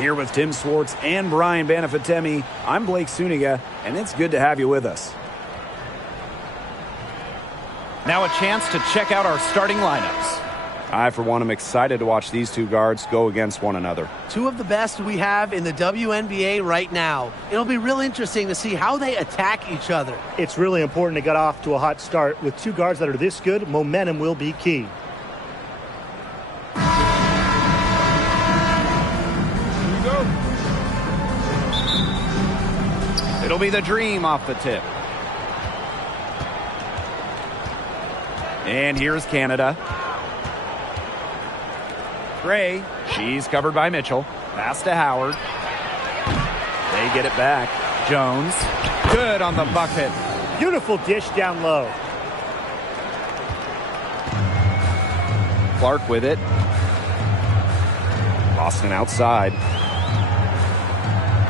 Here with Tim Swartz and Brian Banafitemi, I'm Blake Suniga, and it's good to have you with us. Now a chance to check out our starting lineups. I, for one, am excited to watch these two guards go against one another. Two of the best we have in the WNBA right now. It'll be real interesting to see how they attack each other. It's really important to get off to a hot start. With two guards that are this good, momentum will be key. It'll be the Dream off the tip. And here's Canada. Gray, she's covered by Mitchell. Pass to Howard. They get it back. Jones, good on the bucket. Beautiful dish down low. Clark with it. Boston outside.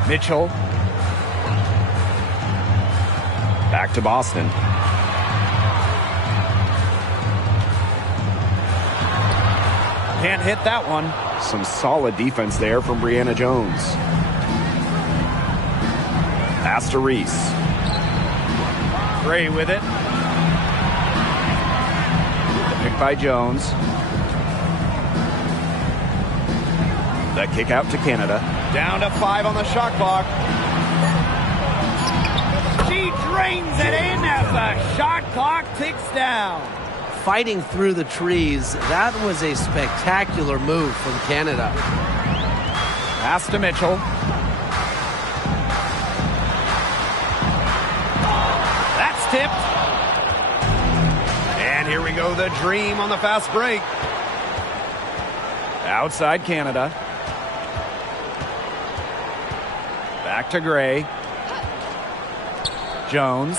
Mitchell. Back to Boston. Can't hit that one. Some solid defense there from Brianna Jones. Pass to Reese. Gray with it. The pick by Jones. The kick out to Canada. Down to 5 on the shot clock. She drains it in as the shot clock ticks down. Fighting through the trees. That was a spectacular move from Canada. Pass to Mitchell. That's tipped. And here we go, the Dream on the fast break. Outside Canada. Back to Gray. Jones.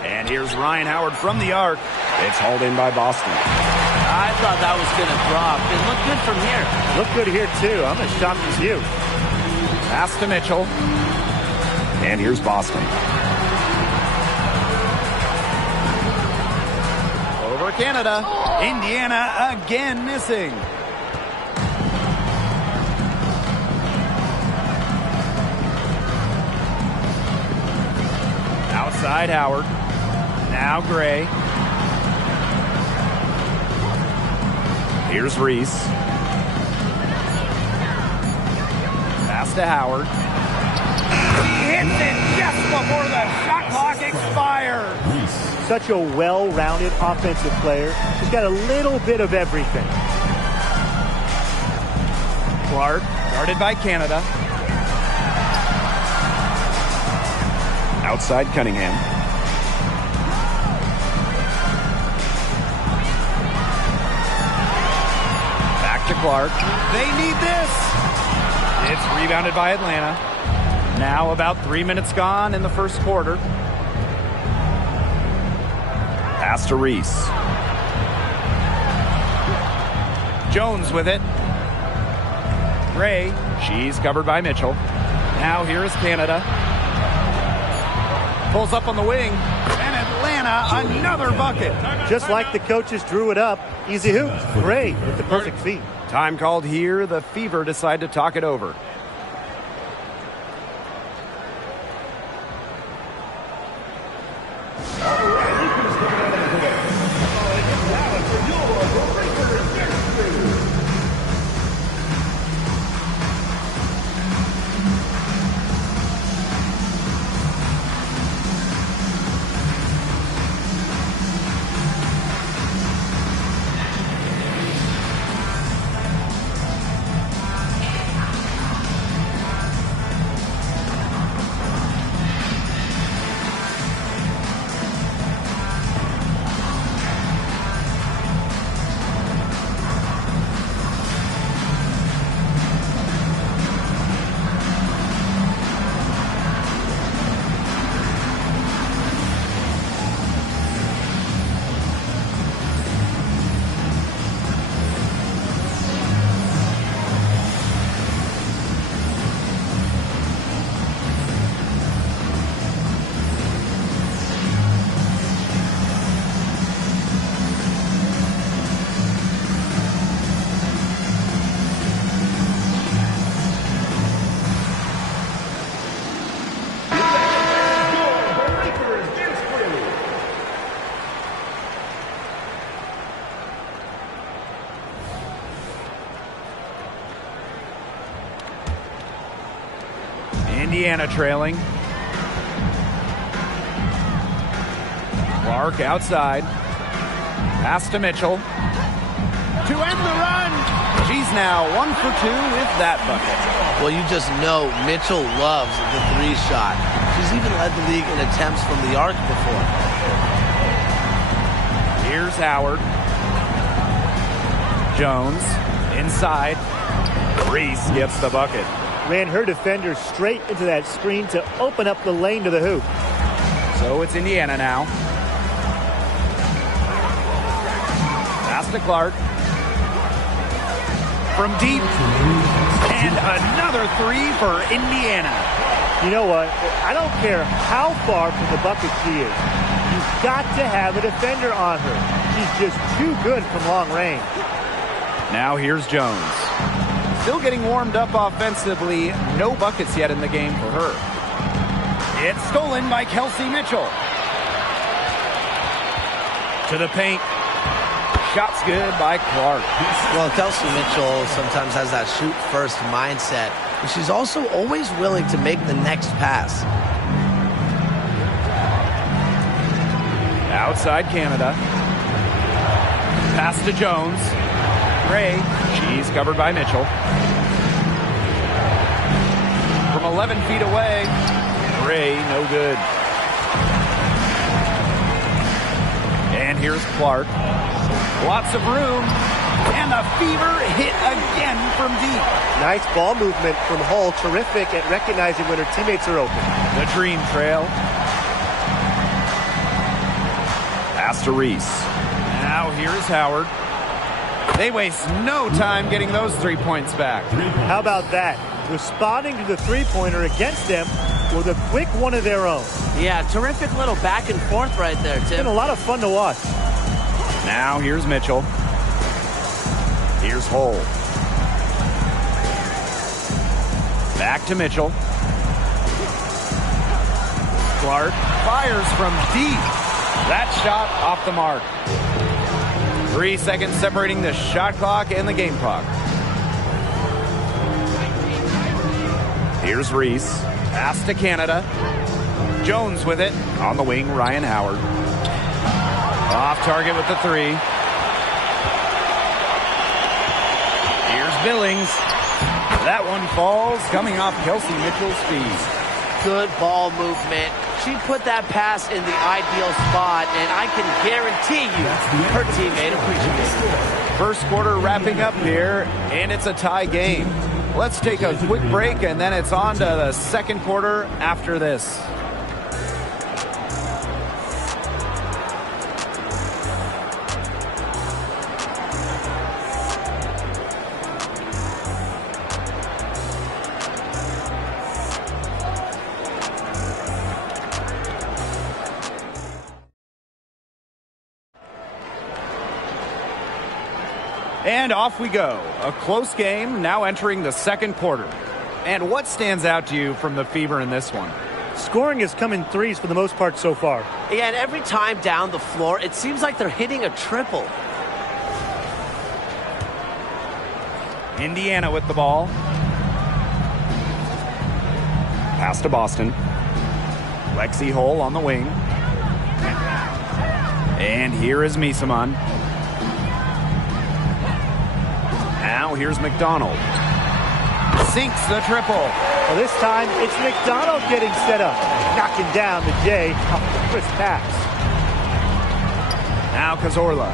And here's Ryan Howard from the arc. It's hauled in by Boston. I thought that was going to drop. It looked good from here. Look good here, too. I'm as shocked as you. Pass to Mitchell. And here's Boston. Over Canada. Indiana again missing. Outside Howard. Now Gray. Here's Reese. Pass to Howard. He hits it just before the shot clock expires. Such a well-rounded offensive player. He's got a little bit of everything. Clark, guarded by Canada. Outside Cunningham. Back to Clark. They need this. It's rebounded by Atlanta. Now about 3 minutes gone in the first quarter. Pass to Reese. Jones with it. Gray, she's covered by Mitchell. Now here is Canada. Pulls up on the wing. And Atlanta, another bucket. Just like the coaches drew it up. Easy hoop. Gray with the perfect feet. Time called here. The Fever decide to talk it over. Indiana trailing. Clark outside. Pass to Mitchell. To end the run. She's now 1 for 2 with that bucket. Well, you just know Mitchell loves the three shot. She's even led the league in attempts from the arc before. Here's Howard. Jones inside. Reese gets the bucket. Ran her defender straight into that screen to open up the lane to the hoop. So it's Indiana now. Pass to Clark. From deep. And another three for Indiana. You know what? I don't care how far from the bucket she is. You've got to have a defender on her. She's just too good from long range. Now here's Jones. Still getting warmed up offensively. No buckets yet in the game for her. It's stolen by Kelsey Mitchell. To the paint. Shot's good by Clark. Well, Kelsey Mitchell sometimes has that shoot-first mindset, but she's also always willing to make the next pass. Outside Canada. Pass to Jones. Gray. She's covered by Mitchell. From 11 feet away. Gray, no good. And here's Clark. Lots of room. And the Fever hit again from deep. Nice ball movement from Hull. Terrific at recognizing when her teammates are open. The Dream Trail. Pass to Reese. Now here's Howard. They waste no time getting those 3 points back. How about that? Responding to the three-pointer against them with a quick one of their own. Yeah, terrific little back and forth right there, Tim. It's been a lot of fun to watch. Now here's Mitchell. Here's Hull. Back to Mitchell. Clark fires from deep. That shot off the mark. 3 seconds separating the shot clock and the game clock. Here's Reese. Pass to Canada. Jones with it. On the wing, Ryan Howard. Off target with the three. Here's Billings. That one falls, coming off Kelsey Mitchell's feet. Good ball movement. She put that pass in the ideal spot, and I can guarantee you her teammate appreciates it. First quarter wrapping up here, and it's a tie game. Let's take a quick break, and then it's on to the second quarter after this. And off we go. A close game now entering the second quarter. And what stands out to you from the Fever in this one? Scoring has come in threes for the most part so far. Yeah, and every time down the floor, it seems like they're hitting a triple. Indiana with the ball. Pass to Boston. Lexi Hull on the wing. And here is Misaman. Now here's McDonald. Sinks the triple. Well, this time it's McDonald getting set up. Knocking down the J off the crisp pass. Now Cazorla.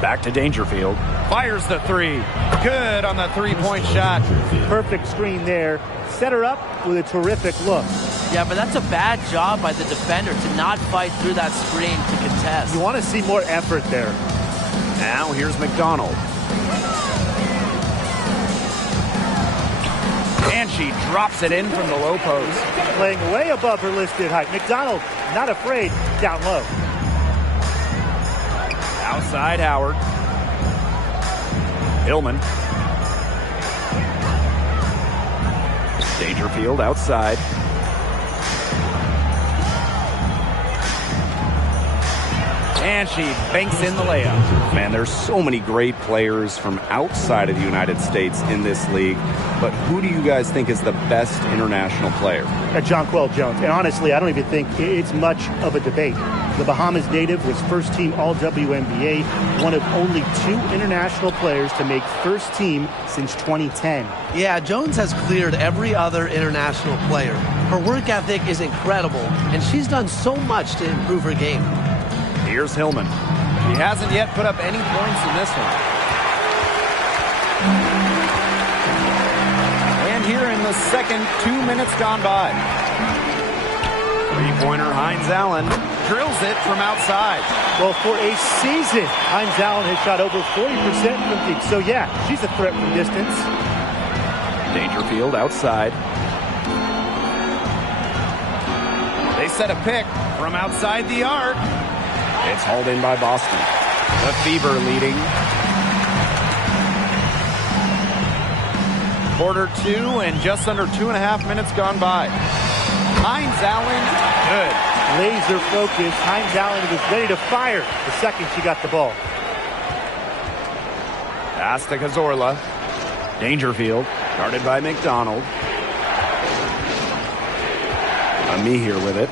Back to Dangerfield. Fires the three. Good on the three-point shot. Perfect screen there. Set her up with a terrific look. Yeah, but that's a bad job by the defender to not fight through that screen to contest. You want to see more effort there. Now here's McDonald. And she drops it in from the low post. Playing way above her listed height. McDonald not afraid down low. Outside Howard. Hillman. Dangerfield outside. And she banks in the layup. Man, there's so many great players from outside of the United States in this league. But who do you guys think is the best international player? Jonquel Jones. And honestly, I don't even think it's much of a debate. The Bahamas native was first-team All-WNBA, one of only 2 international players to make first team since 2010. Yeah, Jones has cleared every other international player. Her work ethic is incredible, and she's done so much to improve her game. Here's Hillman. She hasn't yet put up any points in this one. And here in the second, 2 minutes gone by. Three-pointer, Hines Allen drills it from outside. Well, for a season, Hines Allen has shot over 40% from deep. So, yeah, she's a threat from distance. Dangerfield outside. They set a pick from outside the arc. It's hauled in by Boston. The Fever leading. Quarter 2 and just under 2.5 minutes gone by. Hines Allen, good. Laser focus. Hines Allen was ready to fire the second she got the ball. Pass to Cazorla. Dangerfield, guarded by McDonald. Me here with it.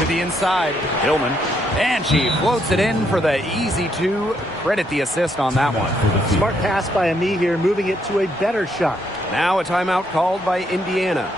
To the inside, Hillman. And she floats it in for the easy 2. Credit the assist on that one. Smart pass by Ami here, moving it to a better shot. Now a timeout called by Indiana.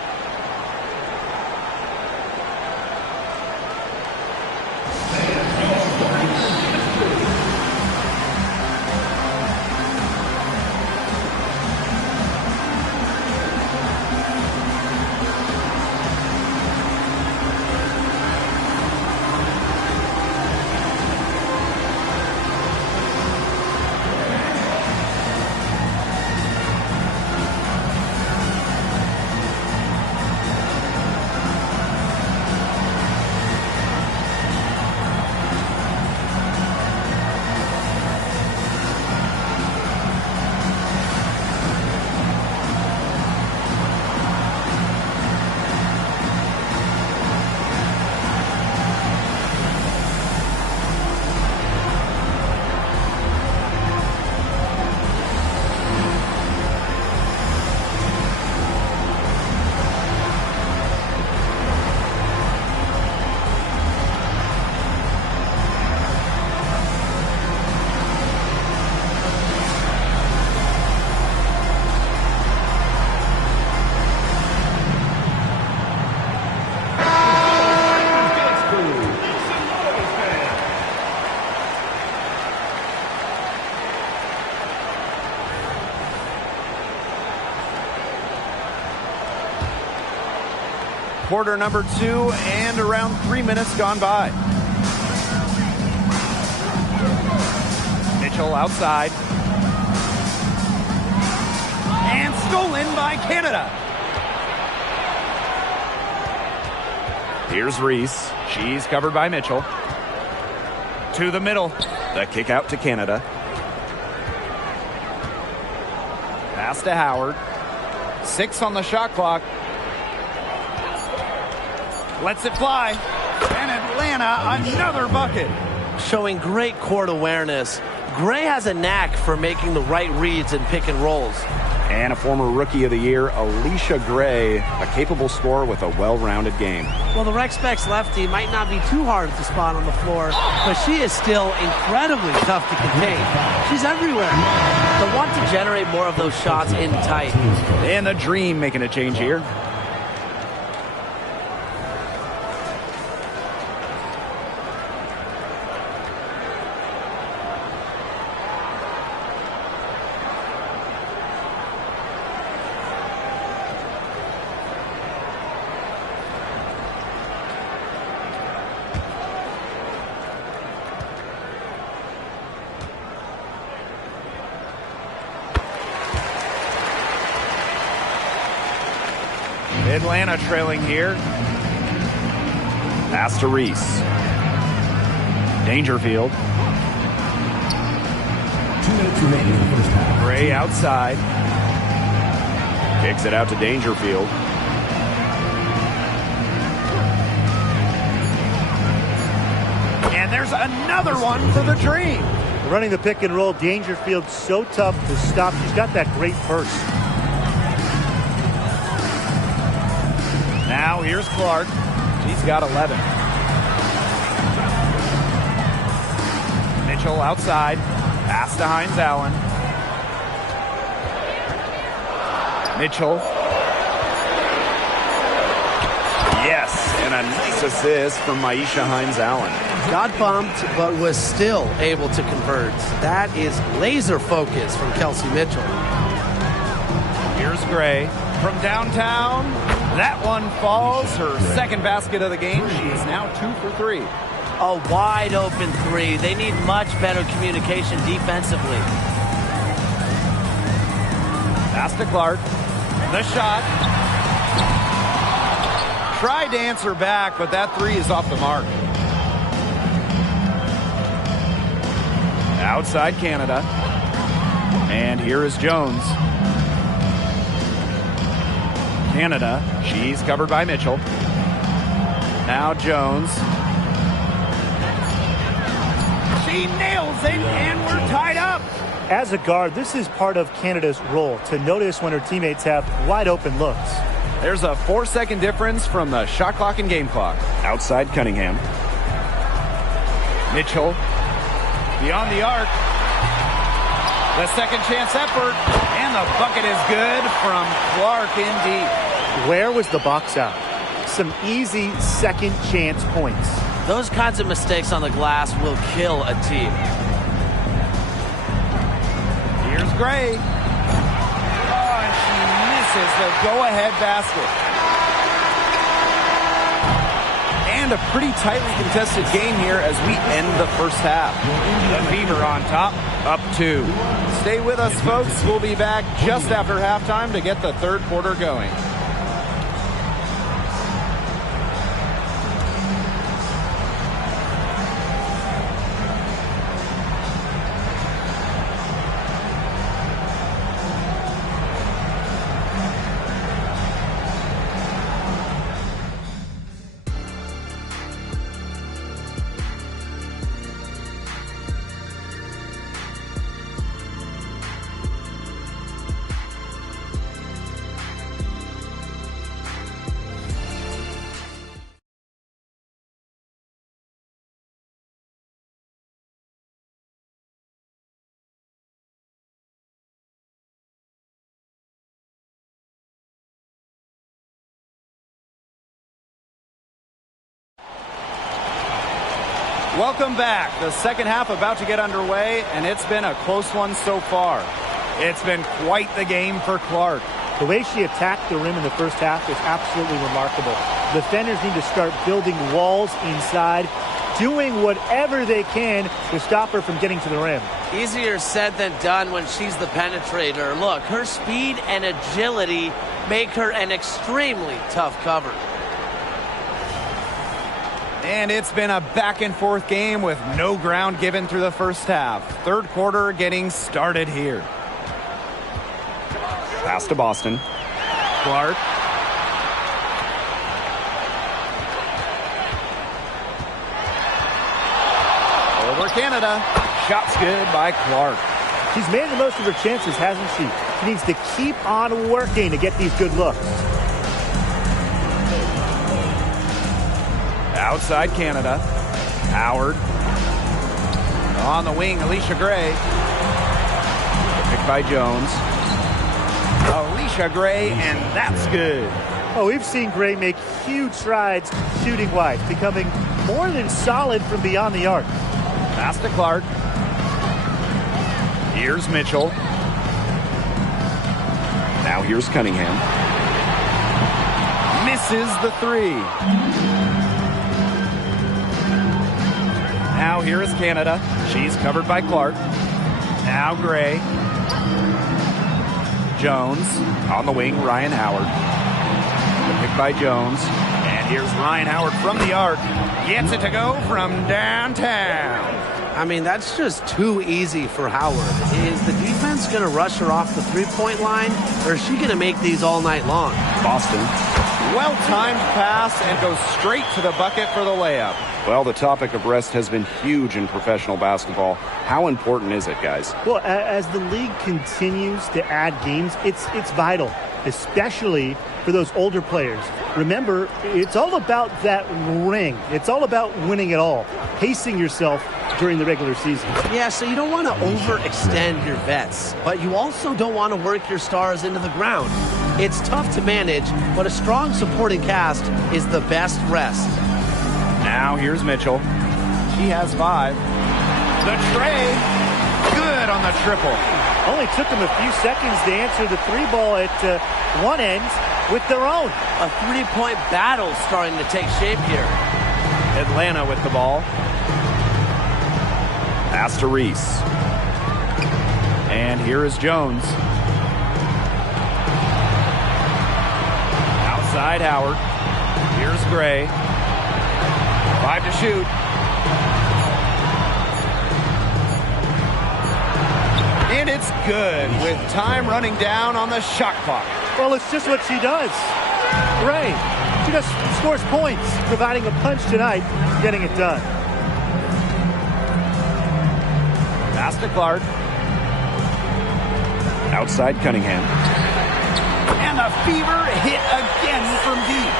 Quarter number 2 and around 3 minutes gone by. Mitchell outside. And stolen by Canada. Here's Reese. She's covered by Mitchell. To the middle. The kick out to Canada. Pass to Howard. 6 on the shot clock. Lets it fly. And Atlanta, another bucket. Showing great court awareness. Gray has a knack for making the right reads and pick and rolls. And a former Rookie of the Year, Alicia Gray, a capable scorer with a well-rounded game. Well, the Rec Specs lefty might not be too hard to spot on the floor, but she is still incredibly tough to contain. She's everywhere. They'll want to generate more of those shots in tight. And the Dream making a change here. Atlanta trailing here. Pass to Reese. Dangerfield. 2 minutes remaining in the first half. Gray outside. Kicks it out to Dangerfield. And there's another one for the Dream. Running the pick and roll, Dangerfield's so tough to stop. She's got that great burst. Now here's Clark. She's got 11. Mitchell outside. Pass to Hines Allen. Mitchell. Yes, and a nice assist from Maisha Hines Allen. Got bumped, but was still able to convert. That is laser focus from Kelsey Mitchell. Here's Gray from downtown. That one falls. Her second basket of the game. She is now 2 for 3. A wide open three. They need much better communication defensively. Pass to Clark. The shot. Tried to answer back, but that three is off the mark. Outside Canada. And here is Jones. Canada. She's covered by Mitchell. Now Jones. She nails it, and we're tied up. As a guard, this is part of Canada's role, to notice when her teammates have wide open looks. There's a 4-second difference from the shot clock and game clock. Outside Cunningham. Mitchell beyond the arc. The second chance effort, and the bucket is good from Clark in deep. Where was the box out? Some easy second chance points. Those kinds of mistakes on the glass will kill a team. Here's Gray. Oh, and she misses the go-ahead basket. And a pretty tightly contested game here as we end the first half. The Fever on top, up 2. Stay with us, folks. We'll be back just after halftime to get the third quarter going. Welcome back. The second half about to get underway, and it's been a close one so far. It's been quite the game for Clark. The way she attacked the rim in the first half is absolutely remarkable. Defenders need to start building walls inside, doing whatever they can to stop her from getting to the rim. Easier said than done when she's the penetrator. Look, her speed and agility make her an extremely tough cover. And it's been a back-and-forth game with no ground given through the first half. Third quarter getting started here. Pass to Boston. Clark. Over Canada. Shot's good by Clark. She's made the most of her chances, hasn't she? She needs to keep on working to get these good looks. Outside Canada. Howard. On the wing, Alicia Gray. Picked by Jones. Alicia Gray, and that's good. Oh, we've seen Gray make huge strides shooting wide, becoming more than solid from beyond the arc. Pass to Clark. Here's Mitchell. Now here's Cunningham. Misses the three. Now here is Canada. She's covered by Clark. Now Gray. Jones. On the wing, Ryan Howard. Picked by Jones. And here's Ryan Howard from the arc. Gets it to go from downtown. I mean, that's just too easy for Howard. Is the defense Japan's going to rush her off the three-point line, or is she going to make these all night long? Boston. Well-timed pass and goes straight to the bucket for the layup. Well, the topic of rest has been huge in professional basketball. How important is it, guys? Well, as the league continues to add games, it's vital, especially for those older players. Remember, it's all about that ring. It's all about winning it all, pacing yourself during the regular season. Yeah, so you don't want to overextend your vets, but you also don't want to work your stars into the ground. It's tough to manage, but a strong supporting cast is the best rest. Now here's Mitchell. She has 5. The tray. Good on the triple. Only took them a few seconds to answer the three ball at one end with their own. A three-point battle starting to take shape here. Atlanta with the ball. Pass to Reese. And here is Jones. Outside Howard. Here's Gray. 5 to shoot. And it's good with time running down on the shot clock. Well, it's just what she does. Gray, she just scores points, providing a punch tonight, getting it done. Pass to Clark. Outside Cunningham. And the fever hit again from deep.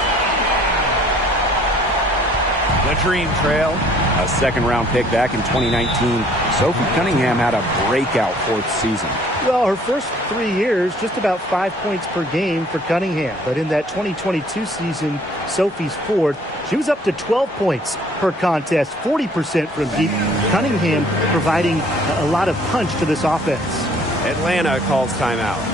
The Dream Trail. A second-round pick back in 2019. Sophie Cunningham had a breakout 4th season. Well, her first 3 years, just about 5 points per game for Cunningham. But in that 2022 season, Sophie's 4th, she was up to 12 points per contest, 40% from deep. Cunningham providing a lot of punch to this offense. Atlanta calls timeout.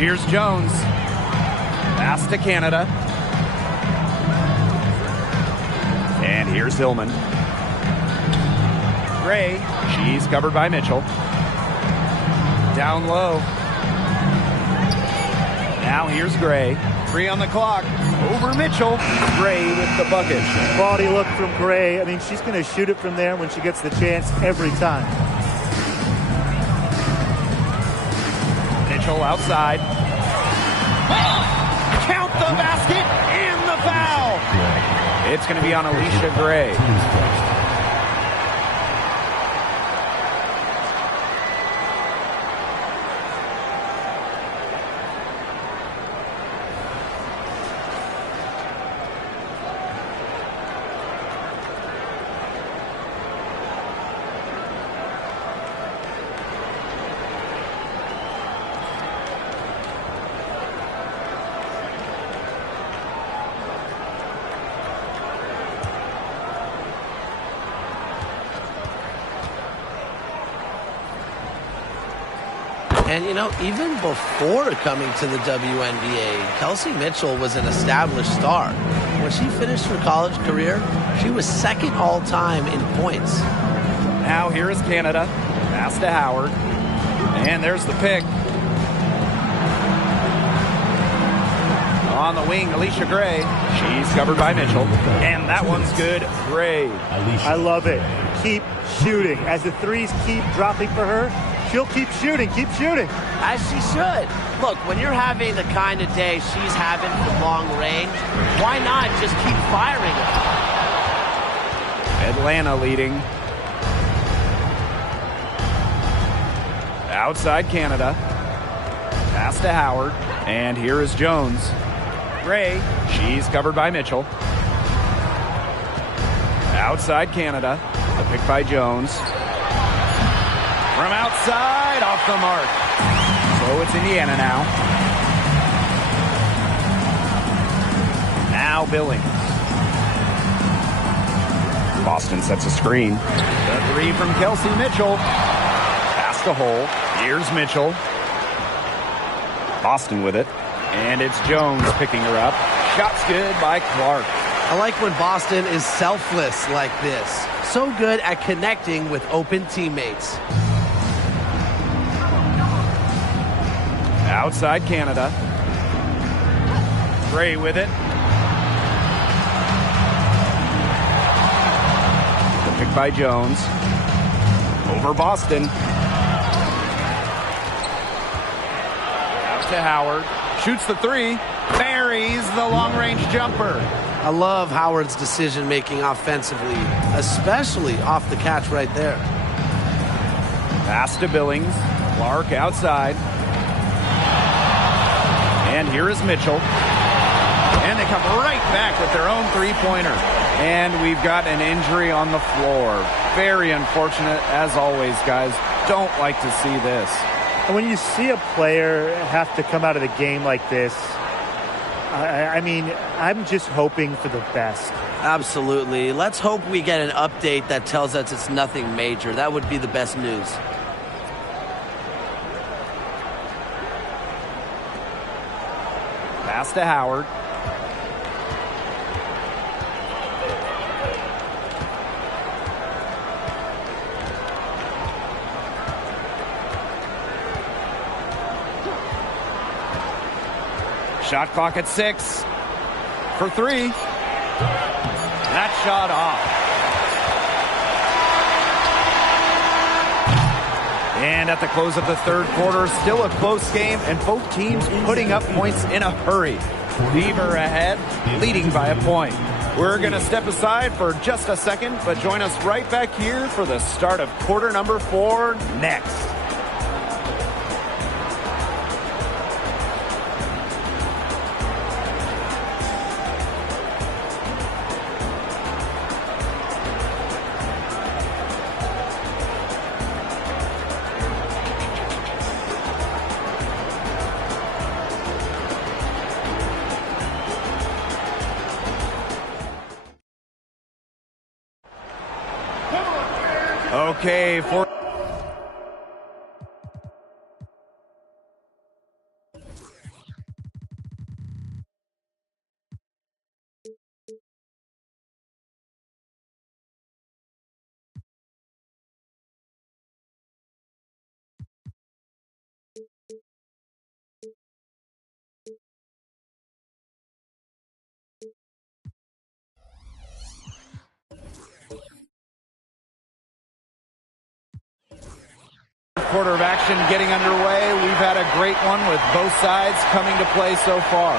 Here's Jones. Pass to Canada. And here's Hillman. Gray. She's covered by Mitchell. Down low. Now here's Gray. 3 on the clock. Over Mitchell. Gray with the bucket. Quality look from Gray. I mean, she's going to shoot it from there when she gets the chance every time. Mitchell outside. Count the basket and the foul. It's going to be on Alicia Gray. And, you know, even before coming to the WNBA, Kelsey Mitchell was an established star. When she finished her college career, she was second all-time in points. Now here is Canada. Pass to Howard. And there's the pick. On the wing, Alicia Gray. She's covered by Mitchell. And that one's good. Gray. I love it. Keep shooting. As the threes keep dropping for her, she'll keep shooting. Keep shooting. As she should. Look, when you're having the kind of day she's having from long range, why not just keep firing it? Atlanta leading. Outside Canada. Pass to Howard. And here is Jones. Gray. She's covered by Mitchell. Outside Canada. The pick by Jones. From outside, off the mark. So it's Indiana now. Now Billings. Boston sets a screen. The three from Kelsey Mitchell. Pass to Hole. Here's Mitchell. Boston with it. And it's Jones picking her up. Shot's good by Clark. I like when Boston is selfless like this. So good at connecting with open teammates. Outside Canada. Gray with it. The pick by Jones. Over Boston. Out to Howard. Shoots the three. Buries the long-range jumper. I love Howard's decision-making offensively, especially off the catch right there. Pass to Billings. Clark outside. And here is Mitchell. And they come right back with their own three-pointer. And we've got an injury on the floor. Very unfortunate, as always, guys. Don't like to see this. And when you see a player have to come out of the game like this, I mean, I'm just hoping for the best. Absolutely. Let's hope we get an update that tells us it's nothing major. That would be the best news. Pass to Howard. Shot clock at 6 for 3. That shot off. And at the close of the third quarter, still a close game, and both teams putting up points in a hurry. Beaver ahead, leading by a point. We're going to step aside for just a second, but join us right back here for the start of quarter number 4 next. Okay, for quarter of action getting underway. We've had a great one with both sides coming to play so far.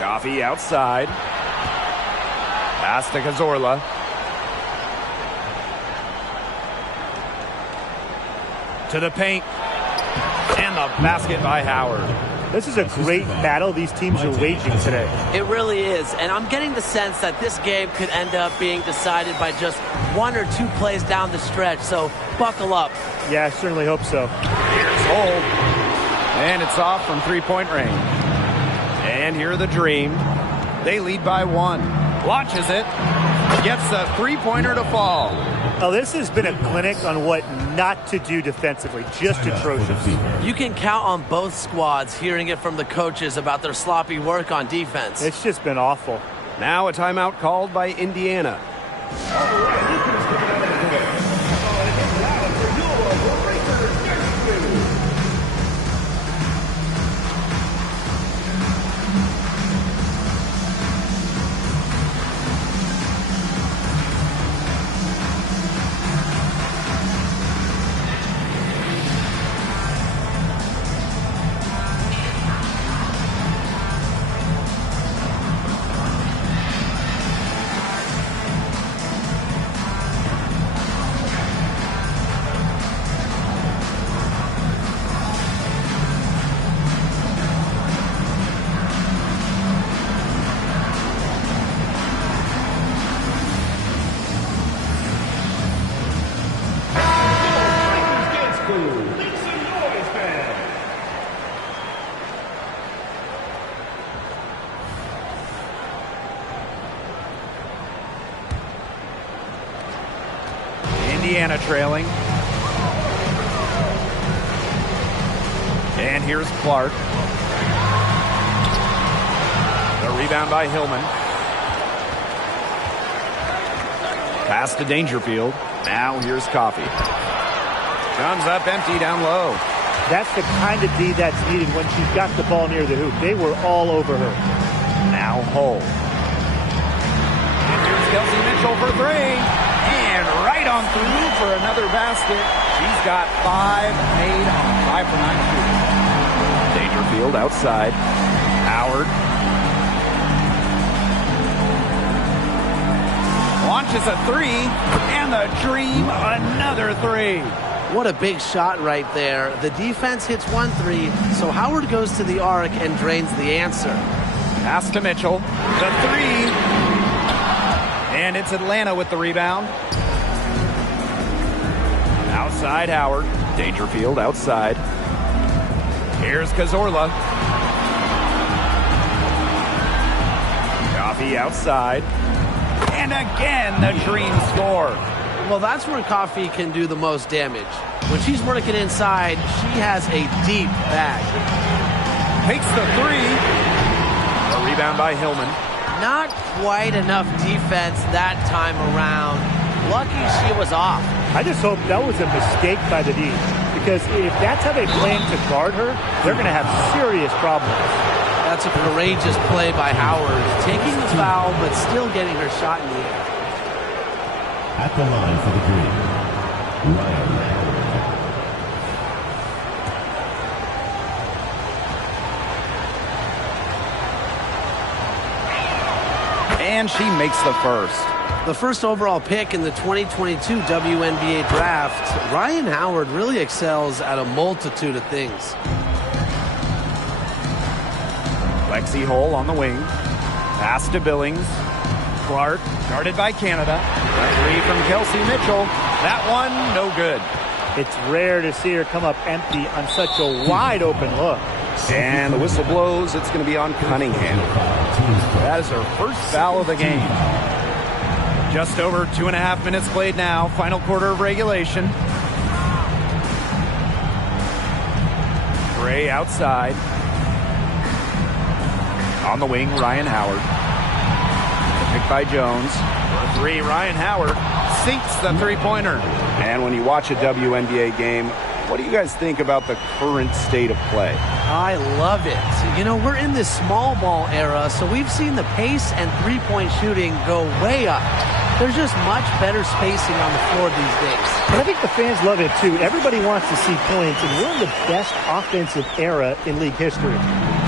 Coffee outside. Pass to Cazorla. To the paint. And the basket by Howard. This is a great battle these teams are waging today. It really is, and I'm getting the sense that this game could end up being decided by just 1 or 2 plays down the stretch, so buckle up. Yeah, I certainly hope so. Here's Holt, and it's off from three-point range. And here are the Dream. They lead by 1. Launches it, gets the three-pointer to fall. Oh, this has been a clinic on what not to do defensively. Just atrocious. You can count on both squads hearing it from the coaches about their sloppy work on defense. It's just been awful. Now a timeout called by Indiana. Indiana trailing. And here's Clark. The rebound by Hillman. Pass to Dangerfield. Now here's Coffey. Comes up empty down low. That's the kind of D that's needed when she's got the ball near the hoop. They were all over her. Now Hull. And here's Kelsey Mitchell for three. And right on through for another basket. She's got 5 made on 5 for 9 shooting. Dangerfield outside. Howard. Launches a three. And the Dream another three. What a big shot right there. The defense hits 1-3, so Howard goes to the arc and drains the answer. Pass to Mitchell. The three. And it's Atlanta with the rebound. Outside Howard. Dangerfield outside. Here's Cazorla. Coffey outside. And again, the Dream score. Well, that's where Coffey can do the most damage. When she's working inside, she has a deep bag. Takes the three. A rebound by Hillman. Not quite enough defense that time around. Lucky she was off. I just hope that was a mistake by the D, because if that's how they plan to guard her, they're going to have serious problems. That's a courageous play by Howard, taking the foul but still getting her shot in the air. At the line for the Green, Ryan Howard. And she makes the first. The first overall pick in the 2022 WNBA draft, Ryan Howard really excels at a multitude of things. Lexi Hull on the wing. Pass to Billings. Clark, guarded by Canada. A three from Kelsey Mitchell. That one, no good. It's rare to see her come up empty on such a wide open look. And the whistle blows. It's going to be on Cunningham. That is her first foul of the game. Just over 2.5 minutes played now. Final quarter of regulation. Gray outside. On the wing, Ryan Howard. Picked by Jones. For three, Ryan Howard sinks the three-pointer. And when you watch a WNBA game, what do you guys think about the current state of play? I love it. You know, we're in this small ball era, so we've seen the pace and three-point shooting go way up. There's just much better spacing on the floor these days. And I think the fans love it, too. Everybody wants to see points, and we're in the best offensive era in league history.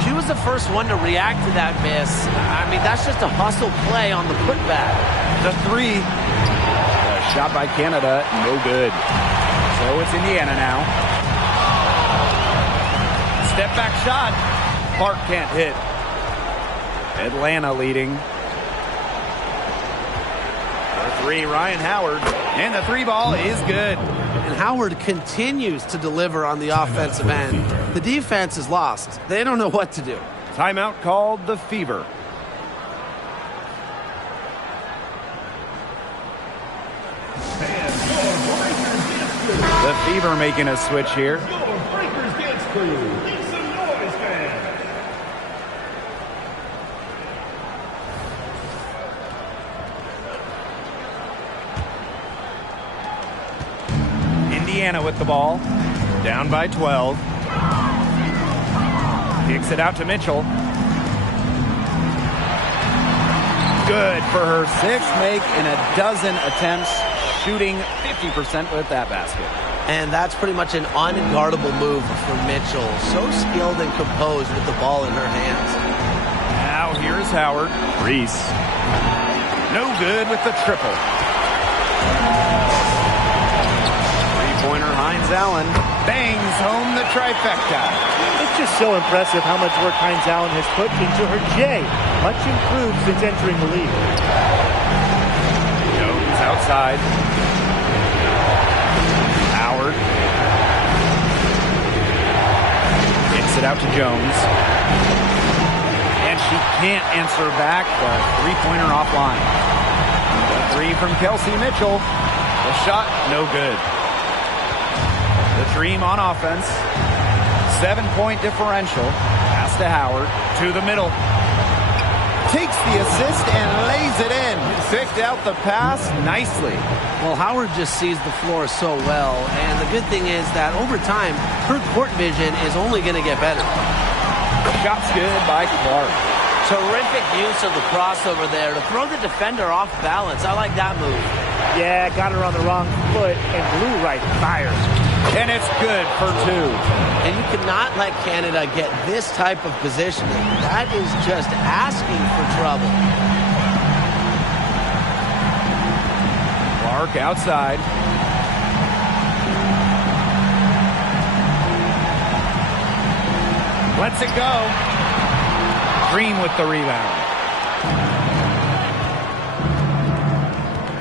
She was the first one to react to that miss. I mean, that's just a hustle play on the putback. The three. The shot by Canada, no good. So it's Indiana now. Step back shot. Clark can't hit. Atlanta leading. For three, Ryan Howard. And the three ball is good. And Howard continues to deliver on the offensive end. The defense is lost. They don't know what to do. Timeout called the Fever. The Fever making a switch here. Indiana with the ball. Down by 12. Kicks it out to Mitchell. Good for her sixth make in a dozen attempts, shooting 50% with that basket. And that's pretty much an unguardable move for Mitchell. So skilled and composed with the ball in her hands. Now here's Howard. Reese. No good with the triple. Three-pointer Hines Allen bangs home the trifecta. It's just so impressive how much work Hines Allen has put into her J. Much improved since entering the league. Jones outside. Howard. out to Jones. And she can't answer back. The three-pointer offline. The three from Kelsey Mitchell. The shot, no good. The Dream on offense. 7-point differential. Pass to Howard. To the middle. Takes the assist and lays it in. Picked out the pass nicely. Well, Howard just sees the floor so well, and the good thing is that over time, her court vision is only going to get better. Shot's good by Clark. Terrific use of the crossover there to throw the defender off balance. I like that move. Yeah, got her on the wrong foot and blew right fire. And it's good for two. And you cannot let Canada get this type of positioning. That is just asking for trouble. Clark outside. Lets it go. Dream with the rebound.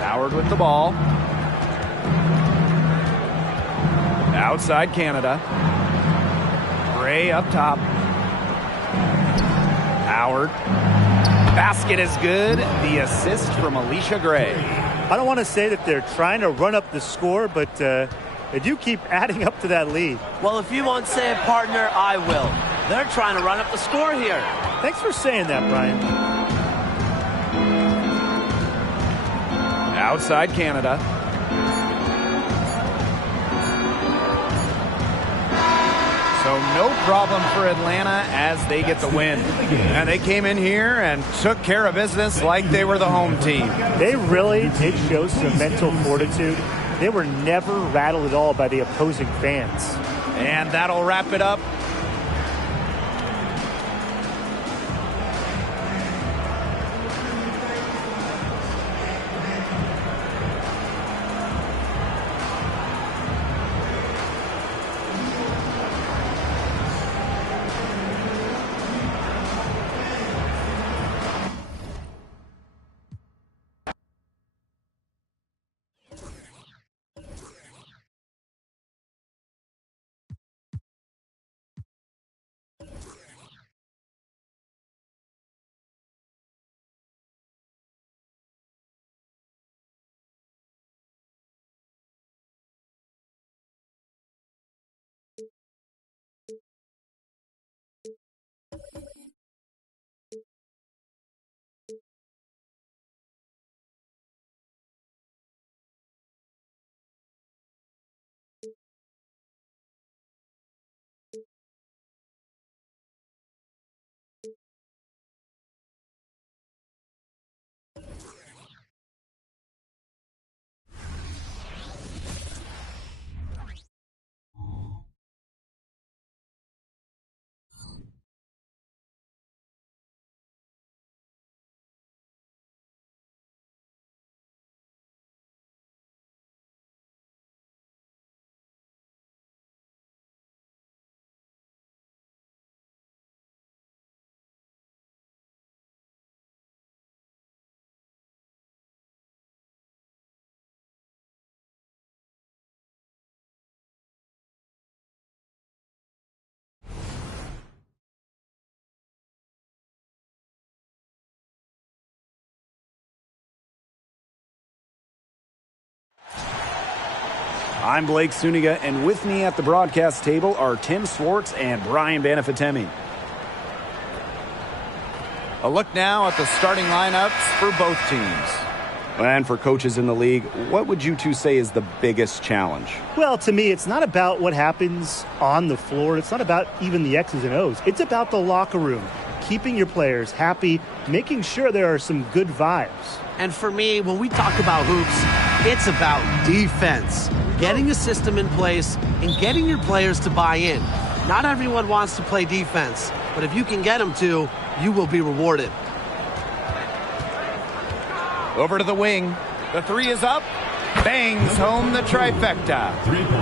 Howard with the ball. Outside Canada. Gray up top. Howard. Basket is good. The assist from Alicia Gray. I don't want to say that they're trying to run up the score, but they do keep adding up to that lead. Well, if you won't say it, partner, I will. They're trying to run up the score here. Thanks for saying that, Brian. Outside Canada. So no problem for Atlanta as they get the win. And they came in here and took care of business like they were the home team. They really did show some mental fortitude. They were never rattled at all by the opposing fans. And that'll wrap it up. I'm Blake Suniga, and with me at the broadcast table are Tim Swartz and Brian Banafitemi. A look now at the starting lineups for both teams. And for coaches in the league, what would you two say is the biggest challenge? Well, to me, it's not about what happens on the floor. It's not about even the X's and O's. It's about the locker room, keeping your players happy, making sure there are some good vibes. And for me, when we talk about hoops, it's about defense. Getting a system in place and getting your players to buy in. Not everyone wants to play defense, but if you can get them to, you will be rewarded. Over to the wing. The three is up. Bangs home the trifecta.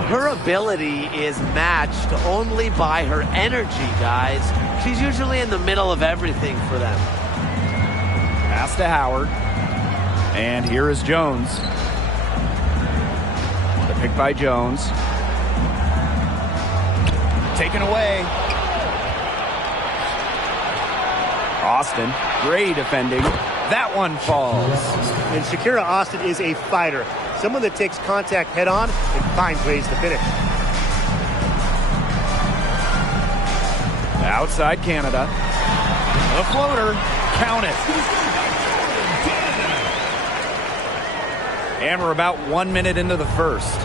Her ability is matched only by her energy, guys. She's usually in the middle of everything for them. Pass to Howard. And here is Jones. The pick by Jones. Taken away. Austin, great defending. That one falls. And Shakira Austin is a fighter. Someone that takes contact head on and finds ways to finish. Outside Canada. The floater. Count it. And we're about 1 minute into the first.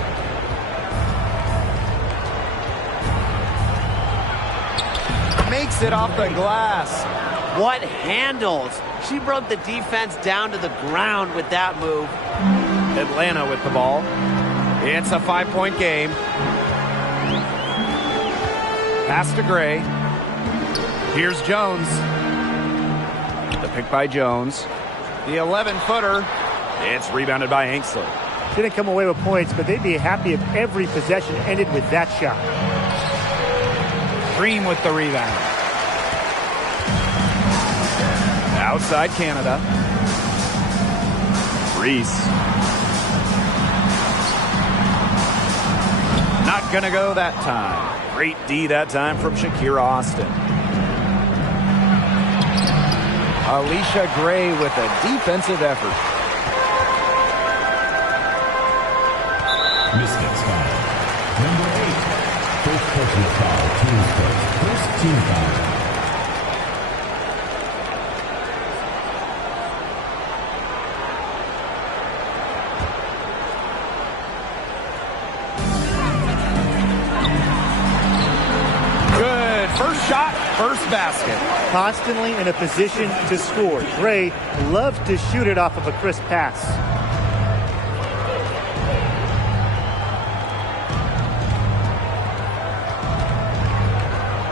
Makes it off the glass. What handles? She broke the defense down to the ground with that move. Atlanta with the ball. It's a 5-point game. Pass to Gray. Here's Jones. The pick by Jones. The 11-footer. It's rebounded by Ainsley. Didn't come away with points, but they'd be happy if every possession ended with that shot. Green with the rebound. Outside Canada. Reese. Not going to go that time. Great D that time from Shakira Austin. Alicia Gray with a defensive effort. Mystics foul. Number 8. First personal foul. Team's first team foul. Good. First shot, first basket. Constantly in a position to score. Gray loves to shoot it off of a crisp pass.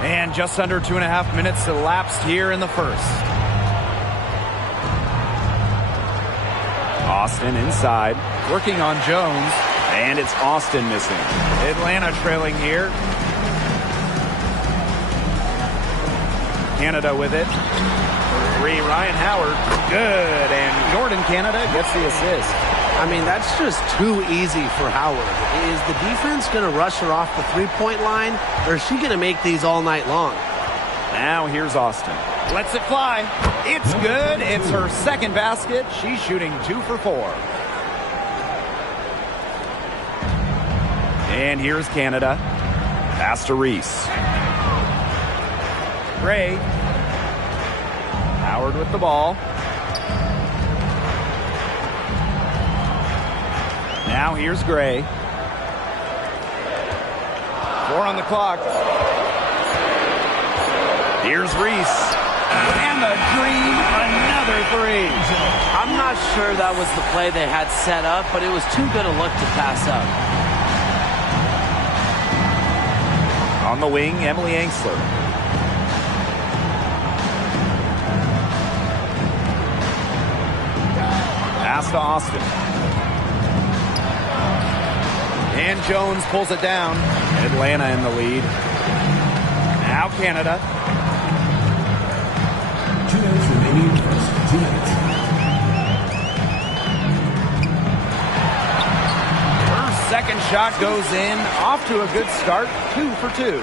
And just under 2.5 minutes elapsed here in the first. Austin inside, working on Jones. And it's Austin missing. Atlanta trailing here. Canada with it. Three, Ryan Howard. Good. And Jordan Canada gets the assist. I mean, that's just too easy for Howard. Is the defense going to rush her off the three-point line, or is she going to make these all night long? Now here's Austin. Lets it fly. It's good. It's her second basket. She's shooting 2 for 4. And here's Canada. Pass to Reese. Gray. Howard with the ball. Now here's Gray. 4 on the clock. Here's Reese. And the dream, another 3. I'm not sure that was the play they had set up, but it was too good a look to pass up. On the wing, Emily Ainsley. Pass to Austin. And Jones pulls it down. Atlanta in the lead. Now Canada. 2 minutes remaining in the first. 2 minutes. Her second shot goes in. Off to a good start. 2 for 2.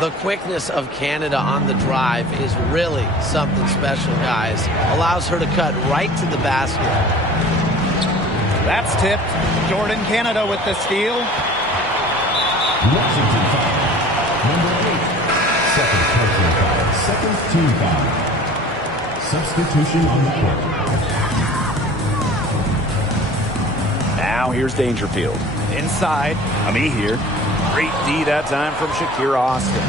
The quickness of Canada on the drive is really something special, guys. Allows her to cut right to the basket. That's tipped. Jordan Canada with the steal. Washington foul. Number 8. Second personal foul. Second team foul. Substitution on the court. Now here's Dangerfield. Inside. Ami here. Great D that time from Shakira Austin.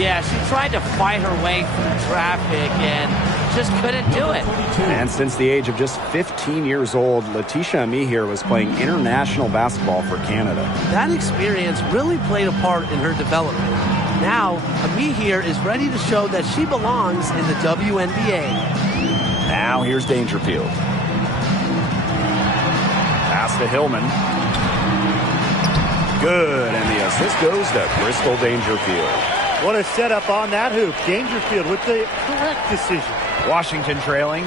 Yeah, she tried to fight her way through traffic and just couldn't do it. And since the age of just 15 years old, Letitia Ami here was playing international basketball for Canada. That experience really played a part in her development. Now, Ami here is ready to show that she belongs in the WNBA. Now here's Dangerfield. Pass to Hillman. Good, and the assist goes to Crystal Dangerfield. What a setup on that hoop. Dangerfield with the correct decision. Washington trailing.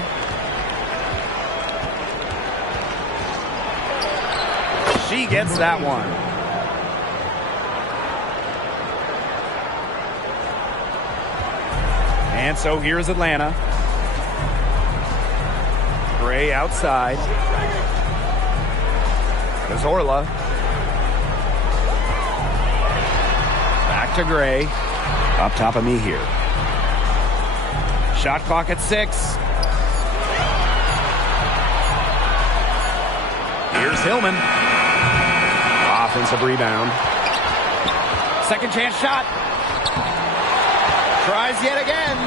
She gets that one. And so here's Atlanta. Gray outside. Cazorla. Back to Gray. Up top of me here. Shot clock at 6. Here's Hillman. Offensive rebound. Second chance shot. Tries yet again.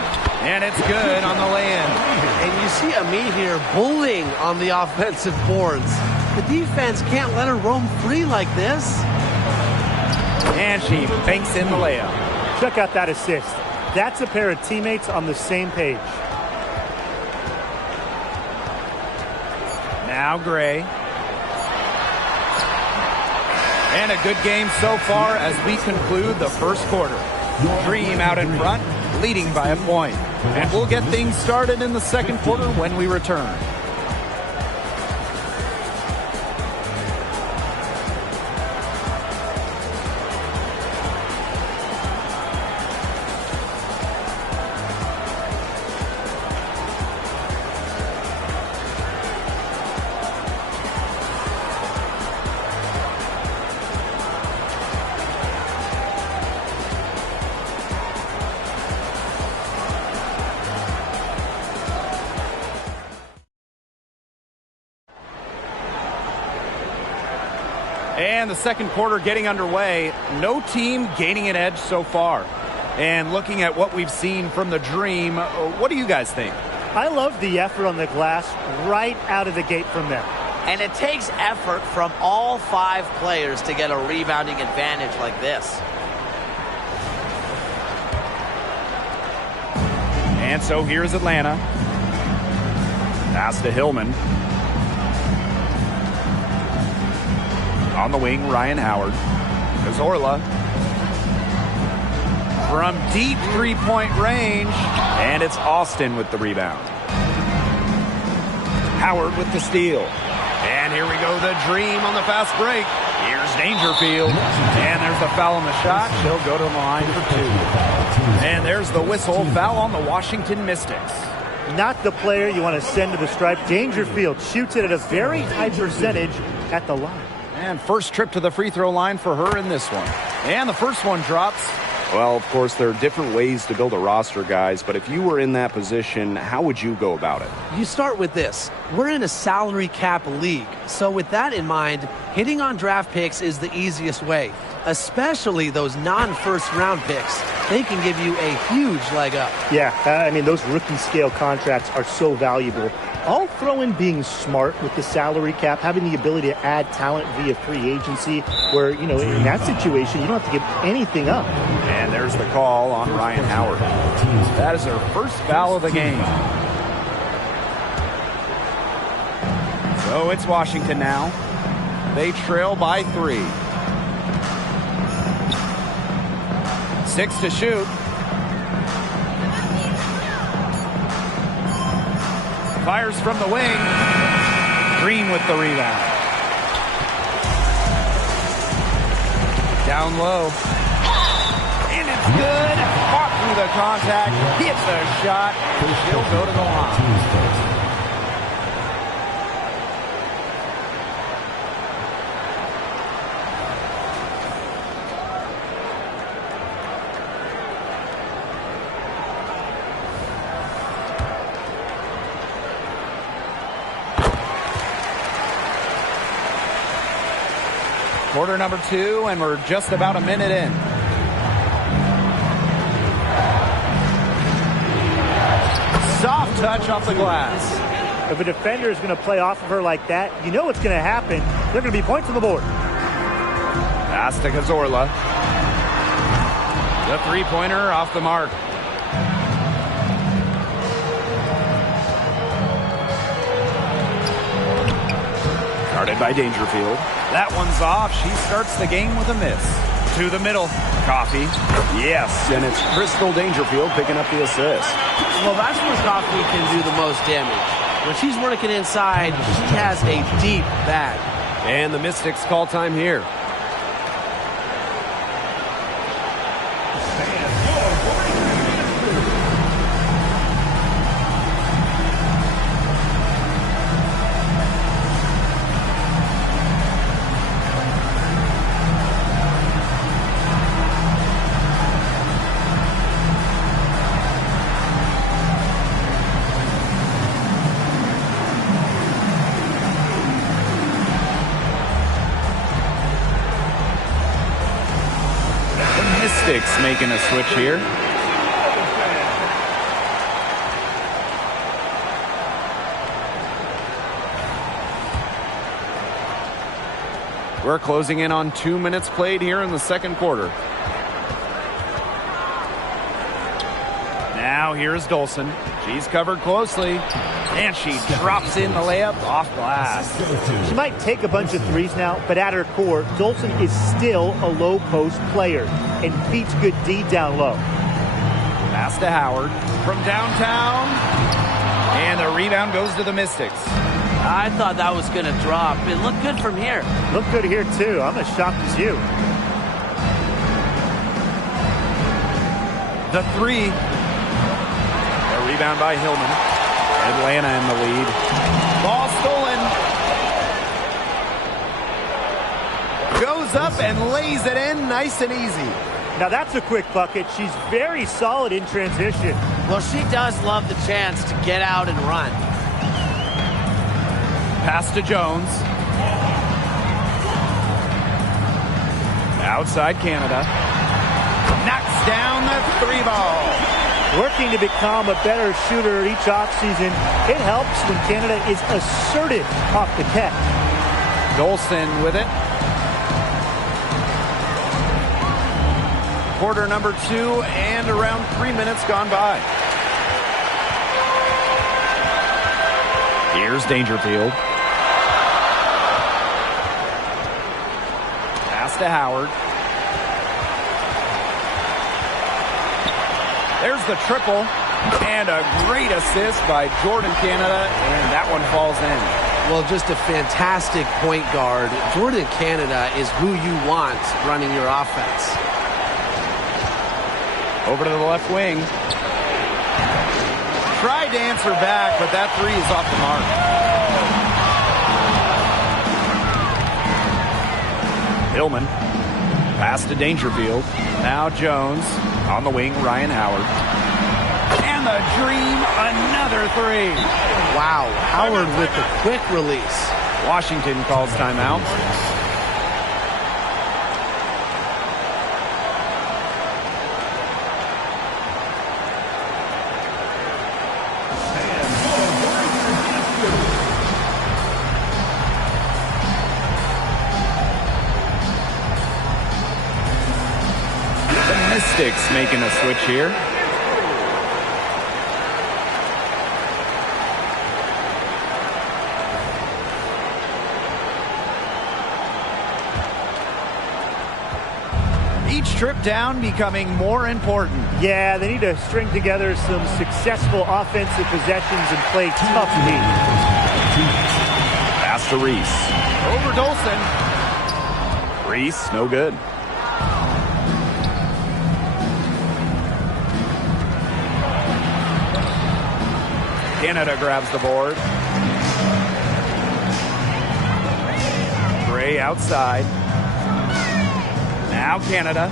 And it's good on the lay-in. And you see Ami here bullying on the offensive boards. The defense can't let her roam free like this. And she banks in the layup. Check out that assist. That's a pair of teammates on the same page. Now Gray. And a good game so far as we conclude the first quarter. Dream out in front, leading by a point. And we'll get things started in the second quarter when we return. And the second quarter getting underway. No team gaining an edge so far. And looking at what we've seen from the Dream, what do you guys think? I love the effort on the glass right out of the gate from them. And it takes effort from all 5 players to get a rebounding advantage like this. And so here's Atlanta. Pass to Hillman. On the wing, Ryan Howard. Cazorla. From deep three-point range. And it's Austin with the rebound. Howard with the steal. And here we go, the Dream on the fast break. Here's Dangerfield. And there's the foul on the shot. She'll go to the line for 2. And there's the whistle. Foul on the Washington Mystics. Not the player you want to send to the stripe. Dangerfield shoots it at a very high percentage at the line. And first trip to the free throw line for her in this one. And the first one drops. Well, of course, there are different ways to build a roster, guys, but if you were in that position, how would you go about it? You start with this. We're in a salary cap league. So with that in mind, hitting on draft picks is the easiest way, especially those non-first round picks. They can give you a huge leg up. Yeah, I mean, those rookie scale contracts are so valuable. I'll throw in being smart with the salary cap, having the ability to add talent via free agency, where, you know, in that situation, you don't have to give anything up. And there's the call on Ryan Howard. That is her first foul of the game. So it's Washington now. They trail by 3. 6 to shoot. Fires from the wing. Green with the rebound. Down low. And it's good. Fought through the contact. Hits the shot. And she'll go to the line. Quarter number 2, and we're just about a minute in. Soft touch off the glass. If a defender is going to play off of her like that, you know what's going to happen. There are going to be points on the board. Pass to Cazorla. The three-pointer off the mark. Guarded by Dangerfield. That one's off. She starts the game with a miss. To the middle. Coffee. Yes, and it's Crystal Dangerfield picking up the assist. Well, that's where Coffee can do the most damage. When she's working inside, she has a deep bag. And the Mystics call time here. Mystics making a switch here. We're closing in on 2 minutes played here in the second quarter. Now here's Dolson. She's covered closely, and she drops in the layup off glass. She might take a bunch of threes now, but at her core, Dolson is still a low post player and beats good D down low. Pass to Howard from downtown, and the rebound goes to the Mystics. I thought that was going to drop. It looked good from here. Looked good here, too. I'm as shocked as you. The three. A rebound by Hillman. Atlanta in the lead. Ball stolen. Goes up and lays it in nice and easy. Now that's a quick bucket. She's very solid in transition. Well, she does love the chance to get out and run. Pass to Jones. Outside Canada. Knocks down the three ball. Working to become a better shooter each offseason. It helps when Canada is assertive off the catch. Dolson with it. Quarter number 2 and around 3 minutes gone by. Here's Dangerfield. Pass to Howard. There's the triple and a great assist by Jordan Canada, and that one falls in. Well, just a fantastic point guard. Jordan Canada is who you want running your offense. Over to the left wing. Tried to answer back, but that three is off the mark. Hillman. Pass to Dangerfield. Now Jones. On the wing, Ryan Howard. And the dream, another three. Wow, Howard with the quick release. Washington calls timeout. Mystics making a switch here. Each trip down becoming more important. Yeah, they need to string together some successful offensive possessions and play tough D. Pass to Reese. Over Dolson. Reese, no good. Canada grabs the board. Gray outside. Now Canada.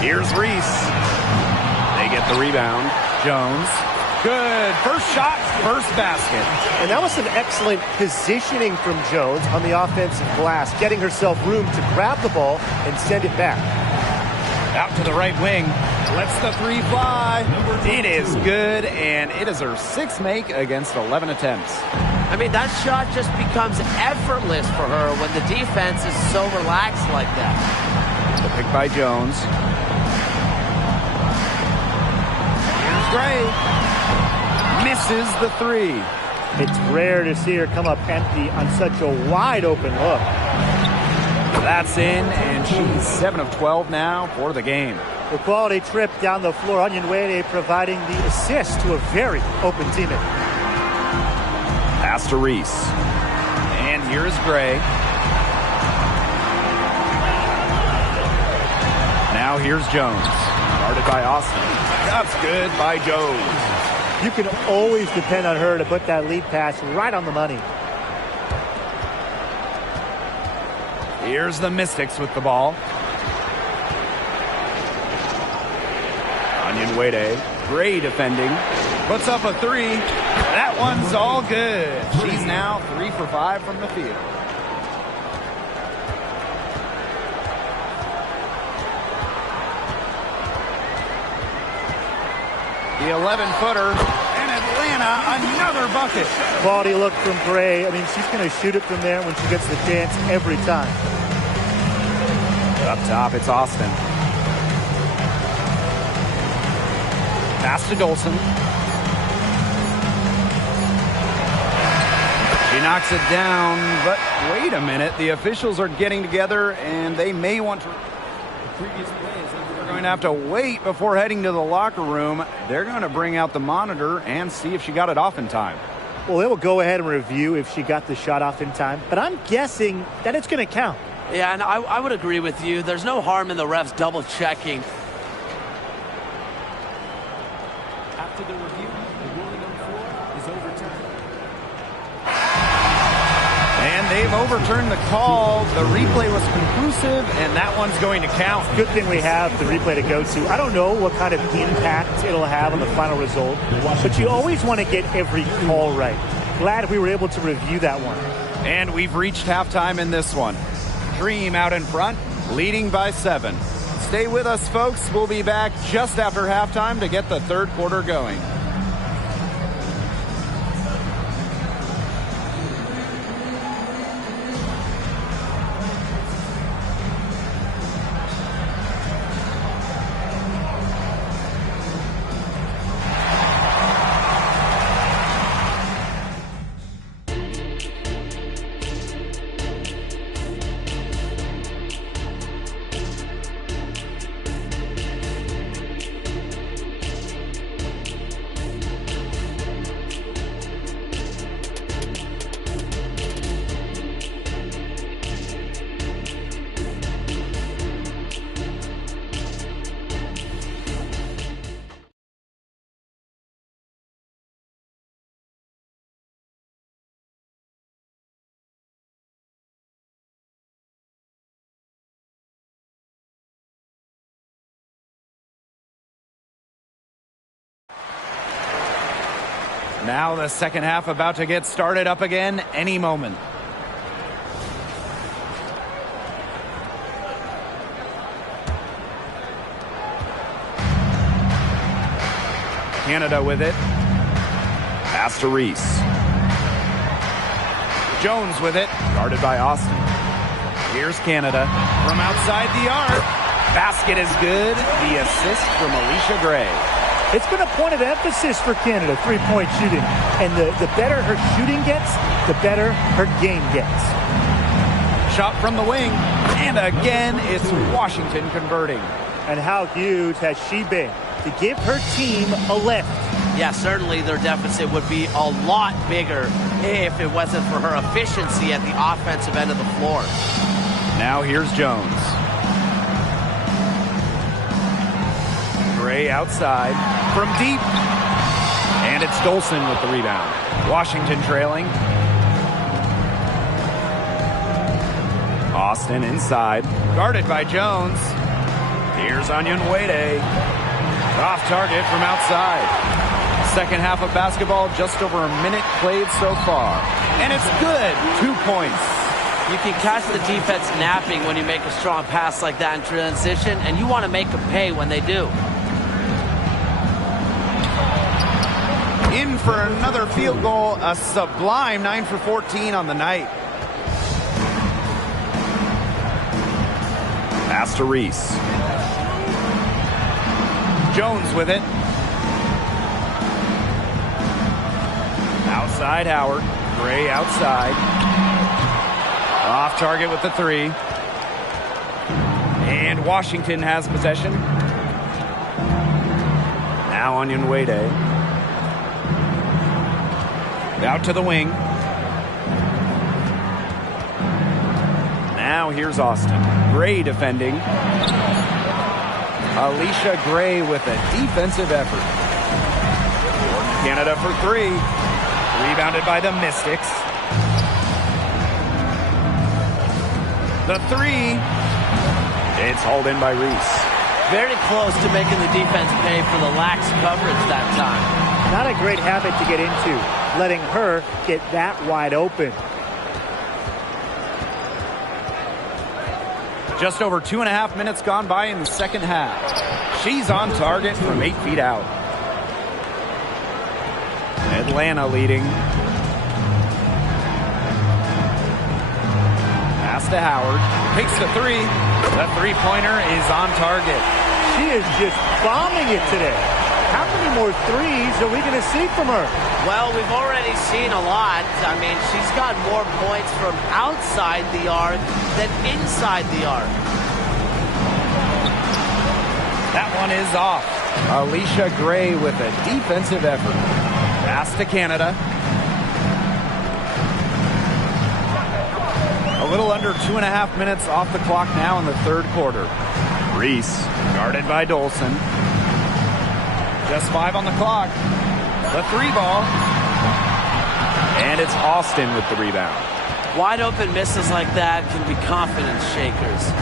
Here's Reese. They get the rebound. Jones. Good. First shot, first basket. And that was some excellent positioning from Jones on the offensive glass, getting herself room to grab the ball and send it back. Out to the right wing. Lets the three fly. It is good, and it is her sixth make against 11 attempts. I mean, that shot just becomes effortless for her when the defense is so relaxed like that. The pick by Jones. Here's Gray. Misses the three. It's rare to see her come up empty on such a wide open look. That's in, and she's 7 of 12 now for the game. The quality trip down the floor. Onyenwere providing the assist to a very open teammate. Pass to Reese. And here's Gray. Now here's Jones. Guarded by Austin. That's good by Jones. You can always depend on her to put that lead pass right on the money. Here's the Mystics with the ball. Onyenwere, Gray defending. Puts up a three. That one's all good. She's now 3 for 5 from the field. The 11-footer, and Atlanta, another bucket. Quality look from Gray. I mean, she's going to shoot it from there when she gets the dance every time. Up top, it's Austin. Pass to Dolson. She knocks it down, but wait a minute. The officials are getting together, and they may want to... Previous plays. They're going to have to wait before heading to the locker room. They're going to bring out the monitor and see if she got it off in time. Well, they will go ahead and review if she got the shot off in time, but I'm guessing that it's going to count. Yeah, and I would agree with you. There's no harm in the refs double-checking. After the review, the ruling on the floor is overturned. And they've overturned the call. The replay was conclusive, and that one's going to count. Good thing we have the replay to go to. I don't know what kind of impact it'll have on the final result, but you always want to get every call right. Glad we were able to review that one. And we've reached halftime in this one. Dream out in front, leading by 7. Stay with us, folks. We'll be back just after halftime to get the third quarter going. Now the second half about to get started up again any moment. Canada with it. Pass to Reese. Jones with it. Guarded by Austin. Here's Canada from outside the arc. Basket is good. The assist from Alicia Gray. It's been a point of emphasis for Canada, three-point shooting. And the better her shooting gets, the better her game gets. Shot from the wing. And again, it's Washington converting. And how huge has she been to give her team a lift? Yeah, certainly their deficit would be a lot bigger if it wasn't for her efficiency at the offensive end of the floor. Now here's Jones. Gray outside from deep. And it's Dolson with the rebound. Washington trailing. Austin inside. Guarded by Jones. Here's Onyenwere. Off target from outside. Second half of basketball, just over a minute played so far. And it's good. 2 points. You can catch the defense napping when you make a strong pass like that in transition, and you want to make them pay when they do. In for another field goal, a sublime 9 for 14 on the night. Pass to Reese. Jones with it. Outside Howard. Gray outside. Off target with the three. And Washington has possession. Now Onyenwere. Out to the wing. Now here's Austin. Gray defending. Alicia Gray with a defensive effort. Canada for three. Rebounded by the Mystics. The three. It's hauled in by Reese. Very close to making the defense pay for the lax coverage that time. Not a great habit to get into, letting her get that wide open. Just over 2.5 minutes gone by in the second half. She's on target from 8 feet out. Atlanta leading. Pass to Howard. Takes the three. The three-pointer is on target. She is just bombing it today. How many more threes are we going to see from her? Well, we've already seen a lot. I mean, she's got more points from outside the arc than inside the arc. That one is off. Alicia Gray with a defensive effort. Pass to Canada. A little under 2.5 minutes off the clock now in the third quarter. Reese, guarded by Dolson. Just 5 on the clock. The three ball. And it's Austin with the rebound. Wide open misses like that can be confidence shakers.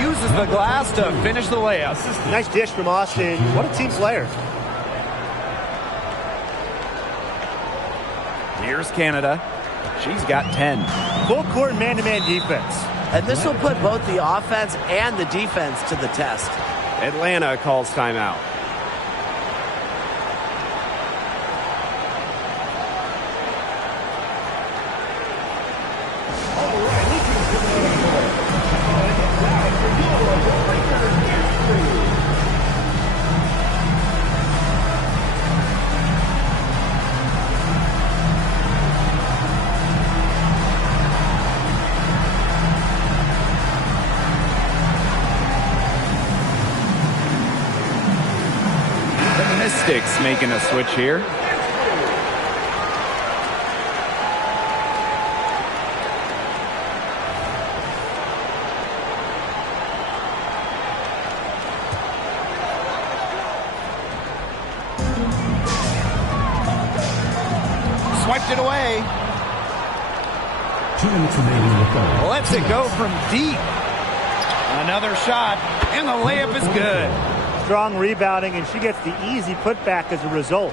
Uses the glass to finish the layup. Nice dish from Austin. What a team player. Here's Canada. She's got 10. Full court man-to-man defense. And this will put both the offense and the defense to the test. Atlanta calls timeout. Mystics making a switch here. Swiped it away. 2 minutes remaining in the third. Lets it go from deep. Another shot, and the layup is good. Strong rebounding, and she gets the easy putback as a result.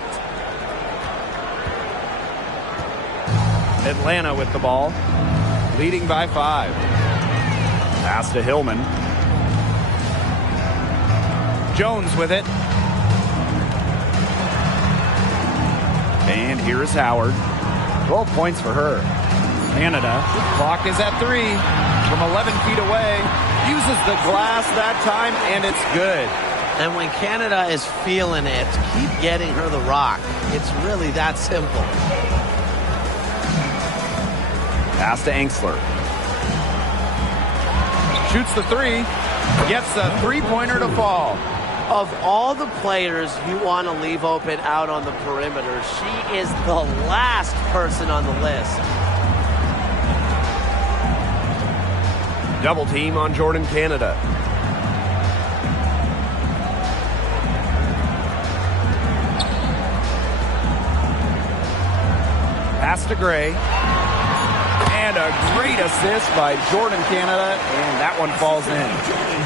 Atlanta with the ball, leading by 5. Pass to Hillman. Jones with it. And here is Howard. 12 points for her. Canada, clock is at 3 from 11 feet away. Uses the glass that time, and it's good. And when Canada is feeling it, keep getting her the rock. It's really that simple. Pass to Angsler. Shoots the three. Gets the three-pointer to fall. Of all the players you want to leave open out on the perimeter, she is the last person on the list. Double team on Jordan Canada. Pass to Gray. And a great assist by Jordan Canada, and that one falls in.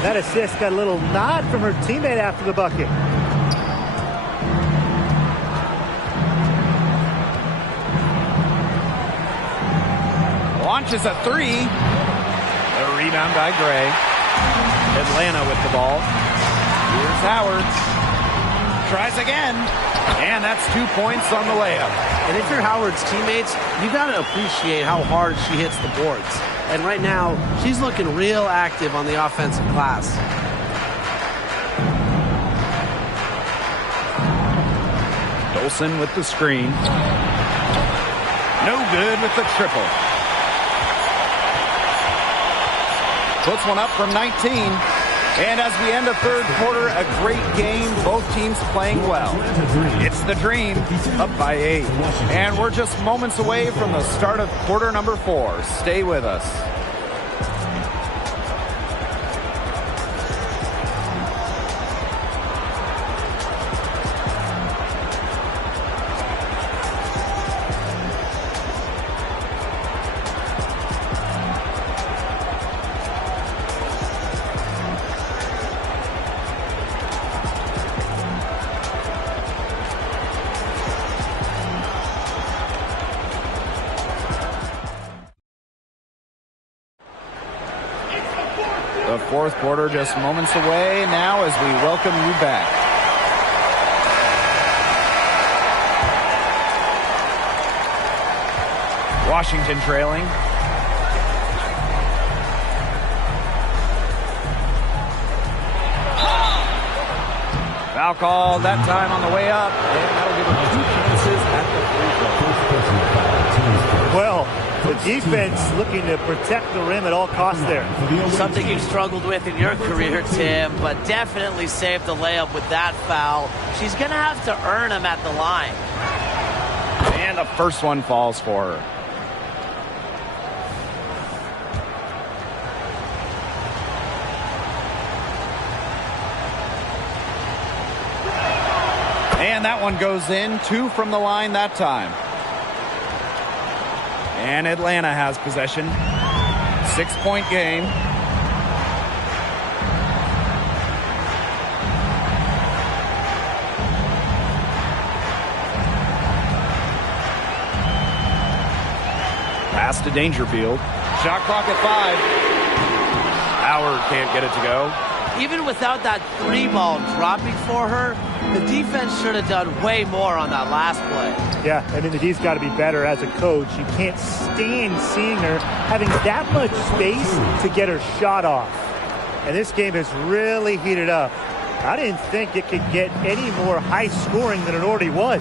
That assist got a little nod from her teammate after the bucket. Launches a three. The rebound by Gray. Atlanta with the ball. Here's Howard. Tries again. And that's 2 points on the layup. And if you're Howard's teammates, you got to appreciate how hard she hits the boards. And right now, she's looking real active on the offensive glass. Dolson with the screen. No good with the triple. Puts one up from 19. And as we end the third quarter, a great game. Both teams playing well. It's the Dream, up by 8. And we're just moments away from the start of quarter number 4. Stay with us. The fourth quarter just moments away now as we welcome you back. Washington trailing. Foul called that time on the way up, and that'll give her 2 chances at the free throw. Well, the defense looking to protect the rim at all costs there. Something you've struggled with in your career, Tim, but definitely saved the layup with that foul. She's going to have to earn them at the line. And the first one falls for her. And that one goes in. 2 from the line that time. And Atlanta has possession. 6-point game. Pass to Dangerfield. Shot clock at 5. Howard can't get it to go. Even without that 3-ball dropping for her, the defense should have done way more on that last play. Yeah, I mean, the D's got to be better as a coach. You can't stand seeing her having that much space to get her shot off. And this game has really heated up. I didn't think it could get any more high scoring than it already was.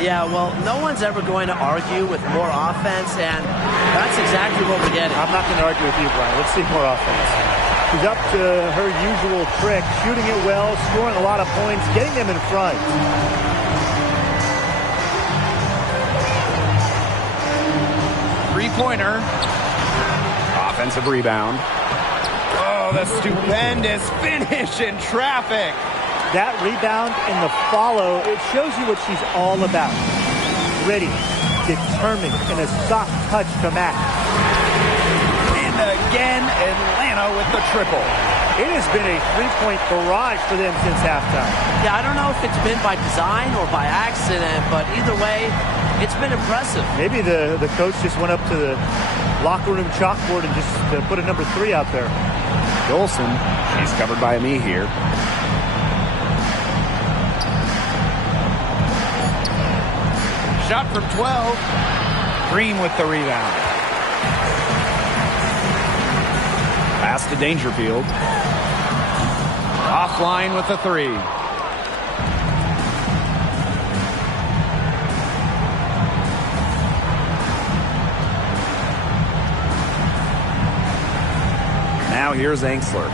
Yeah, well, no one's ever going to argue with more offense, and that's exactly what we're getting. I'm not going to argue with you, Brian. Let's see more offense. She's up to her usual trick, shooting it well, scoring a lot of points, getting them in front. Three-pointer. Offensive rebound. Oh, the stupendous finish in traffic. That rebound and the follow, it shows you what she's all about. Ready, determined, and a soft touch to match. And again, Atlanta with the triple. It has been a 3-point barrage for them since halftime. Yeah, I don't know if it's been by design or by accident, but either way, it's been impressive. Maybe the coach just went up to the locker room chalkboard and just put a number 3 out there. Dolson, she's covered by me here. Shot from 12. Green with the rebound. Pass to Dangerfield. Offline with the 3. Now here's Angsler.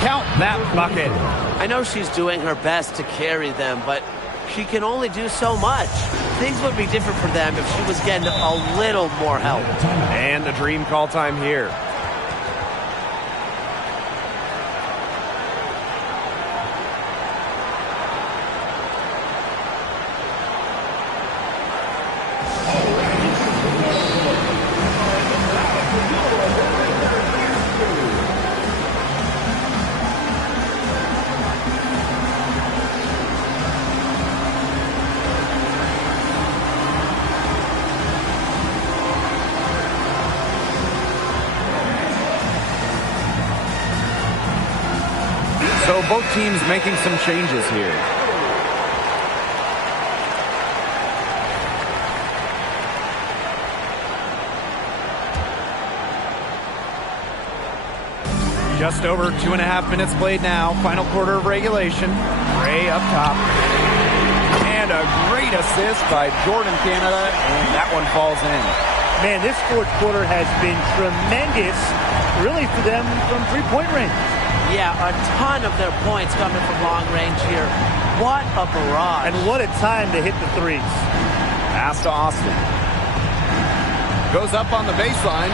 Count that bucket. I know she's doing her best to carry them, but she can only do so much. Things would be different for them if she was getting a little more help. And the dream call time here. So both teams making some changes here. Just over 2.5 minutes played now. Final quarter of regulation. Ray up top. And a great assist by Jordan Canada, and that one falls in. Man, this fourth quarter has been tremendous, really, for them from three-point range. Yeah, a ton of their points coming from long range here. What a barrage. And what a time to hit the threes. Pass to Austin. Goes up on the baseline.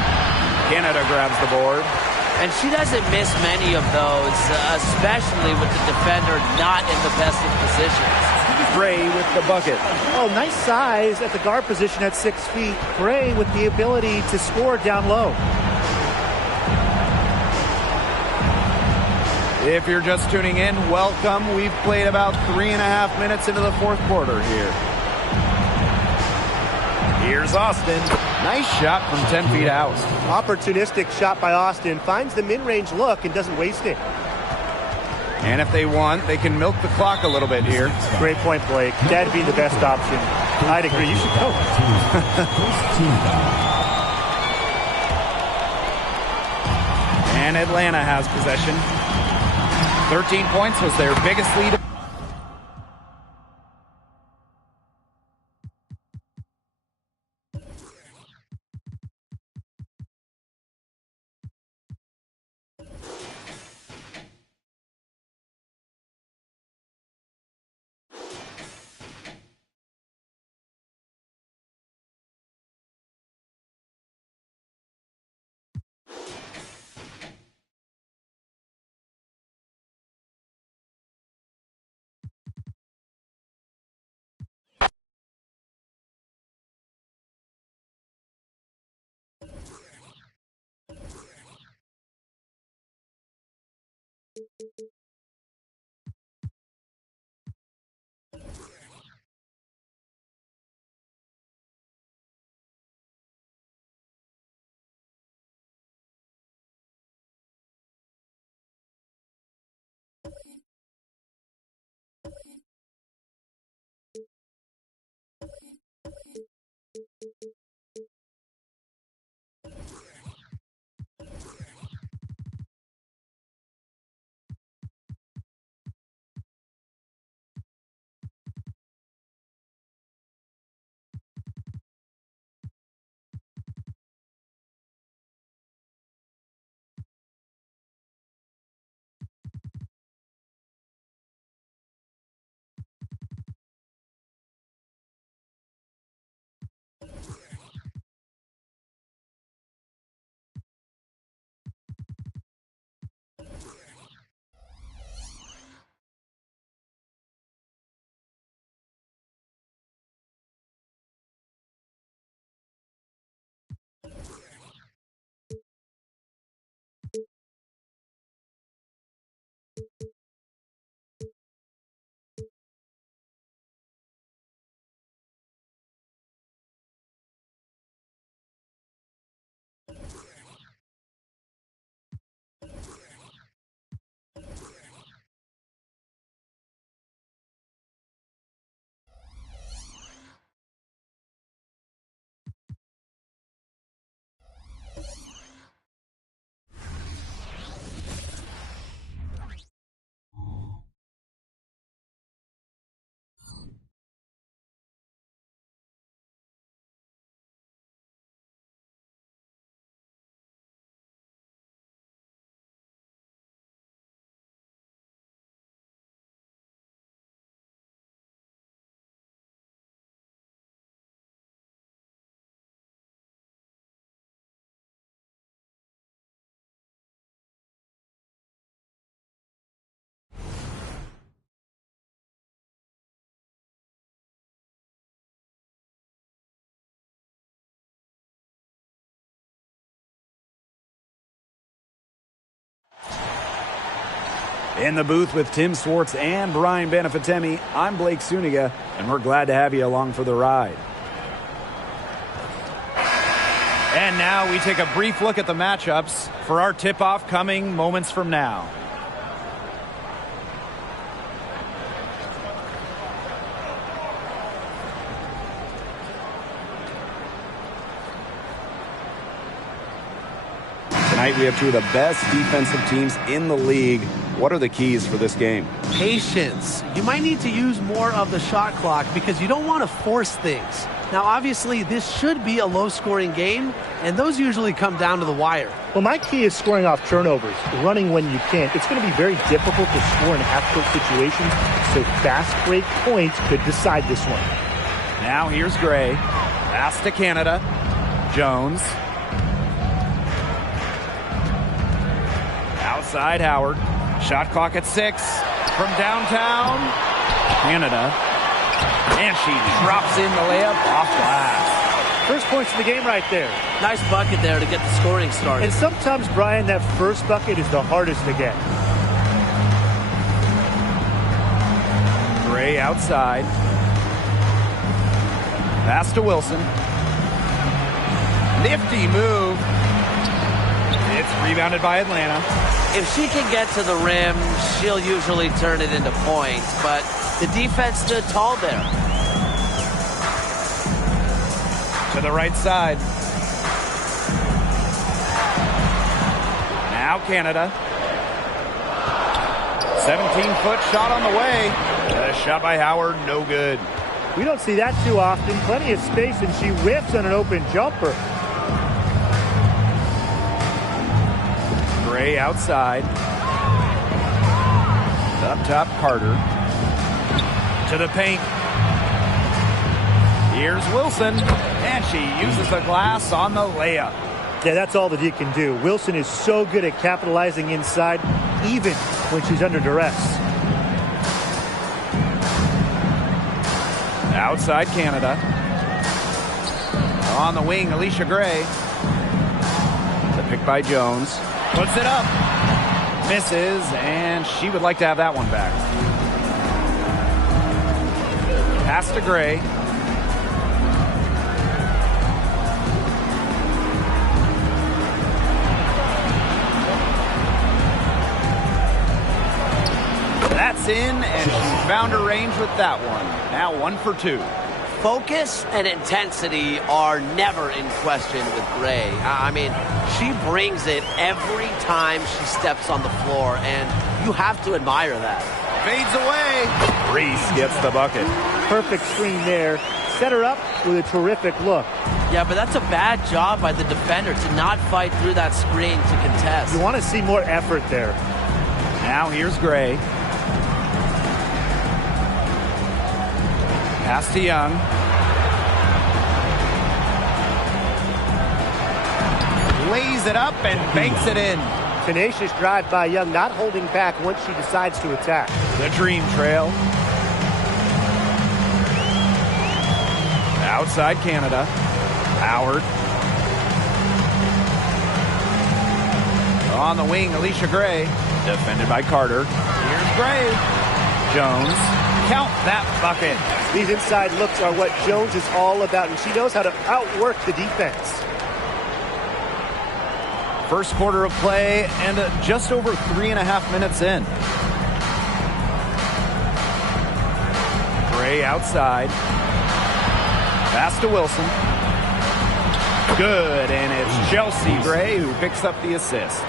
Canada grabs the board. And she doesn't miss many of those, especially with the defender not in the best of positions. Gray with the bucket. Oh, nice size at the guard position at 6 feet. Gray with the ability to score down low. If you're just tuning in, welcome. We've played about 3.5 minutes into the fourth quarter here. Here's Austin. Nice shot from 10 feet out. Opportunistic shot by Austin. Finds the mid-range look and doesn't waste it. And if they want, they can milk the clock a little bit here. Great point, Blake. That'd be the best option. I'd agree. You should go. First team foul. And Atlanta has possession. 13 points was their biggest lead. In the booth with Tim Swartz and Brian Benefitemi, I'm Blake Suniga, and we're glad to have you along for the ride. And now we take a brief look at the matchups for our tip-off coming moments from now. Tonight we have two of the best defensive teams in the league. What are the keys for this game? Patience. You might need to use more of the shot clock because you don't want to force things. Now, obviously, this should be a low-scoring game, and those usually come down to the wire. Well, my key is scoring off turnovers, running when you can. It's going to be very difficult to score in half-court situations, so fast break points could decide this one. Now here's Gray. Pass to Canada. Jones. Outside Howard. Shot clock at 6 from downtown. Canada. And she drops in the layup off glass. First points of the game right there. Nice bucket there to get the scoring started. And sometimes, Brian, that first bucket is the hardest to get. Gray outside. Pass to Wilson. Nifty move. It's Rebounded by Atlanta. If she can get to the rim, she'll usually turn it into points, but the defense stood tall there. To the right side. Now Canada. 17-foot shot on the way. A shot by Howard, no good. We don't see that too often. Plenty of space, and she whiffs on an open jumper. Gray outside. Up top, Carter. To the paint. Here's Wilson. And she uses the glass on the layup. Yeah, that's all that he can do. Wilson is so good at capitalizing inside, even when she's under duress. Outside Canada. On the wing, Alicia Gray. The pick by Jones. Puts it up. Misses, and she would like to have that one back. Pass to Gray. That's in, and she found her range with that one. Now 1 for 2. Focus and intensity are never in question with Gray. I mean, she brings it every time she steps on the floor, and you have to admire that. Fades away. Reese gets the bucket. Perfect screen there. Set her up with a terrific look. Yeah, but that's a bad job by the defender to not fight through that screen to contest. You want to see more effort there. Now here's Gray. Pass to Young. Lays it up and banks it in. Tenacious drive by Young, not holding back once she decides to attack. The dream trail. Outside Canada. Howard. On the wing, Alicia Gray. Defended by Carter. Here's Gray. Jones. Count that bucket. These inside looks are what Jones is all about, and she knows how to outwork the defense. First quarter of play, and just over 3.5 minutes in. Gray outside. Pass to Wilson. Good, and it's Chelsea Gray who picks up the assist.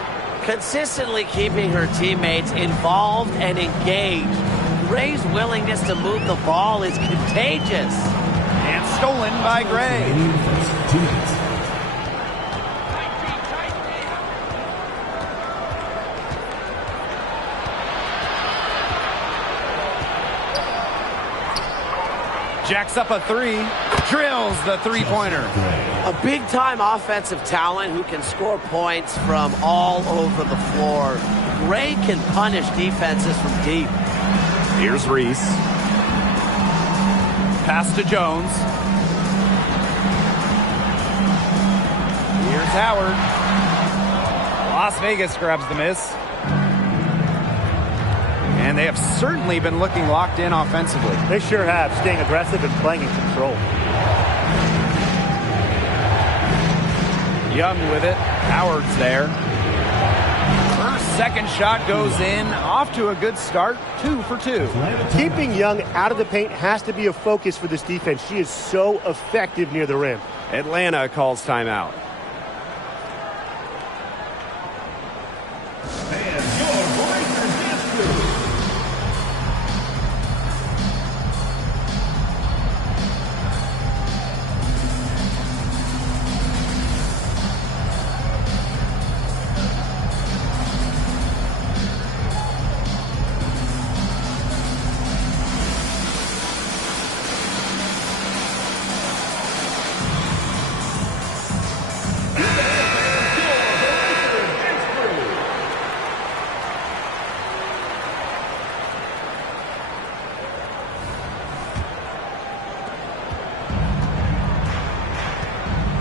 Consistently keeping her teammates involved and engaged. Gray's willingness to move the ball is contagious. And stolen by Gray. Jacks up a three. Drills the three-pointer. A big-time offensive talent who can score points from all over the floor. Gray can punish defenses from deep. Here's Reese. Pass to Jones. Here's Howard. Las Vegas grabs the miss. And they have certainly been looking locked in offensively. They sure have, staying aggressive and playing in control. Young with it. Howard's there. Her second shot goes in. Off to a good start. 2 for 2. Keeping Young out of the paint has to be a focus for this defense. She is so effective near the rim. Atlanta calls timeout.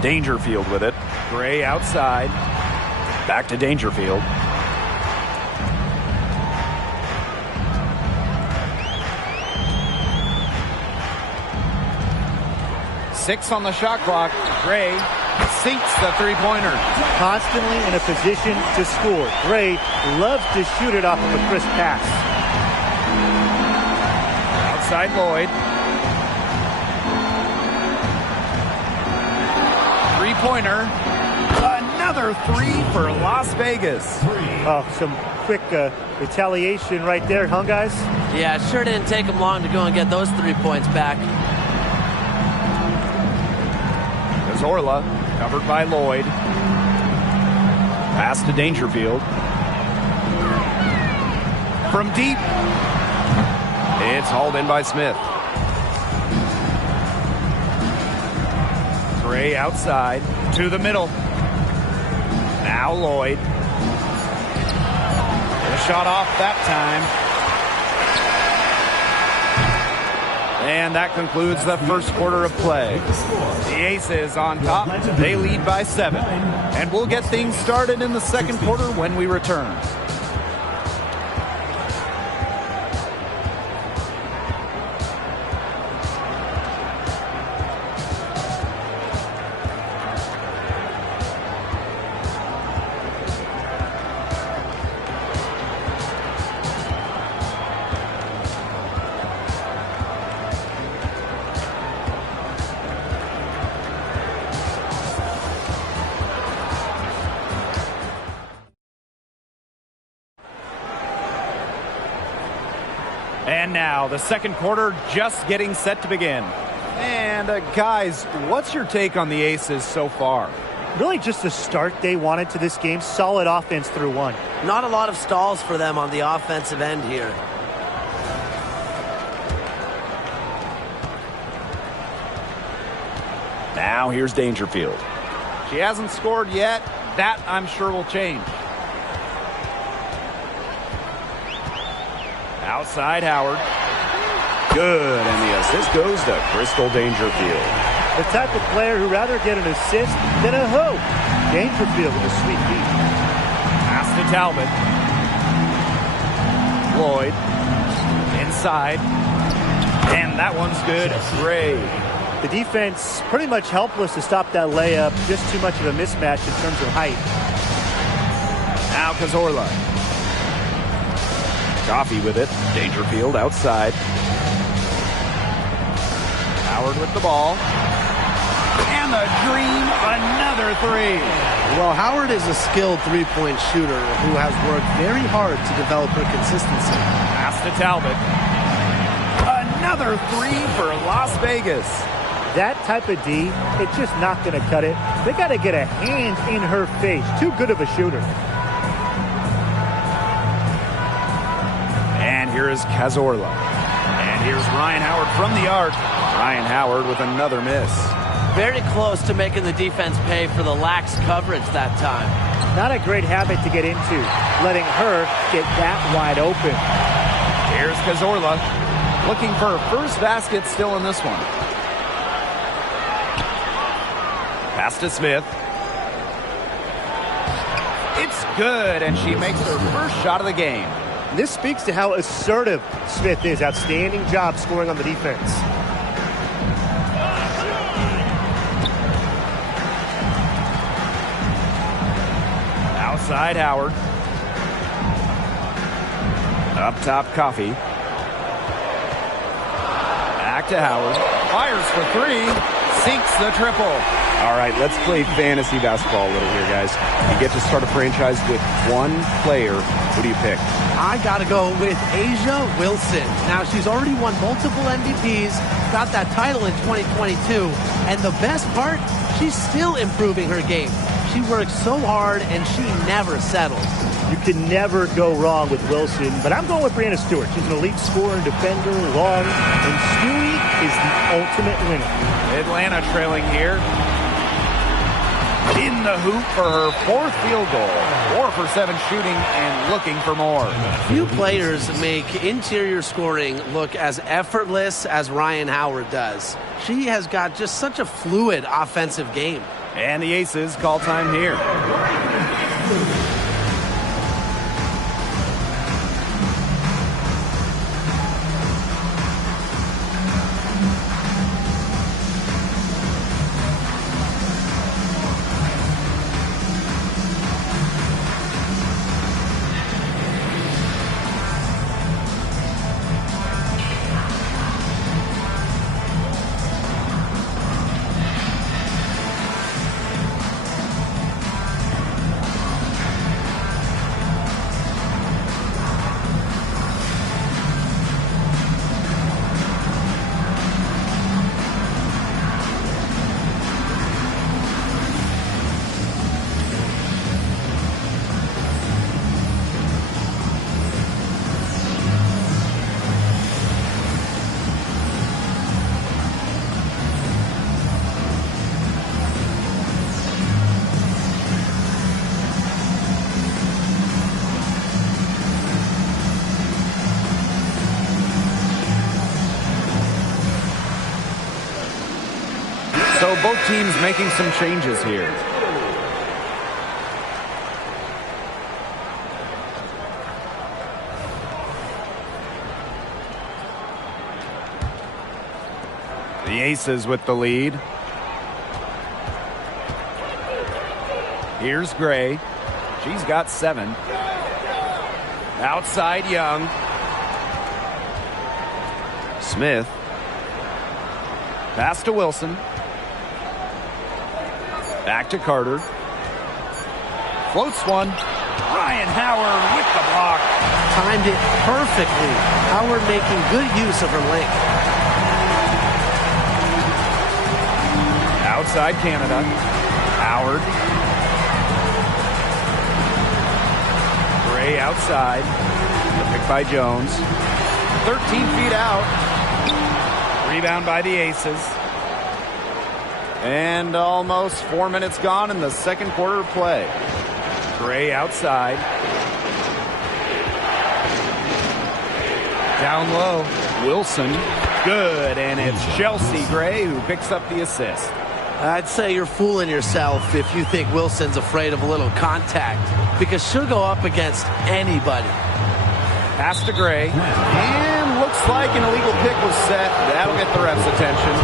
Dangerfield with it. Gray outside. Back to Dangerfield. Six on the shot clock. Gray sinks the three-pointer. Constantly in a position to score. Gray loves to shoot it off of a crisp pass. Outside Lloyd. Three-pointer. Another three for Las Vegas. Oh, some quick retaliation right there, huh, guys? Yeah, it sure didn't take them long to go and get those 3 points back. Cazorla, covered by Lloyd. Pass to Dangerfield. From deep. It's hauled in by Smith. Gray outside to the middle. Now Lloyd. A shot off that time. And that concludes the first quarter of play. The Aces on top. They lead by 7. And we'll get things started in the second quarter when we return. And now the second quarter just getting set to begin. And guys, what's your take on the Aces so far? Really just the start they wanted to this game. Solid offense through one. Not a lot of stalls for them on the offensive end here. Now here's Dangerfield. She hasn't scored yet. That, I'm sure, will change. Outside Howard. Good, and the assist goes to Crystal Dangerfield. The type of player who'd rather get an assist than a hoop. Dangerfield with a sweet beat. Pass to Talbot. Lloyd. Inside. And that one's good. Gray. The defense pretty much helpless to stop that layup. Just too much of a mismatch in terms of height. Now Cazorla. Coffee with it. Dangerfield outside. Howard with the ball. And the dream, another three. Well, Howard is a skilled three-point shooter who has worked very hard to develop her consistency. Pass to Talbot. Another three for Las Vegas. That type of D, it's just not going to cut it. They got to get a hand in her face. Too good of a shooter. And here is Cazorla. And here's Ryan Howard from the arc. Ryan Howard with another miss. Very close to making the defense pay for the lax coverage that time. Not a great habit to get into, letting her get that wide open. Here's Cazorla, looking for her first basket still in this one. Pass to Smith. It's good, and she makes her first shot of the game. This speaks to how assertive Smith is. Outstanding job scoring on the defense. Outside Howard. Up top Coffee. Back to Howard. Fires for three. Sinks the triple. All right, let's play fantasy basketball a little here, guys. You get to start a franchise with one player. Who do you pick? I got to go with Asia Wilson. Now, she's already won multiple MVPs, got that title in 2022, and the best part, she's still improving her game. She works so hard, and she never settles. You can never go wrong with Wilson, but I'm going with Brianna Stewart. She's an elite scorer and defender, long, and Stewie is the ultimate winner. Atlanta trailing here. In the hoop for her fourth field goal. 4 for 7 shooting and looking for more. Few players make interior scoring look as effortless as Ryan Howard does. She has got just such a fluid offensive game. And the Aces call time here. Both teams making some changes here. The Aces with the lead. Here's Gray. She's got 7. Outside Young. Smith. Pass to Wilson. Back to Carter. Floats one. Ryan Howard with the block. Timed it perfectly. Howard making good use of her length. Outside Canada. Howard. Gray outside. The pick by Jones. 13 feet out. Rebound by the Aces. And almost 4 minutes gone in the second quarter of play. Gray outside. Down low. Wilson. Good. And it's Chelsea Gray who picks up the assist. I'd say you're fooling yourself if you think Wilson's afraid of a little contact, because she'll go up against anybody. Pass to Gray. And looks like an illegal pick was set. That'll get the ref's attention.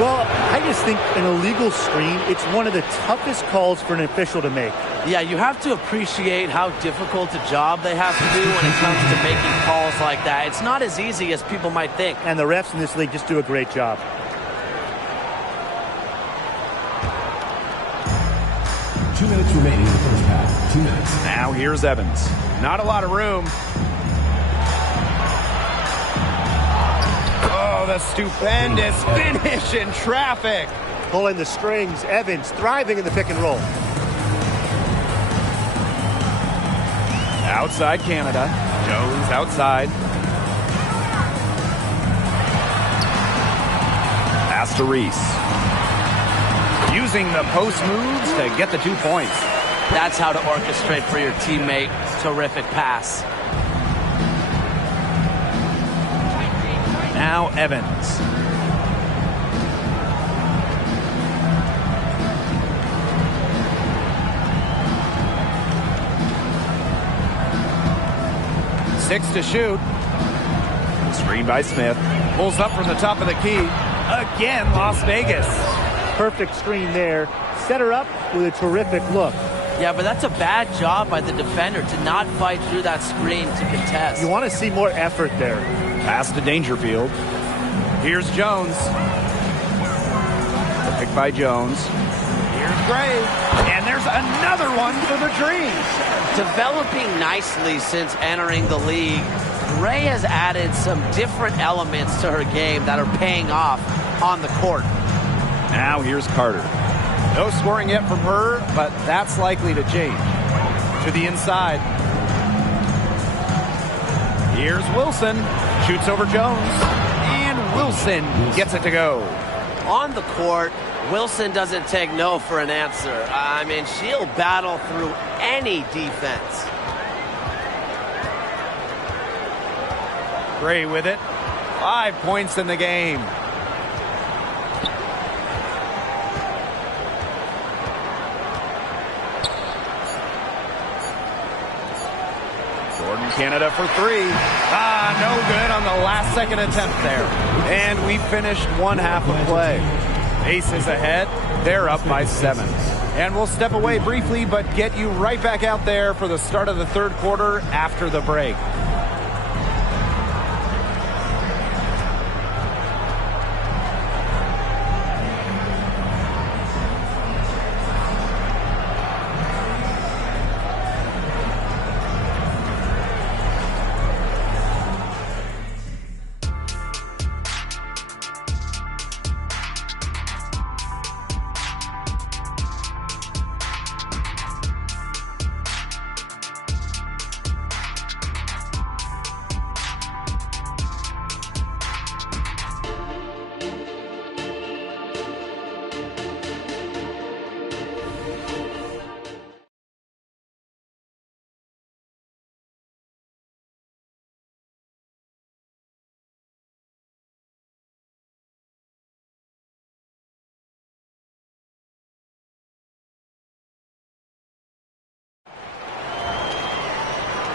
Well, I just think an illegal screen, it's one of the toughest calls for an official to make. Yeah, you have to appreciate how difficult a job they have to do when it comes to making calls like that. It's not as easy as people might think. And the refs in this league just do a great job. Two minutes remaining in the first half. 2 minutes. Now here's Evans. Not a lot of room. Oh, the stupendous finish in traffic. Pulling the strings. Evans thriving in the pick and roll. Outside Canada. Jones outside. Pass to Reese. Using the post moves to get the 2 points. That's how to orchestrate for your teammate. Terrific pass. Now Evans. Six to shoot. Screen by Smith. Pulls up from the top of the key. Again, Las Vegas. Perfect screen there. Set her up with a terrific look. Yeah, but that's a bad job by the defender to not fight through that screen to contest. You want to see more effort there. Pass to Dangerfield. Here's Jones. The pick by Jones. Here's Gray. And there's another one for the Dreams. Developing nicely since entering the league, Gray has added some different elements to her game that are paying off on the court. Now here's Carter. No scoring yet from her, but that's likely to change. To the inside. Here's Wilson. Shoots over Jones. And Wilson gets it to go. On the court, Wilson doesn't take no for an answer. I mean, she'll battle through any defense. Gray with it. 5 points in the game. Jordan Canada for 3. No good on the last second attempt there. And we finished one half of play. Aces ahead. They're up by 7. And we'll step away briefly, but get you right back out there for the start of the third quarter after the break.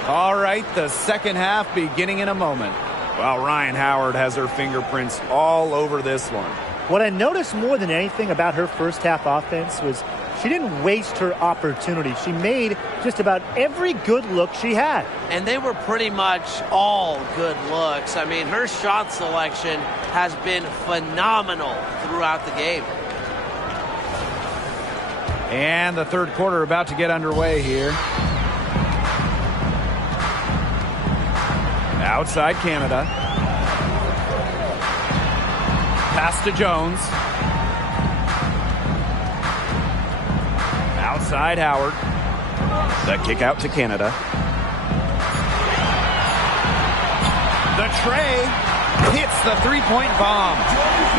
All right, the second half beginning in a moment. Well, Ryan Howard has her fingerprints all over this one. What I noticed more than anything about her first half offense was she didn't waste her opportunity. She made just about every good look she had. And they were pretty much all good looks. I mean, her shot selection has been phenomenal throughout the game. And the third quarter about to get underway here. Outside Canada. Pass to Jones. Outside Howard. The kick out to Canada. The tray hits the three-point bomb.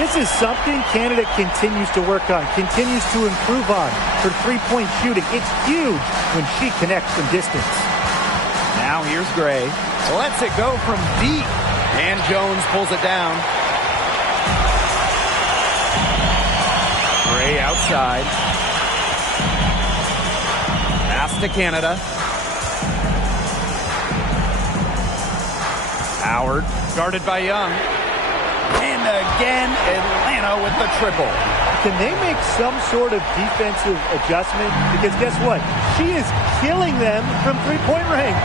This is something Canada continues to work on, continues to improve on. Her three-point shooting, it's huge when she connects from distance. Now here's Gray. Lets it go from deep. And Jones pulls it down. Gray outside. Pass to Canada. Howard, guarded by Young. And again, Atlanta with the triple. Can they make some sort of defensive adjustment? Because guess what? She is killing them from three-point range.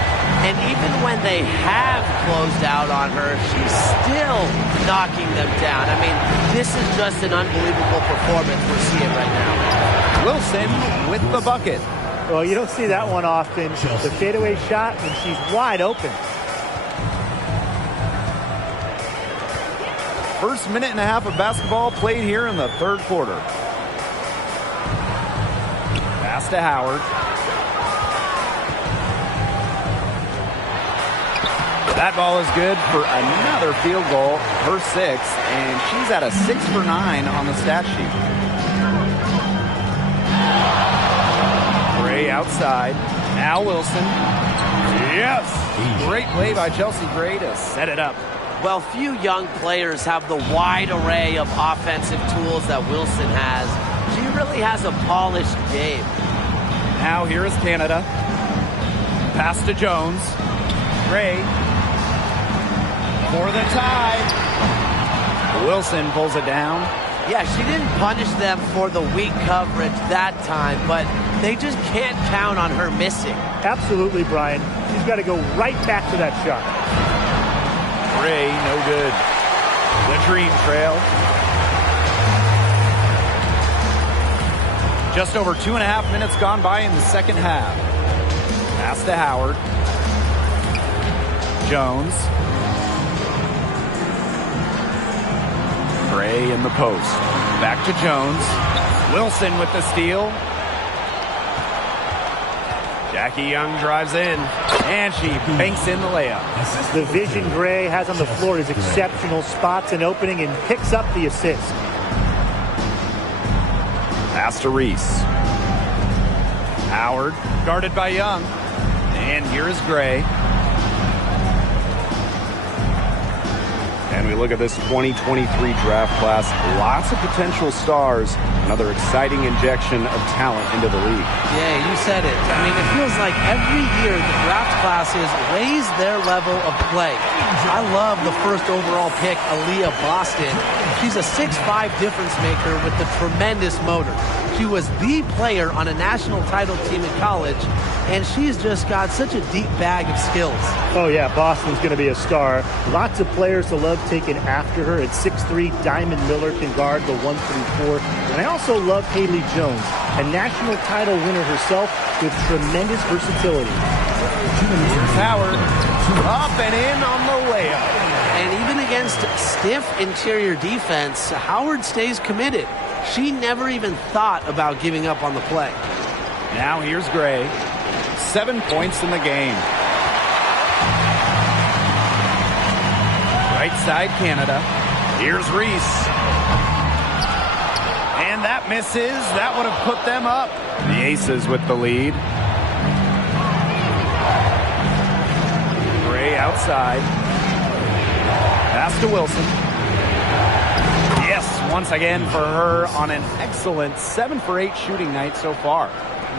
And even when they have closed out on her, she's still knocking them down. I mean, this is just an unbelievable performance we're seeing right now. Wilson with the bucket. Well, you don't see that one often. The fadeaway shot, and she's wide open. First minute and a half of basketball played here in the third quarter. Pass to Howard. That ball is good for another field goal, her sixth, and she's at a 6 for 9 on the stat sheet. Gray outside. Now Wilson. Yes! Great play by Chelsea Gray to set it up. Well, few young players have the wide array of offensive tools that Wilson has. She really has a polished game. Now here is Canada. Pass to Jones. Gray. For the tie. Wilson pulls it down. Yeah, she didn't punish them for the weak coverage that time, but they just can't count on her missing. Absolutely, Brian. She's got to go right back to that shot. Gray, no good. The dream trail. Just over 2.5 minutes gone by in the second half. Pass to Howard. Jones. Gray in the post. Back to Jones. Wilson with the steal. Jackie Young drives in, and she banks in the layup. The vision Gray has on the floor is exceptional. Spots an opening and picks up the assist. Pass to Reese. Howard, guarded by Young. And here is Gray. And we look at this 2023 draft class. Lots of potential stars. Another exciting injection of talent into the league. Yeah, you said it. I mean, it feels like every year the draft classes raise their level of play. I love the first overall pick, Aaliyah Boston. She's a 6'5" difference maker with a tremendous motor. She was the player on a national title team in college, and she's just got such a deep bag of skills. Oh, yeah, Boston's going to be a star. Lots of players to love taking after her. At 6'3", Diamond Miller can guard the 1-3-4. And I also love Haley Jones, a national title winner herself with tremendous versatility. Here's Howard. Up and in on the layup. And even against stiff interior defense, Howard stays committed. She never even thought about giving up on the play. Now here's Gray. 7 points in the game. Right side Canada. Here's Reese. And that misses. That would have put them up. The Aces with the lead. Gray outside. Pass to Wilson. Yes, once again for her on an excellent 7 for 8 shooting night so far.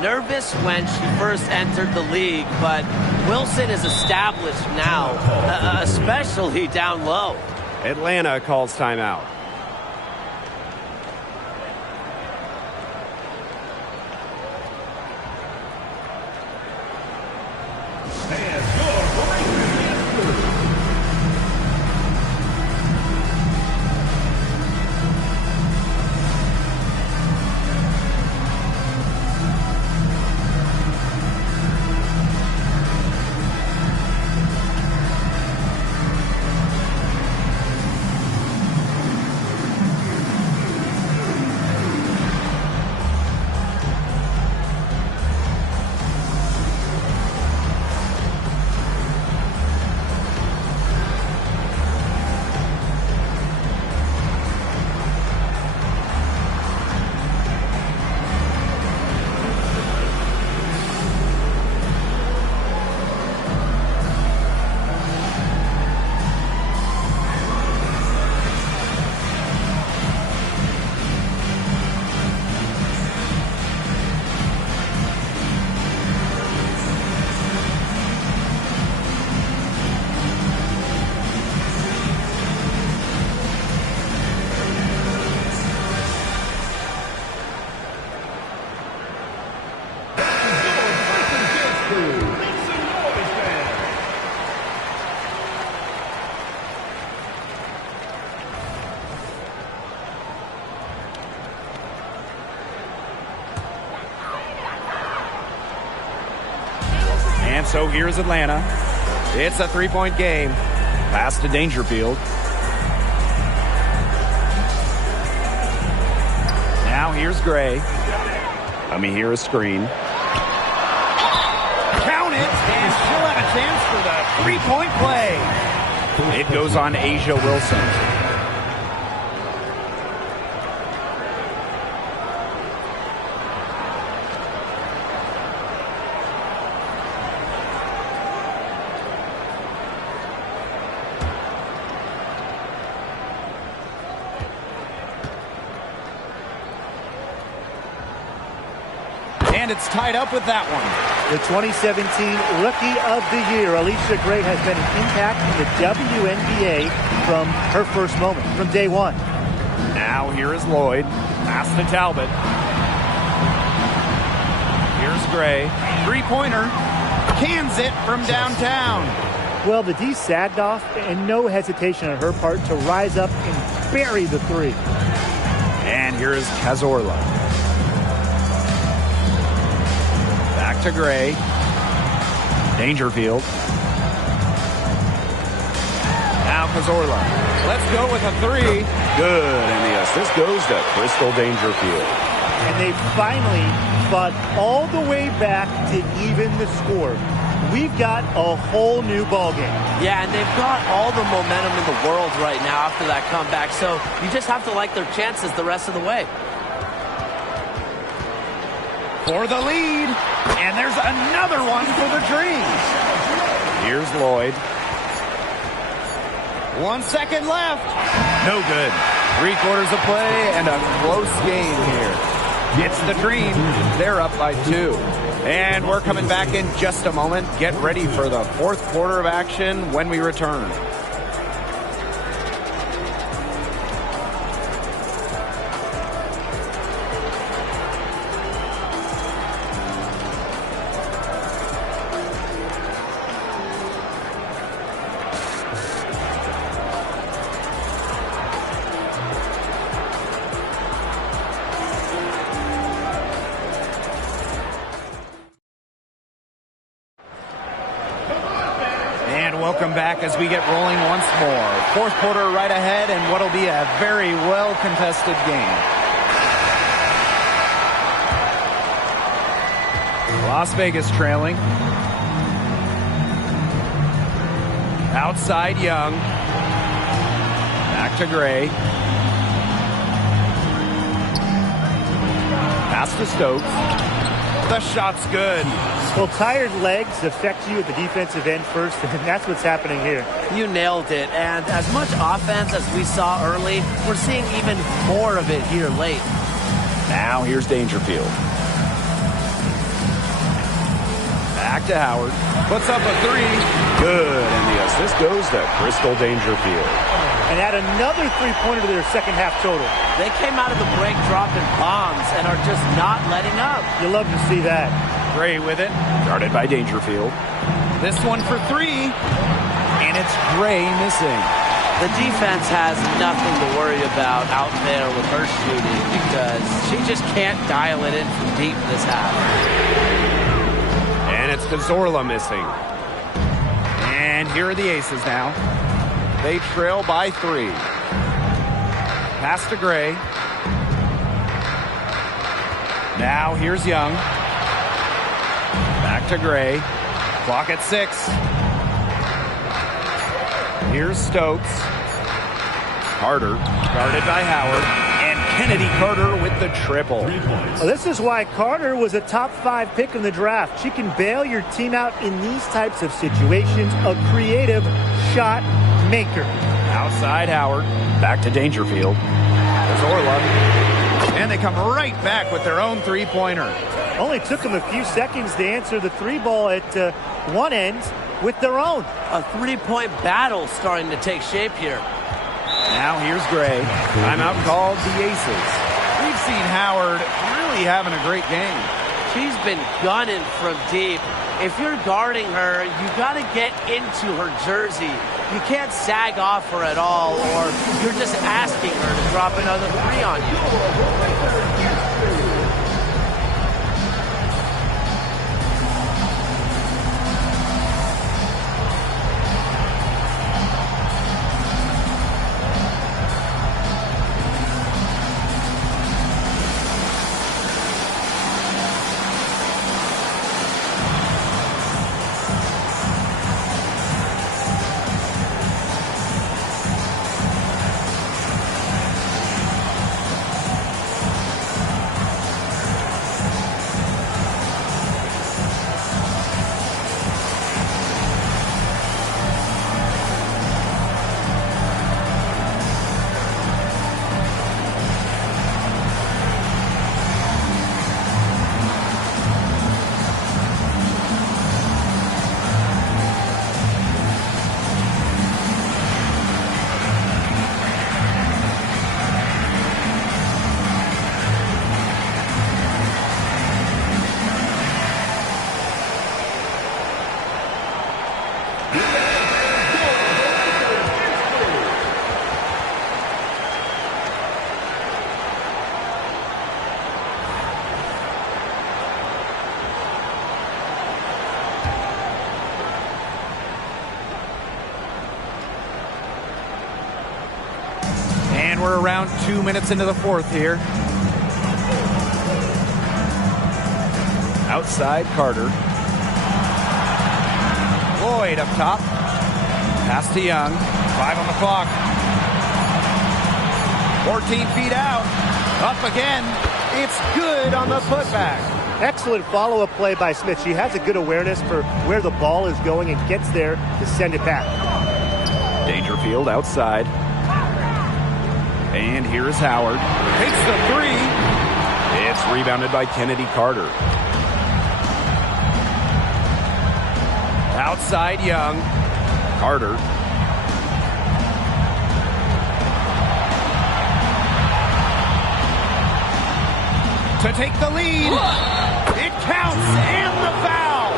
Nervous when she first entered the league, but Wilson is established now, especially down low. Atlanta calls timeout. And so here's Atlanta. It's a three-point game. Pass to Dangerfield. Now here's Gray. Here a screen. Count it, and she'll have a chance for the three-point play. It goes on Asia Wilson. And it's tied up with that one. The 2017 Rookie of the Year, Alicia Gray, has been an impact in the WNBA from her first moment, from day one. Now here is Lloyd. Pass to Talbot. Here's Gray. Three-pointer. Cans it from downtown. Well, the D sagged off, and no hesitation on her part to rise up and bury the three. And here is Cazorla. Back to Gray. Dangerfield. Now Cazorla. Let's go with a three. Good, and the assist goes to Crystal Dangerfield. And they finally fought all the way back to even the score. We've got a whole new ballgame. Yeah, and they've got all the momentum in the world right now after that comeback, so you just have to like their chances the rest of the way. For the lead. And there's another one for the Dreams. Here's Lloyd. 1 second left. No good. 3/4 of play and a close game here. It's the Dreams. They're up by 2. And we're coming back in just a moment. Get ready for the fourth quarter of action when we return. Welcome back as we get rolling once more. Fourth quarter right ahead, and what'll be a very well-contested game. Las Vegas trailing. Outside Young. Back to Gray. Pass to Stokes. The shot's good. Well, tired legs affect you at the defensive end first, and that's what's happening here. You nailed it, and as much offense as we saw early, we're seeing even more of it here late. Now here's Dangerfield. Back to Howard. Puts up a three. Good, and the assist goes to Crystal Dangerfield. And add another three-pointer to their second half total. They came out of the break dropping bombs and are just not letting up. You love to see that. Gray with it. Guarded by Dangerfield. This one for three. And it's Gray missing. The defense has nothing to worry about out there with her shooting because she just can't dial it in from deep this half. And it's Cazorla missing. And here are the Aces now. They trail by 3. Pass to Gray. Now here's Young. Back to Gray. Clock at 6. Here's Stokes. Carter, guarded by Howard. And Kennedy Carter with the triple. Well, this is why Carter was a top 5 pick in the draft. She can bail your team out in these types of situations. A creative shot maker. Outside Howard. Back to Dangerfield. There's Orla. And they come right back with their own three-pointer. Only took them a few seconds to answer the 3-ball at one end with their own. A 3-point battle starting to take shape here. Now here's Gray. Timeout called the Aces. We've seen Howard really having a great game. She's been gunning from deep. If you're guarding her, you got to get into her jersey. You can't sag off her at all, or you're just asking her to drop another 3 on you. And we're around 2 minutes into the fourth here. Outside Carter. Lloyd up top. Pass to Young. 5 on the clock. 14 feet out. Up again. It's good on the putback. Excellent follow-up play by Smith. She has a good awareness for where the ball is going and gets there to send it back. Dangerfield outside. And here's Howard. Takes the 3. It's rebounded by Kennedy Carter. Outside Young. Carter. To take the lead. It counts and the foul.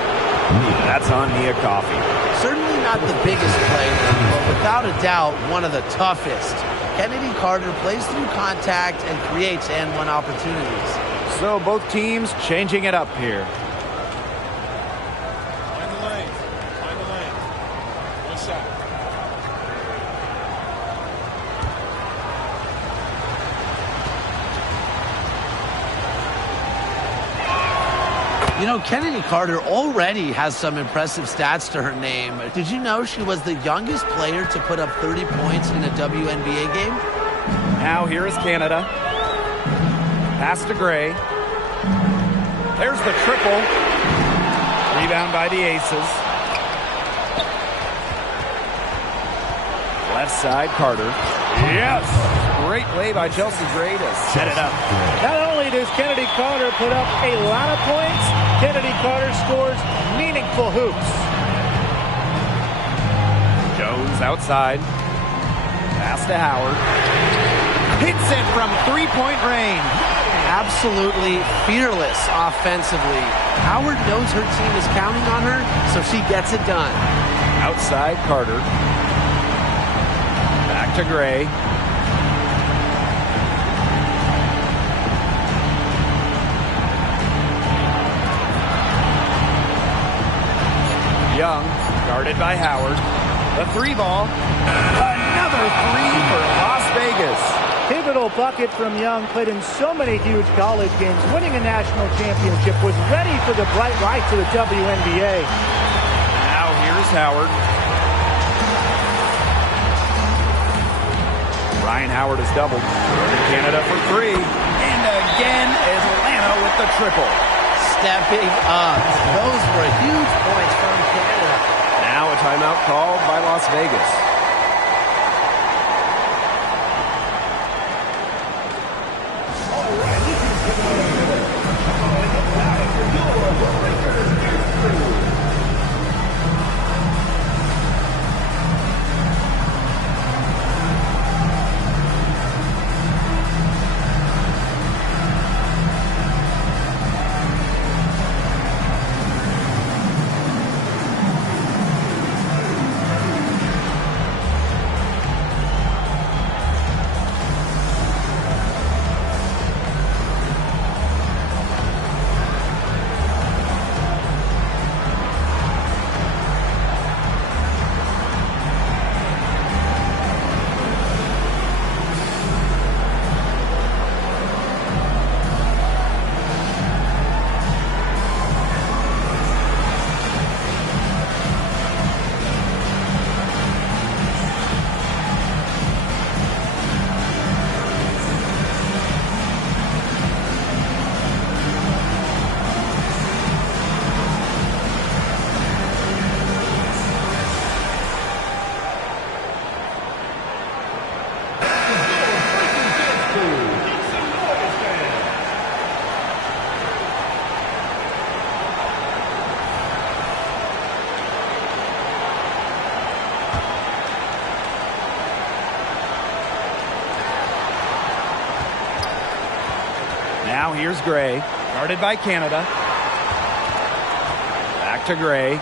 That's on Nia Coffey. Certainly not the biggest player, but without a doubt, one of the toughest. Kennedy Carter plays through contact and creates and-one opportunities. So both teams changing it up here. Find the lane. Find the lane. One shot. You know, Kennedy Carter already has some impressive stats to her name. Did you know she was the youngest player to put up 30 points in a WNBA game? Now here is Canada. Pass to Gray. There's the triple. Rebound by the Aces. Left side, Carter. Yes! Great play by Chelsea Gray to set it up. Not only does Kennedy Carter put up a lot of points, Kennedy Carter scores meaningful hoops. Jones outside. Pass to Howard. Hits it from three-point range. Absolutely fearless offensively. Howard knows her team is counting on her, so she gets it done. Outside Carter. Back to Gray. Young, guarded by Howard. The three ball. Another three for Las Vegas. Pivotal bucket from Young, played in so many huge college games, winning a national championship, was ready for the bright light to the WNBA. Now here's Howard. Ryan Howard is doubled. Canada for three. And again, Atlanta with the triple. Stepping up. Those were huge points from Canada. Now a timeout called by Las Vegas. Now here's Gray, guarded by Canada. Back to Gray.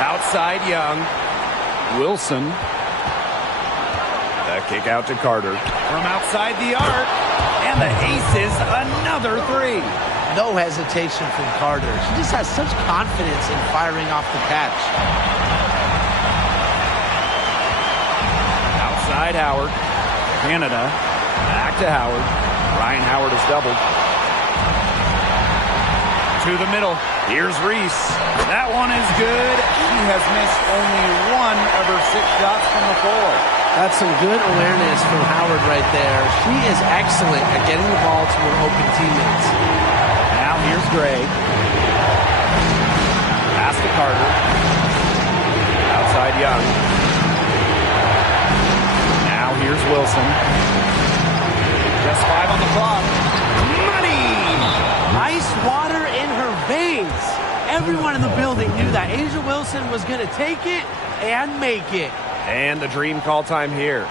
Outside Young. Wilson. The kick out to Carter. From outside the arc. And the ace is another three. No hesitation from Carter. She just has such confidence in firing off the catch. Outside Howard. Canada. Back to Howard. Ryan Howard is doubled. To the middle. Here's Reese. That one is good. She has missed only one of her 6 shots from the floor. That's some good awareness from Howard right there. She is excellent at getting the ball to her open teammates. Now here's Gray. Pass to Carter. Outside Young. Now here's Wilson. Just 5 on the clock. Money! Ice water in her veins. Everyone in the building knew that Asia Wilson was going to take it and make it. And the dream call time here.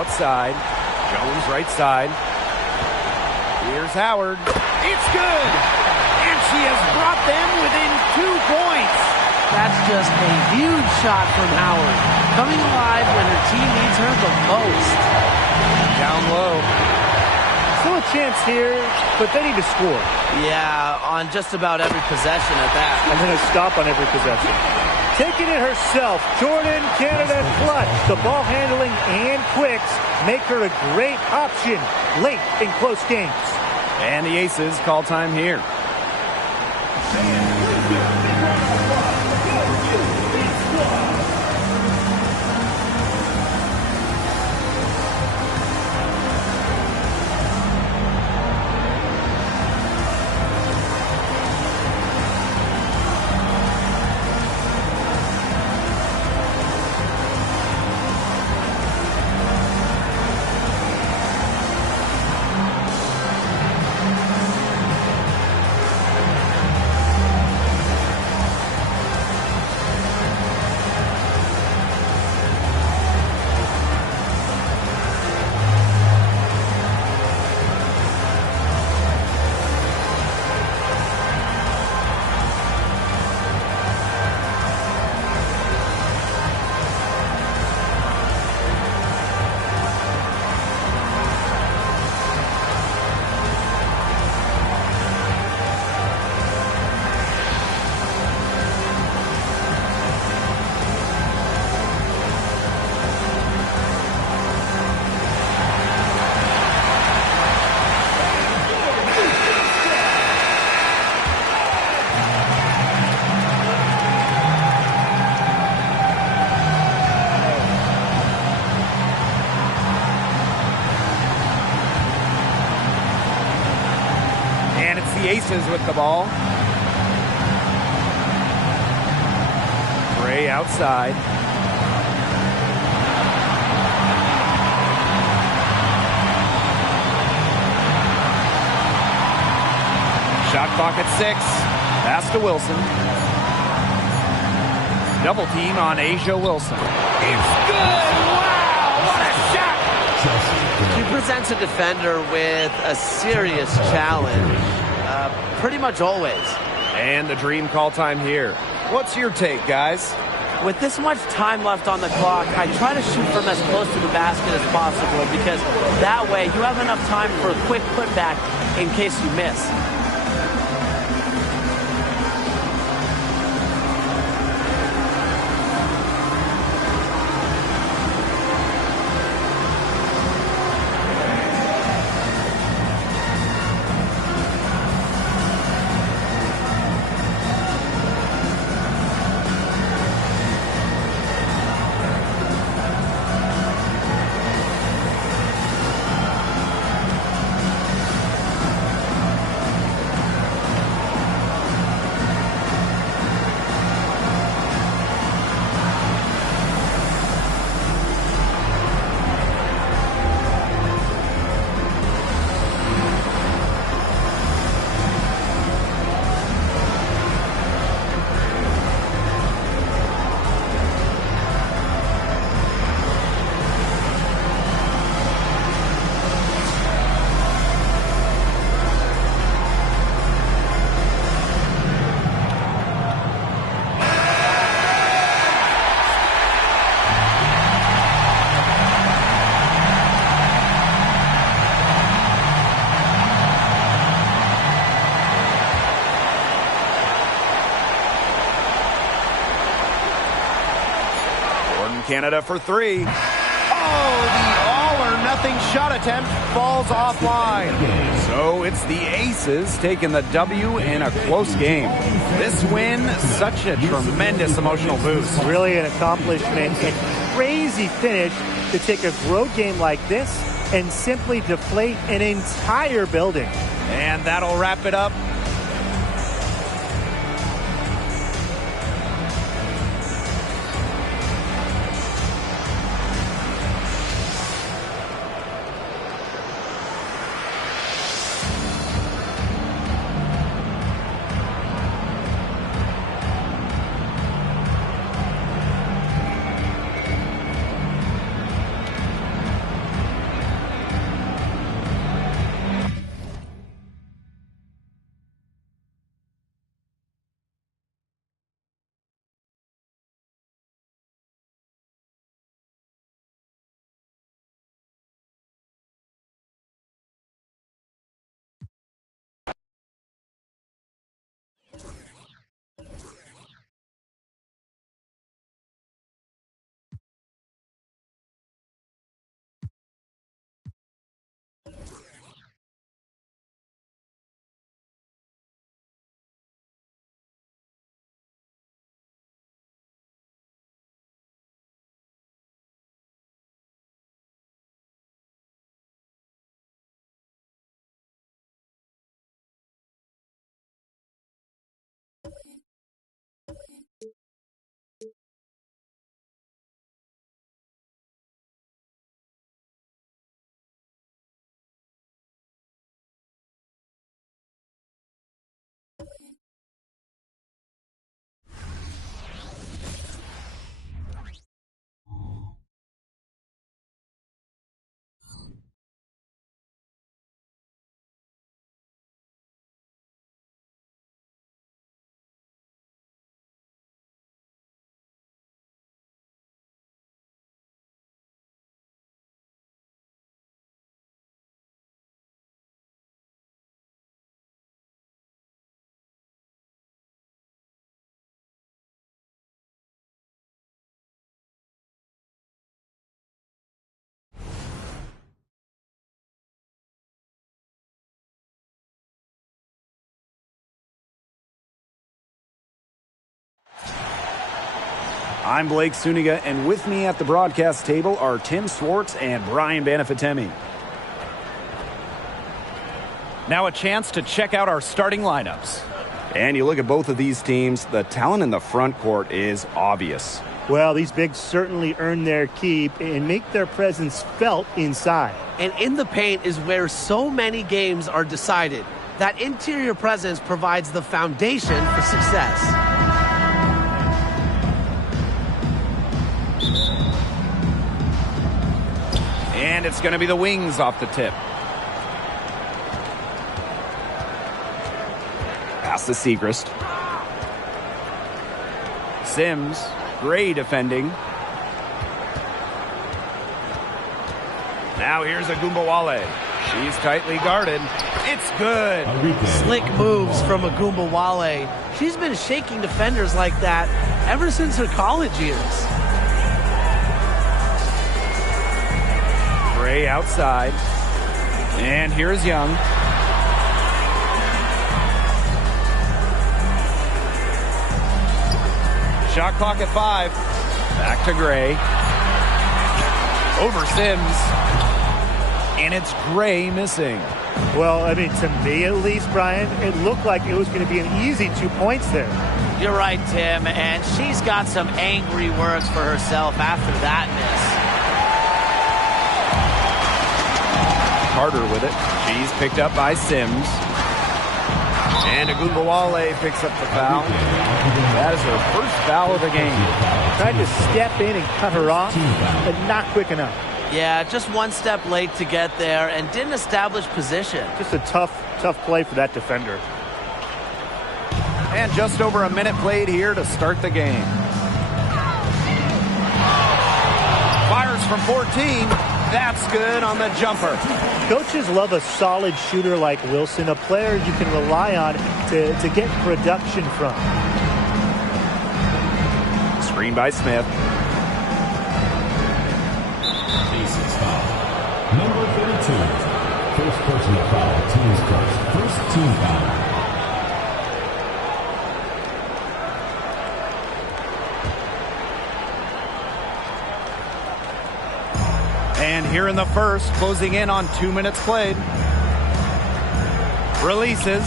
outside. Jones right side. Here's Howard. It's good! And she has brought them within 2 points. That's just a huge shot from Howard. Coming alive when her team needs her the most. Down low. Still a chance here, but they need to score. Yeah, on just about every possession at that. And then a stop on every possession. Taking it herself, Jordan Canada clutch. The ball handling and quicks make her a great option late in close games. And the Aces call time here. The Aces with the ball. Gray outside. Shot clock at 6. Pass to Wilson. Double team on Asia Wilson. It's good! Wow! What a shot! She presents a defender with a serious challenge. Pretty much always. And the dream call time here. What's your take, guys? With this much time left on the clock, I try to shoot from as close to the basket as possible because that way you have enough time for a quick putback in case you miss. Canada for 3. Oh, the all-or-nothing shot attempt falls offline. So it's the Aces taking the W in a close game. This win, such a tremendous emotional boost. Really an accomplishment, a crazy finish to take a road game like this and simply deflate an entire building. And that'll wrap it up. I'm Blake Suniga, and with me at the broadcast table are Tim Swartz and Brian Banafitemi. Now a chance to check out our starting lineups. And you look at both of these teams, the talent in the front court is obvious. Well, these bigs certainly earn their keep and make their presence felt inside. And in the paint is where so many games are decided. That interior presence provides the foundation for success. And it's going to be the wings off the tip. Pass to Segrist. Sims, Gray defending. Now here's Agumbawale. She's tightly guarded. It's good. Slick moves from Agumbawale. She's been shaking defenders like that ever since her college years. Gray outside. And here's Young. Shot clock at 5. Back to Gray. Over Sims. And it's Gray missing. Well, I mean, to me at least, Brian, it looked like it was going to be an easy 2 points there. You're right, Tim, and she's got some angry words for herself after that miss. Carter with it. She's picked up by Sims. And Agumbawale picks up the foul. That is her first foul of the game. Tried to step in and cut her off, but not quick enough. Yeah, just one step late to get there and didn't establish position. Just a tough play for that defender. And just over a minute played here to start the game. Fires from 14. That's good on the jumper. Coaches love a solid shooter like Wilson, a player you can rely on to get production from. Screen by Smith. Bases foul. Number 32. First personal foul. Team's first team foul. And here in the first, closing in on 2 minutes played. Releases.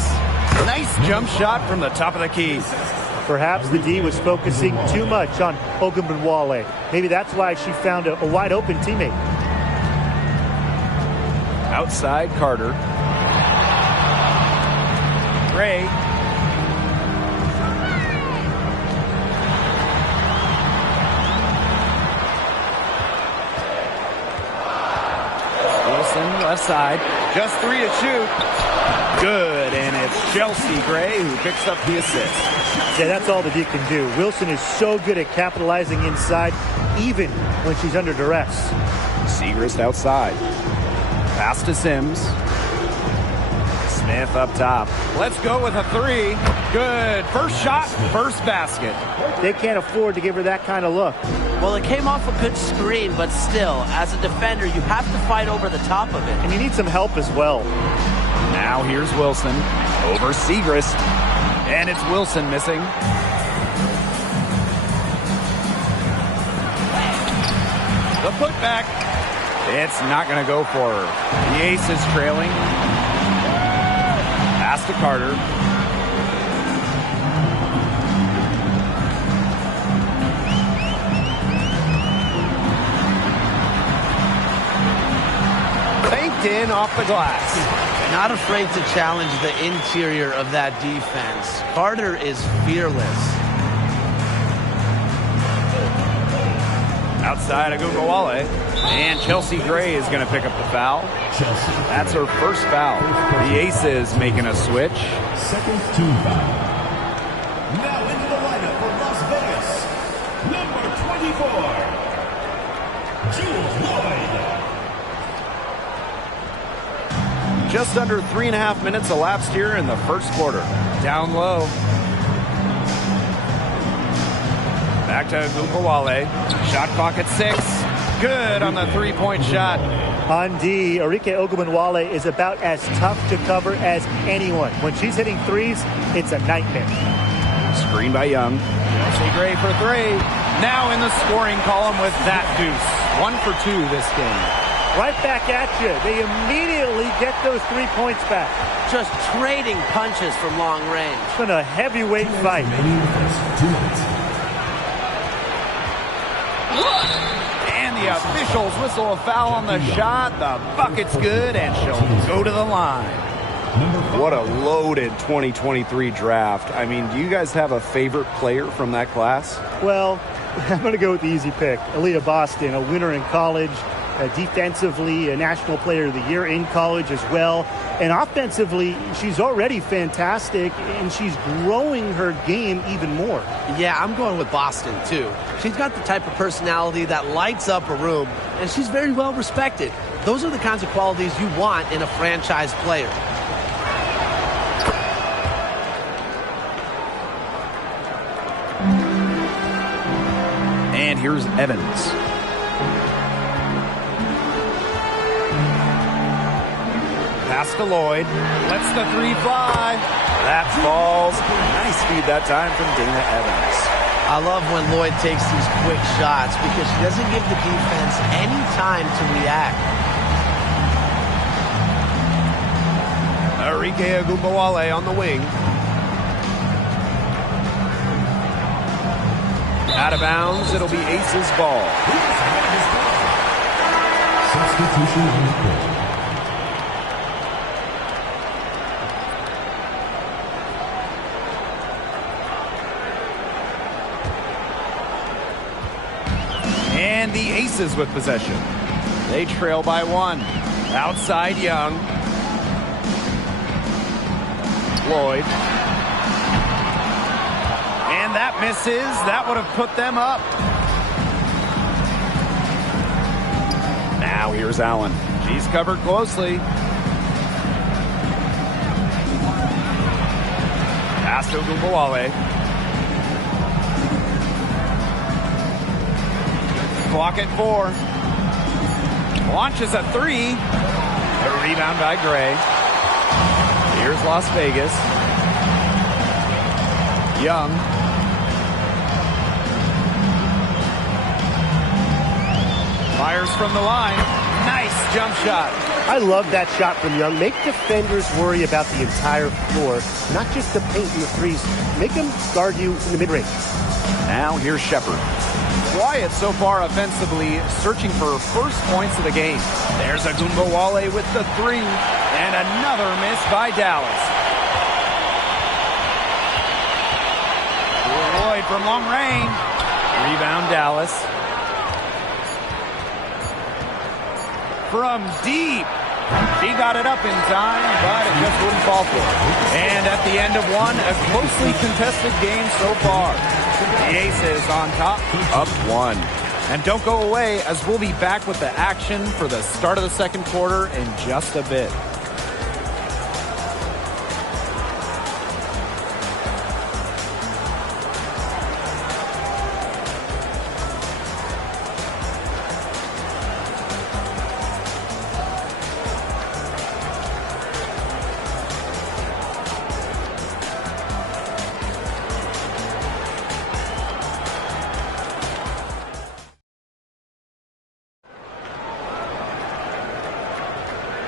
Nice jump shot from the top of the key. Perhaps the D was focusing too much on Ogunbowale. Maybe that's why she found a wide open teammate. Outside Carter. Gray. Left side, just 3 to shoot. Good, and it's Chelsea Gray who picks up the assist. Yeah, that's all the D can do. Wilson is so good at capitalizing inside, even when she's under duress. Segrist outside. Pass to Sims. Smith up top. Let's go with a 3. Good. First shot, first basket. They can't afford to give her that kind of look. Well, it came off a good screen, but still, as a defender, you have to fight over the top of it. And you need some help as well. Now here's Wilson over Segrist. And it's Wilson missing. The putback. It's not going to go for her. The ace is trailing. Pass to Carter. Banked in off the glass. Not afraid to challenge the interior of that defense. Carter is fearless. Outside Agumbawale. And Chelsea Gray is going to pick up the foul. Chelsea. That's her first foul. The Aces making a switch. Second team foul. Now into the lineup for Las Vegas. Number 24. Jules Lloyd. Just under 3.5 minutes elapsed here in the first quarter. Down low. Back to Agumbawale. Shot clock at 6. Good on the three-point shot. On D, Arike Ogunbowale is about as tough to cover as anyone. When she's hitting threes, it's a nightmare. Screen by Young. Chelsea Gray for 3. Now in the scoring column with that deuce. 1 for 2 this game. Right back at you. They immediately get those 3 points back. Just trading punches from long range. It's been a heavyweight fight. And the officials whistle a foul on the shot. The bucket's good, and she'll go to the line. What a loaded 2023 draft. I mean, do you guys have a favorite player from that class? Well, I'm going to go with the easy pick. Aaliyah Boston, a winner in college. Defensively, a National Player of the Year in college as well. And offensively, she's already fantastic, and she's growing her game even more. Yeah, I'm going with Boston, too. She's got the type of personality that lights up a room, and she's very well respected. Those are the kinds of qualities you want in a franchise player. And here's Evans. Pass to Lloyd. Lets the 3 fly. That falls. Nice feed that time from Dana Evans. I love when Lloyd takes these quick shots because she doesn't give the defense any time to react. Arike Agumbawale on the wing. Out of bounds. It'll be Aces ball. Substitution on the court. And the Aces with possession. They trail by 1. Outside Young. Lloyd. And that misses. That would have put them up. Now here's Allen. She's covered closely. Pass to Agumbawale. Clock at 4. Launches a 3. A rebound by Gray. Here's Las Vegas. Young. Fires from the line. Nice jump shot. I love that shot from Young. Make defenders worry about the entire floor, not just the paint and the threes. Make them guard you in the mid-range. Now here's Shepard. Quiet so far offensively, searching for first points of the game. There's Agumbawale with the 3, and another miss by Dallas. Lloyd from long range. Rebound Dallas. From deep. She got it up in time, but it just wouldn't fall for her. And at the end of 1, a closely contested game so far. The Aces on top, up 1. And don't go away, as we'll be back with the action for the start of the second quarter in just a bit.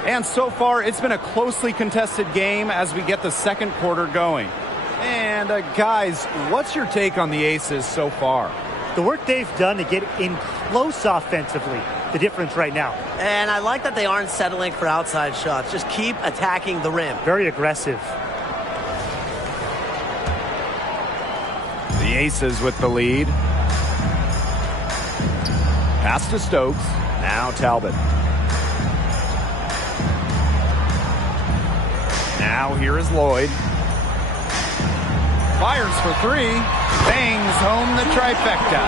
And so far, it's been a closely contested game as we get the second quarter going. And guys, what's your take on the Aces so far? The work they've done to get in close offensively, the difference right now. And I like that they aren't settling for outside shots. Just keep attacking the rim. Very aggressive. The Aces with the lead. Pass to Stokes. Now Talbot. Now here is Lloyd. Fires for 3. Bangs home the trifecta.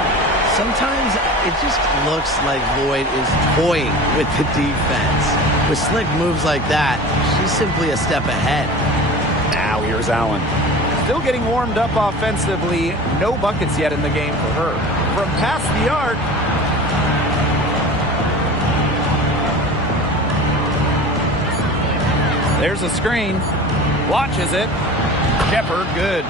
Sometimes it just looks like Lloyd is toying with the defense. With slick moves like that, she's simply a step ahead. Now here's Allen. Still getting warmed up offensively. No buckets yet in the game for her. From past the arc. There's a screen. Launches it. Shepard, good.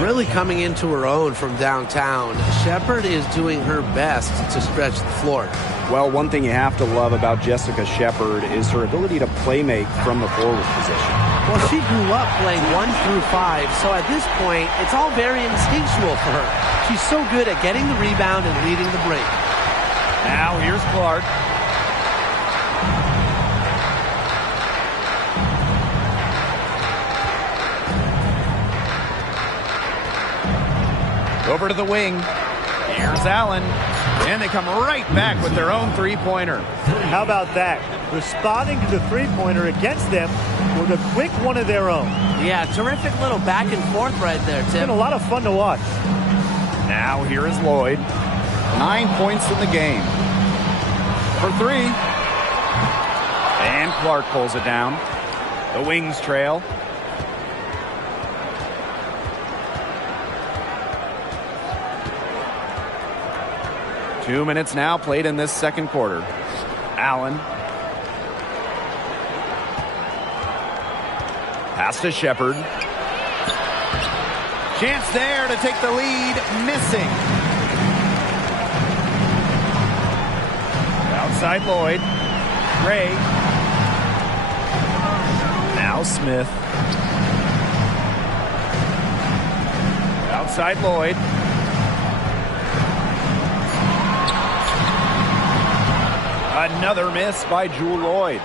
Really coming into her own from downtown. Shepard is doing her best to stretch the floor. Well, one thing you have to love about Jessica Shepard is her ability to play make from the forward position. Well, she grew up playing 1 through 5, so at this point, it's all very instinctual for her. She's so good at getting the rebound and leading the break. Now here's Clark. Over to the wing. Here's Allen. And they come right back with their own three-pointer. How about that? Responding to the three-pointer against them with a quick one of their own. Yeah, terrific little back and forth right there, It's Tim. been a lot of fun to watch. Now here is Lloyd. 9 points in the game. For 3. And Clark pulls it down. The Wings trail. Two minutes now played in this second quarter. Allen. Pass to Shepard. Chance there to take the lead. Missing. Outside Lloyd. Gray. Now Smith. Outside Lloyd. Another miss by Jewel Lloyd.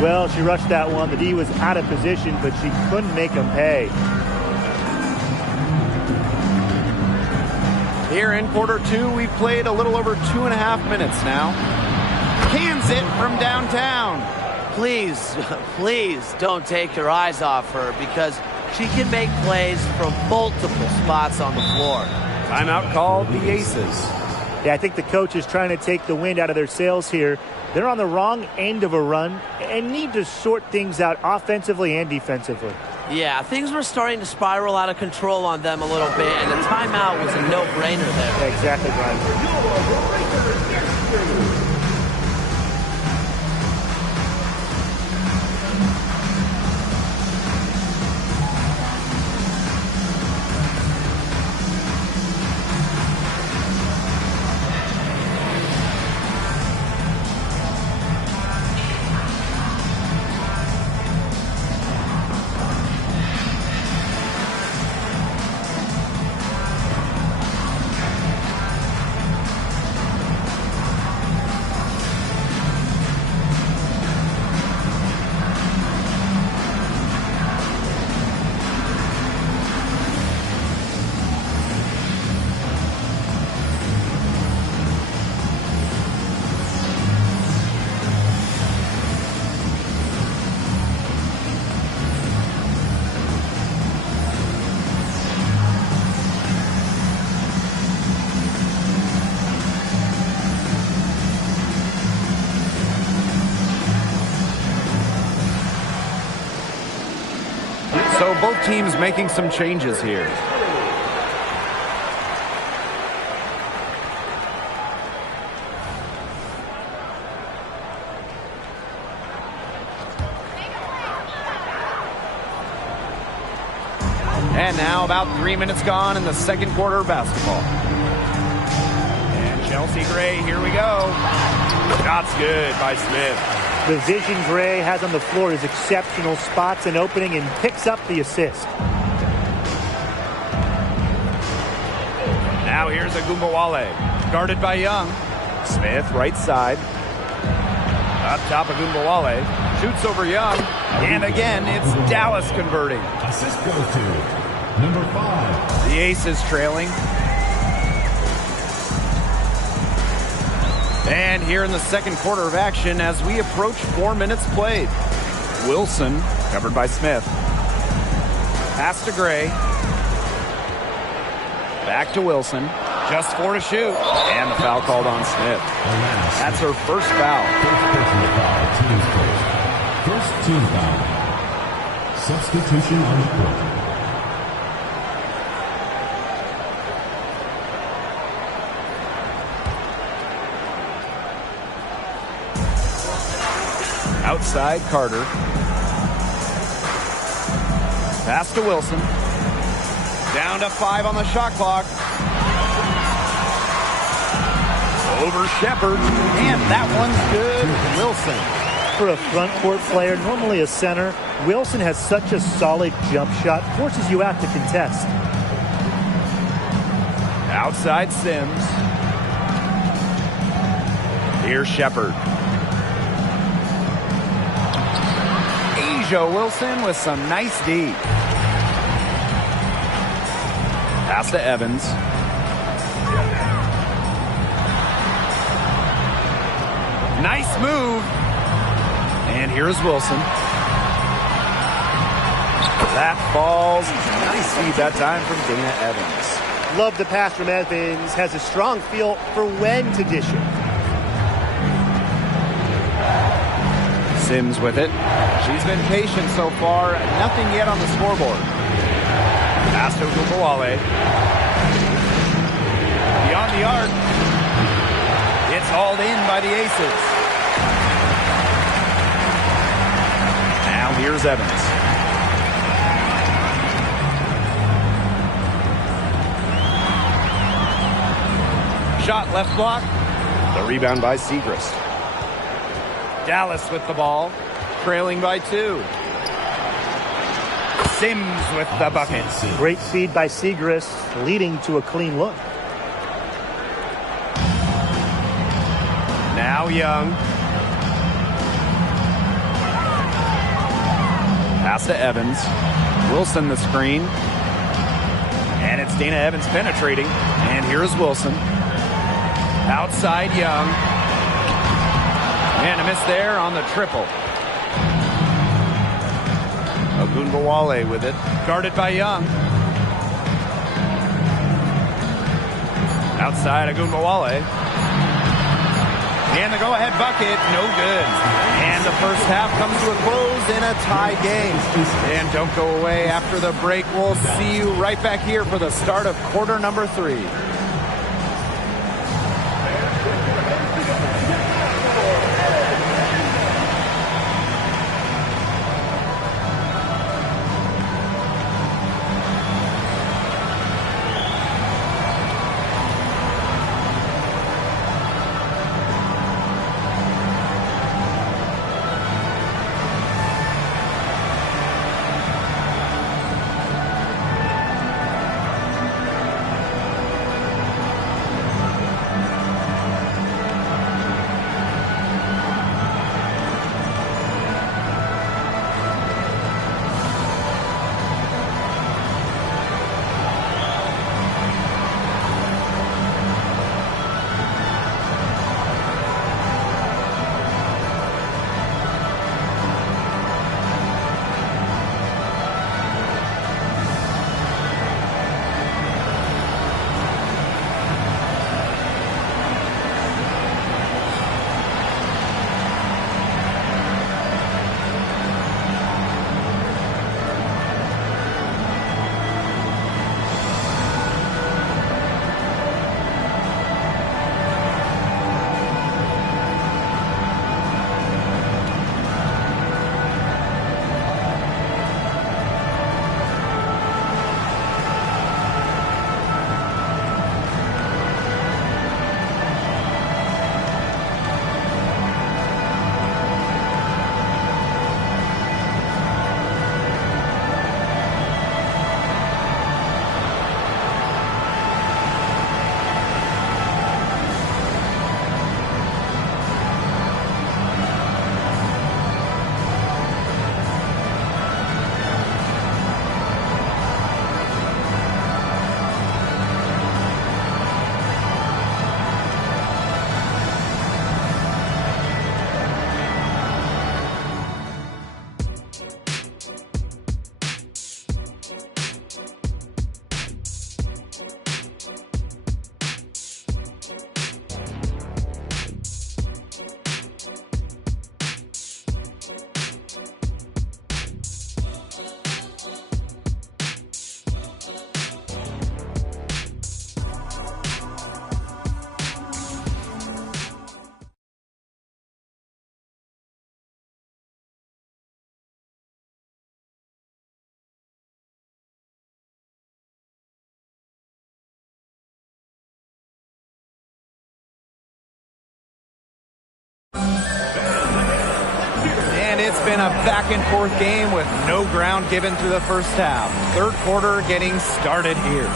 Well, she rushed that one. The D was out of position, but she couldn't make them pay. Here in quarter 2, we've played a little over 2.5 minutes now. Cans it from downtown. Please, please don't take your eyes off her because she can make plays from multiple spots on the floor. Timeout called the Aces. Yeah, I think the coach is trying to take the wind out of their sails here. They're on the wrong end of a run and need to sort things out offensively and defensively. Yeah, things were starting to spiral out of control on them a little bit, and a timeout was a no-brainer there. Yeah, exactly, Brian. So both teams making some changes here. And now about 3 minutes gone in the second quarter of basketball. And Chelsea Gray, here we go. Shot's good by Smith. The vision Gray has on the floor is exceptional. Spots an opening and picks up the assist. Now here's Agumbawale, guarded by Young. Smith, right side. Up top, Agumbawale shoots over Young. And again, it's Dallas converting. Assist goes to number 5. The Aces trailing. And here in the second quarter of action as we approach 4 minutes played. Wilson, covered by Smith. Pass to Gray. Back to Wilson. Just 4 to shoot. And the foul called on Smith. That's her first foul. First personal foul, team's first. First team foul. Substitution on the court. Outside, Carter. Pass to Wilson. Down to 5 on the shot clock. Over Shepard, and that one's good. Wilson. For a front court player, normally a center, Wilson has such a solid jump shot, forces you out to contest. Outside Sims. Here's Shepard. Asia Wilson with some nice D. Pass to Evans. Nice move. And here's Wilson. That falls. Nice feed that time from Dana Evans. Love the pass from Evans. Has a strong feel for when to dish it. Sims with it. She's been patient so far. Nothing yet on the scoreboard. Pass to Gugawale. Beyond the arc. It's hauled in by the Aces. Now here's Evans. Shot left block. The rebound by Segrist. Dallas with the ball, trailing by 2. Sims with the bucket. Great feed by Segrist, leading to a clean look. Now Young. Pass to Evans. Wilson the screen. And it's Dana Evans penetrating. And here's Wilson. Outside Young. And a miss there on the triple. Ogunbowale with it. Guarded by Young. Outside Ogunbowale. And the go-ahead bucket, no good. And the first half comes to a close in a tie game. And don't go away after the break. We'll see you right back here for the start of quarter number 3. It's been a back and forth game with no ground given through the first half. Third quarter getting started here.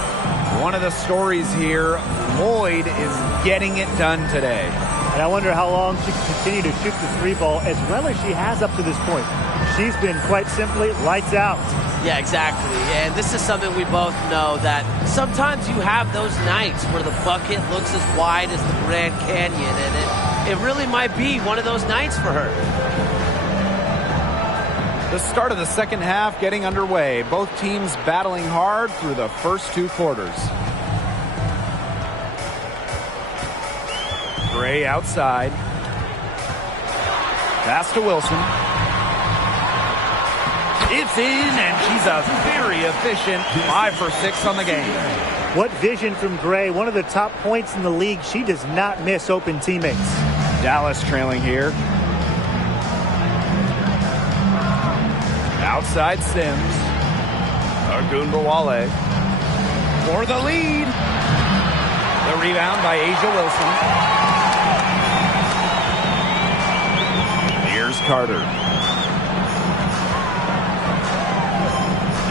One of the stories here, Lloyd is getting it done today. And I wonder how long she can continue to shoot the three ball as well as she has up to this point. She's been quite simply lights out. Yeah, exactly. And this is something we both know, that sometimes you have those nights where the bucket looks as wide as the Grand Canyon, and it really might be one of those nights for her. The start of the second half getting underway. Both teams battling hard through the first two quarters. Gray outside. Pass to Wilson. It's in, and she's a very efficient 5 for 6 on the game. What vision from Gray. One of the top points in the league. She does not miss open teammates. Dallas trailing here. Outside Sims. Agunbawale for the lead. The rebound by Asia Wilson. Here's Carter.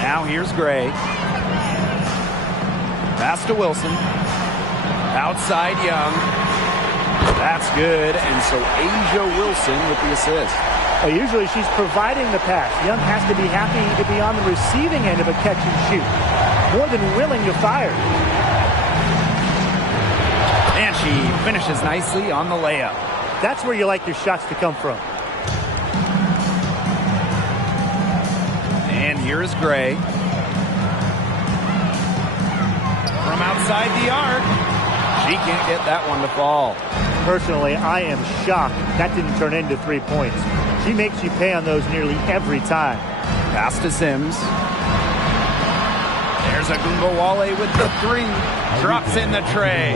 Now here's Gray. Pass to Wilson. Outside Young. That's good. And so Asia Wilson with the assist. Well, usually she's providing the pass. Young has to be happy to be on the receiving end of a catch and shoot. More than willing to fire. And she finishes nicely on the layup. That's where you like your shots to come from. And here's Gray. From outside the arc. She can't get that one to fall. Personally, I am shocked that didn't turn into 3 points. She makes you pay on those nearly every time. Pass to Sims. There's Agunbawale with the 3. Drops in the tray.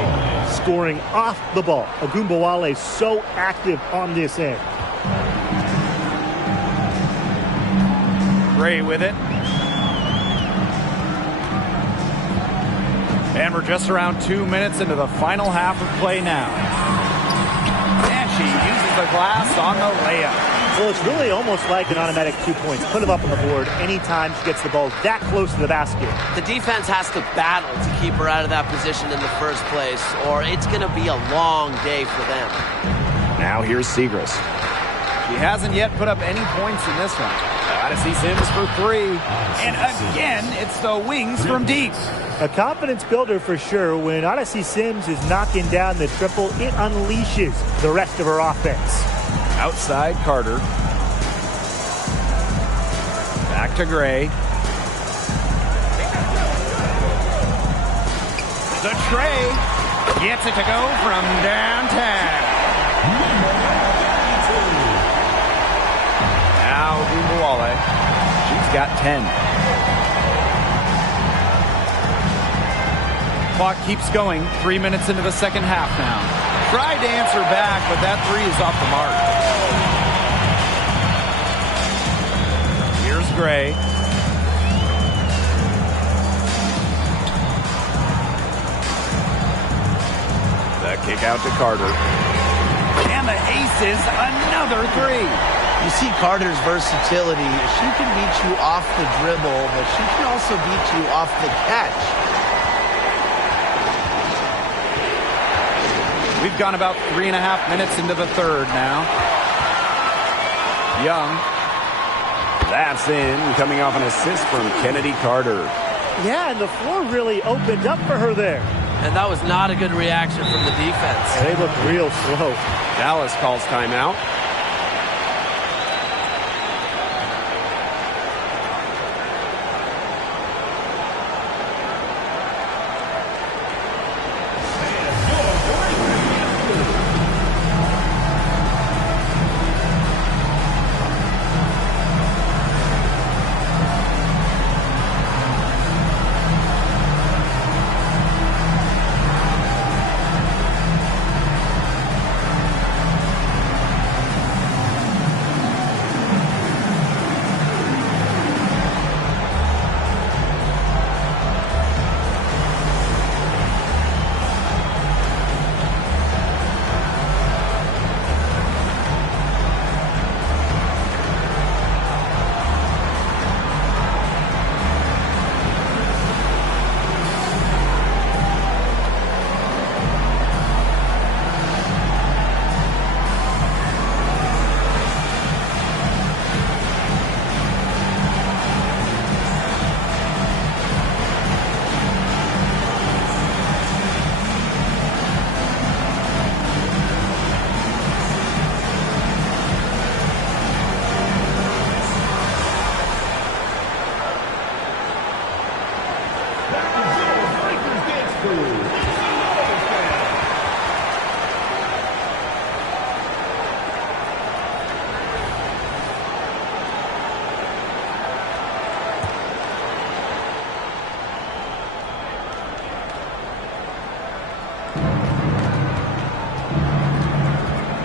Scoring off the ball. Agunbawale so active on this end. Gray with it. And we're just around 2 minutes into the final half of play now. And she uses the glass on the layup. Well, it's really almost like an automatic 2 points. Put them up on the board anytime she gets the ball that close to the basket. The defense has to battle to keep her out of that position in the first place, or it's going to be a long day for them. Now here's Siegrist. She hasn't yet put up any points in this one. Odyssey Sims for 3. And again, it's the wings from deep. A confidence builder for sure. When Odyssey Sims is knocking down the triple, it unleashes the rest of her offense. Outside Carter. Back to Gray. The tray gets it to go from downtown. Now Agunbawale. She's got 10. Clock keeps going. 3 minutes into the second half now. Tried to answer back, but that 3 is off the mark. Here's Gray. The kick out to Carter. And the ace is another 3. You see Carter's versatility. She can beat you off the dribble, but she can also beat you off the catch. We've gone about 3.5 minutes into the third now. Young. That's in, coming off an assist from Kennedy Carter. Yeah, and the floor really opened up for her there. And that was not a good reaction from the defense. Yeah, they look real slow. Dallas calls timeout.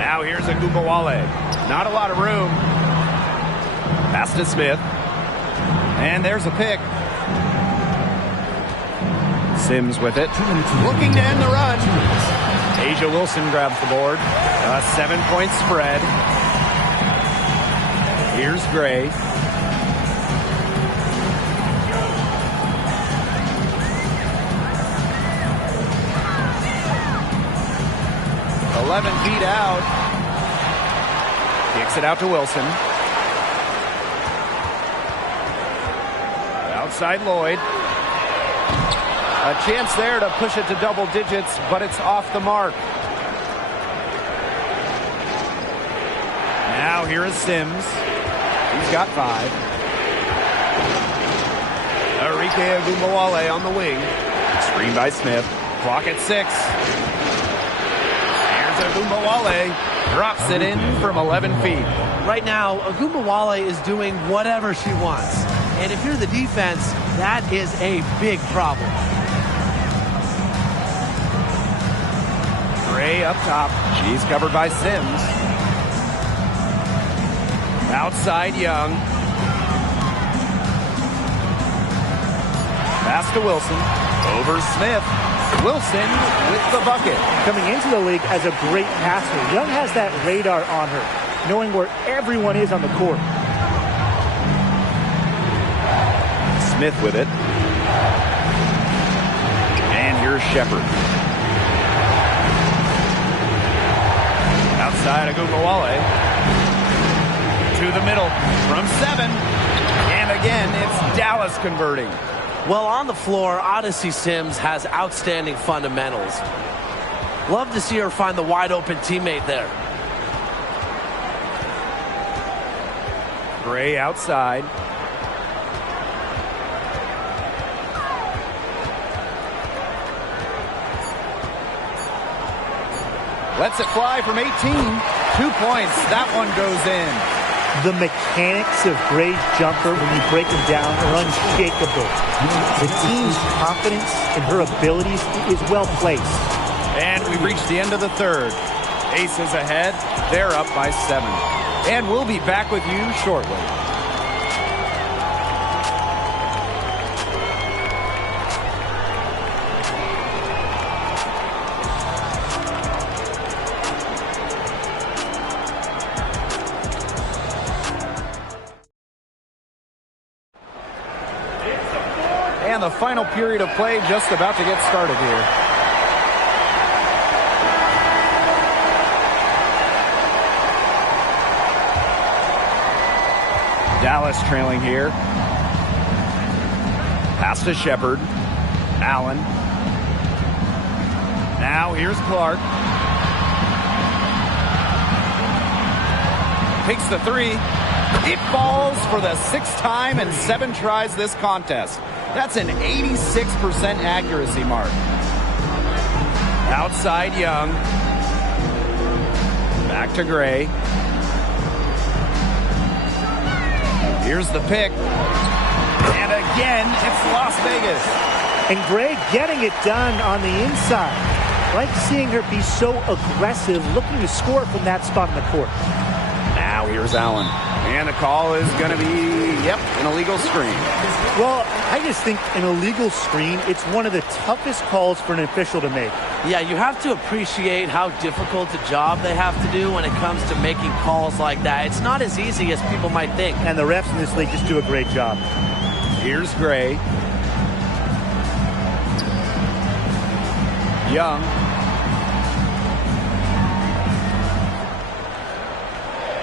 Now here's Agumawale. Not a lot of room. Pass to Smith. And there's a pick. Sims with it. Looking to end the run. Asia Wilson grabs the board. A 7-point spread. Here's Gray. $11 out. Kicks it out to Wilson. Outside Lloyd. A chance there to push it to double digits, but it's off the mark. Now here is Sims. He's got 5. Arike Agumawale on the wing. Screen by Smith. Clock at 6. Here's Agumawale. Drops it in from 11 feet. Right now, Agumawale is doing whatever she wants. And if you're the defense, that is a big problem. Gray up top. She's covered by Sims. Outside Young. Pass to Wilson. Over Smith. Wilson with the bucket. Coming into the league as a great passer, Young has that radar on her, knowing where everyone is on the court. Smith with it. And here's Shepard. Outside Agumawale. To the middle from 7. And again, it's Dallas converting. Well, on the floor, Odyssey Sims has outstanding fundamentals. Love to see her find the wide open teammate there. Gray outside. Lets it fly from 18. 2 points. That one goes in. The mechanics of Gray's jumper, when you break them down, are unshakable. The team's confidence in her abilities is well placed. And we've reached the end of the third. Aces ahead. They're up by 7. And we'll be back with you shortly. And the final period of play just about to get started here. Dallas trailing here. Pass to Shepard. Allen. Now here's Clark. Takes the 3. It falls for the 6th time in 7 tries this contest. That's an 86% accuracy mark. Outside Young. Back to Gray. Here's the pick. And again, it's Las Vegas. And Gray getting it done on the inside. Like seeing her be so aggressive, looking to score from that spot in the court. Now here's Allen. And the call is going to be, an illegal screen. Well, I just think an illegal screen, it's one of the toughest calls for an official to make. Yeah, you have to appreciate how difficult a job they have to do when it comes to making calls like that. It's not as easy as people might think. And the refs in this league just do a great job. Here's Gray. Young.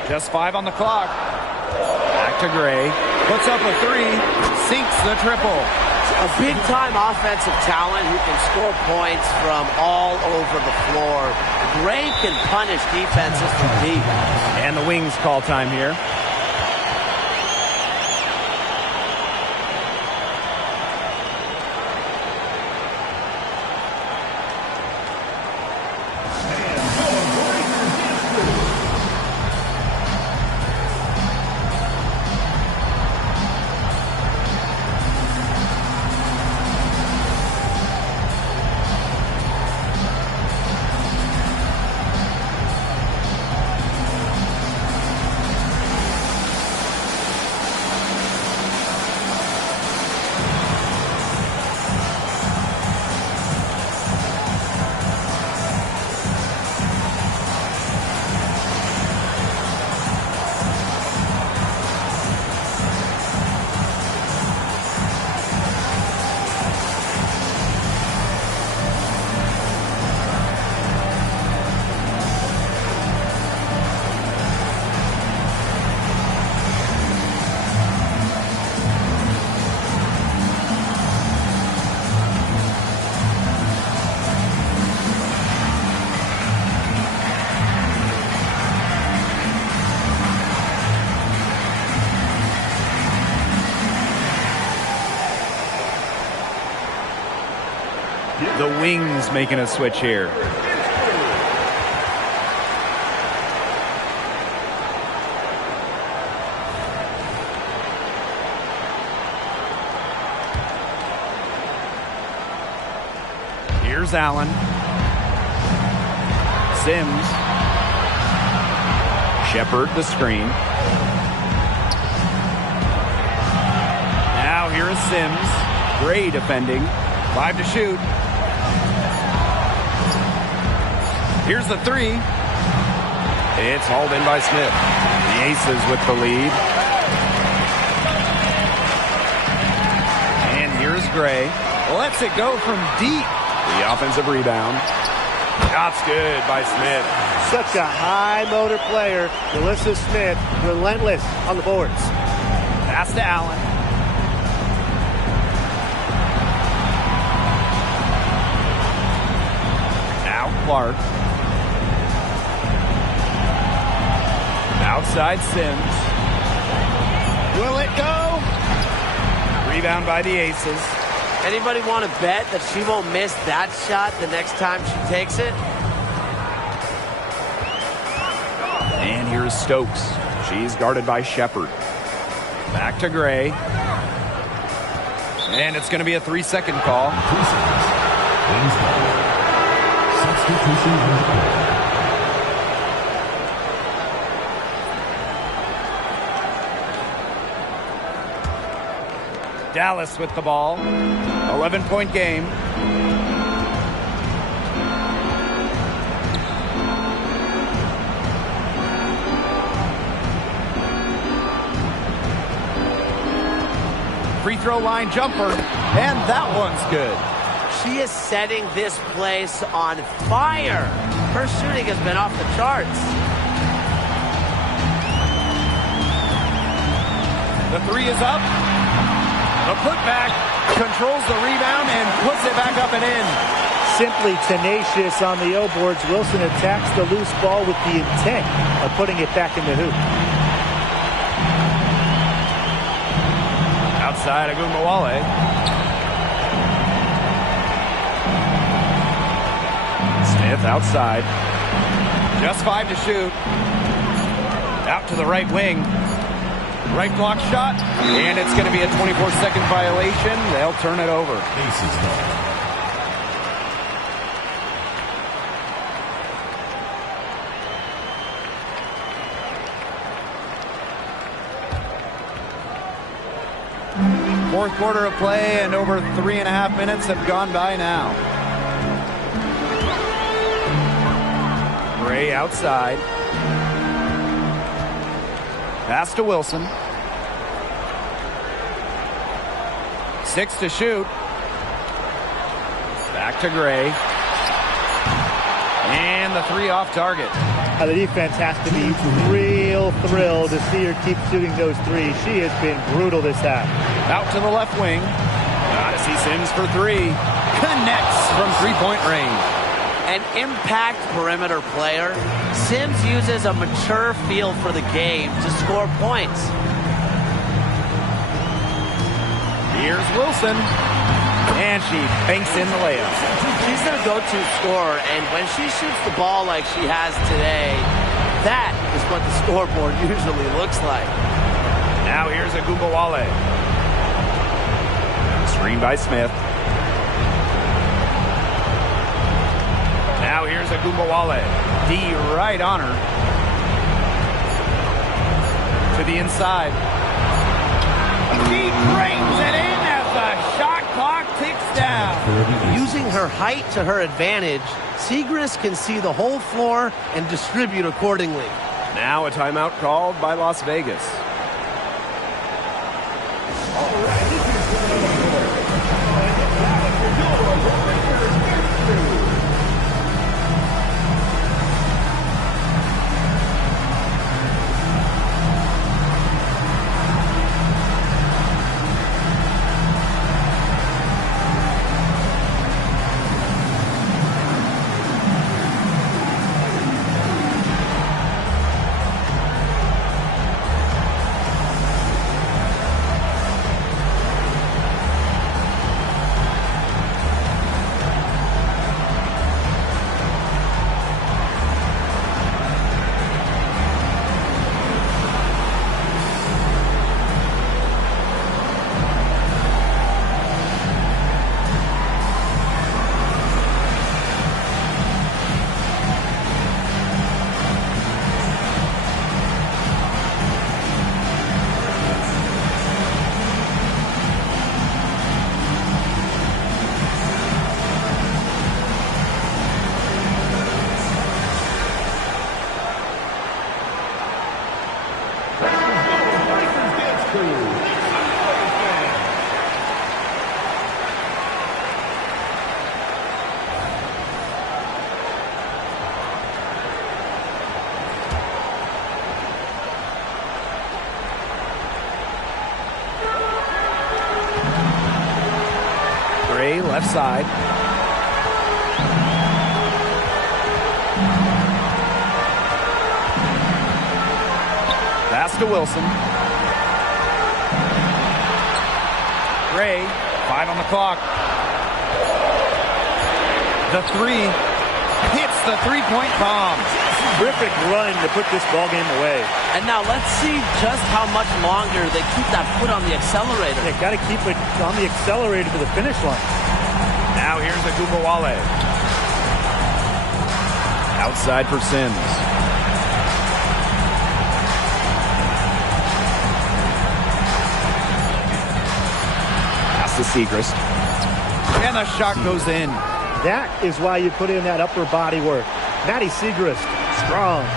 Just 5 on the clock. Back to Gray. Puts up a 3. Sinks the triple. A big-time offensive talent who can score points from all over the floor. Gray can punish defenses from deep. And the Wings call time here. The wings making a switch here. Here's Allen. Sims. Shepard the screen. Now here is Sims. Gray defending. 5 to shoot. Here's the three. It's hauled in by Smith. The Aces with the lead. And here's Gray. Lets it go from deep. The offensive rebound. Shot's good by Smith. Such a high motor player. Melissa Smith, relentless on the boards. Pass to Allen. Now Clark. Outside Sims. Will it go? Rebound by the Aces. Anybody want to bet that she won't miss that shot the next time she takes it? And here's Stokes. She's guarded by Shepard. Back to Gray. And it's going to be a 3-second call. 3 seconds. Wings ball. Substitution on the court. Dallas with the ball. 11-point game. Free throw line jumper, and that one's good. She is setting this place on fire. Her shooting has been off the charts. The three is up. The putback controls the rebound and puts it back up and in. Simply tenacious on the O boards. Wilson attacks the loose ball with the intent of putting it back in the hoop. Outside Agumbawale. Smith outside. Just 5 to shoot. Out to the right wing. Right block shot. And it's going to be a 24-second violation. They'll turn it over. Aces ball. Fourth quarter of play, and over 3.5 minutes have gone by now. Gray outside. Pass to Wilson. 6 to shoot. Back to Gray. And the three off target. The defense has to be real thrilled to see her keep shooting those threes. She has been brutal this half. Out to the left wing. Gotta see Sims for three. Connects from three-point range. An impact perimeter player, Sims uses a mature feel for the game to score points. Here's Wilson. And she banks in the layup. She's their go-to scorer, and when she shoots the ball like she has today, that is what the scoreboard usually looks like. Now here's Agumbawale. Screen by Smith. Now here's Agumbawale. D right on her. To the inside. She brings it in as the shot clock ticks down. Using her height to her advantage, Segrist can see the whole floor and distribute accordingly. Now a timeout called by Las Vegas. Left side. Pass to Wilson. Gray, 5 on the clock. The three hits the three-point bomb. Terrific run to put this ball game away. And now let's see just how much longer they keep that foot on the accelerator. They got to keep it on the accelerator to the finish line. Now here's the Gubawale. Outside for Sims. Pass to Segrist. And the shot goes in. That is why you put in that upper body work. Maddie Segrist, strong.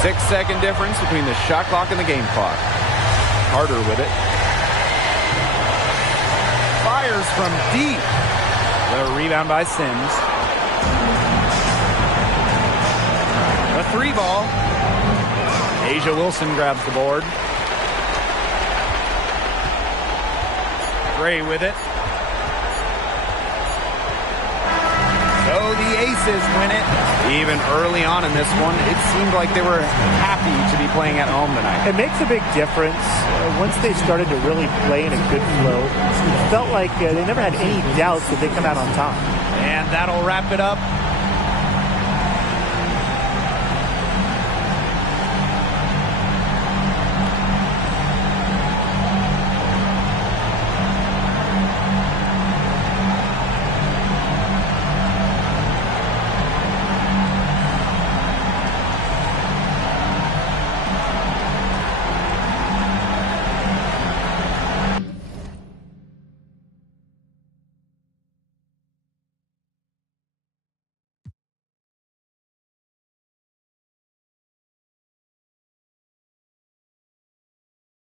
6-second difference between the shot clock and the game clock. Carter with it. Fires from deep. The rebound by Sims. The three ball. Asia Wilson grabs the board. Gray with it. So the Aces win it. Even early on in this one, it seemed like they were happy to be playing at home tonight. It makes a big difference. Once they started to really play in a good flow, it felt like they never had any doubts that they come out on top. And that'll wrap it up.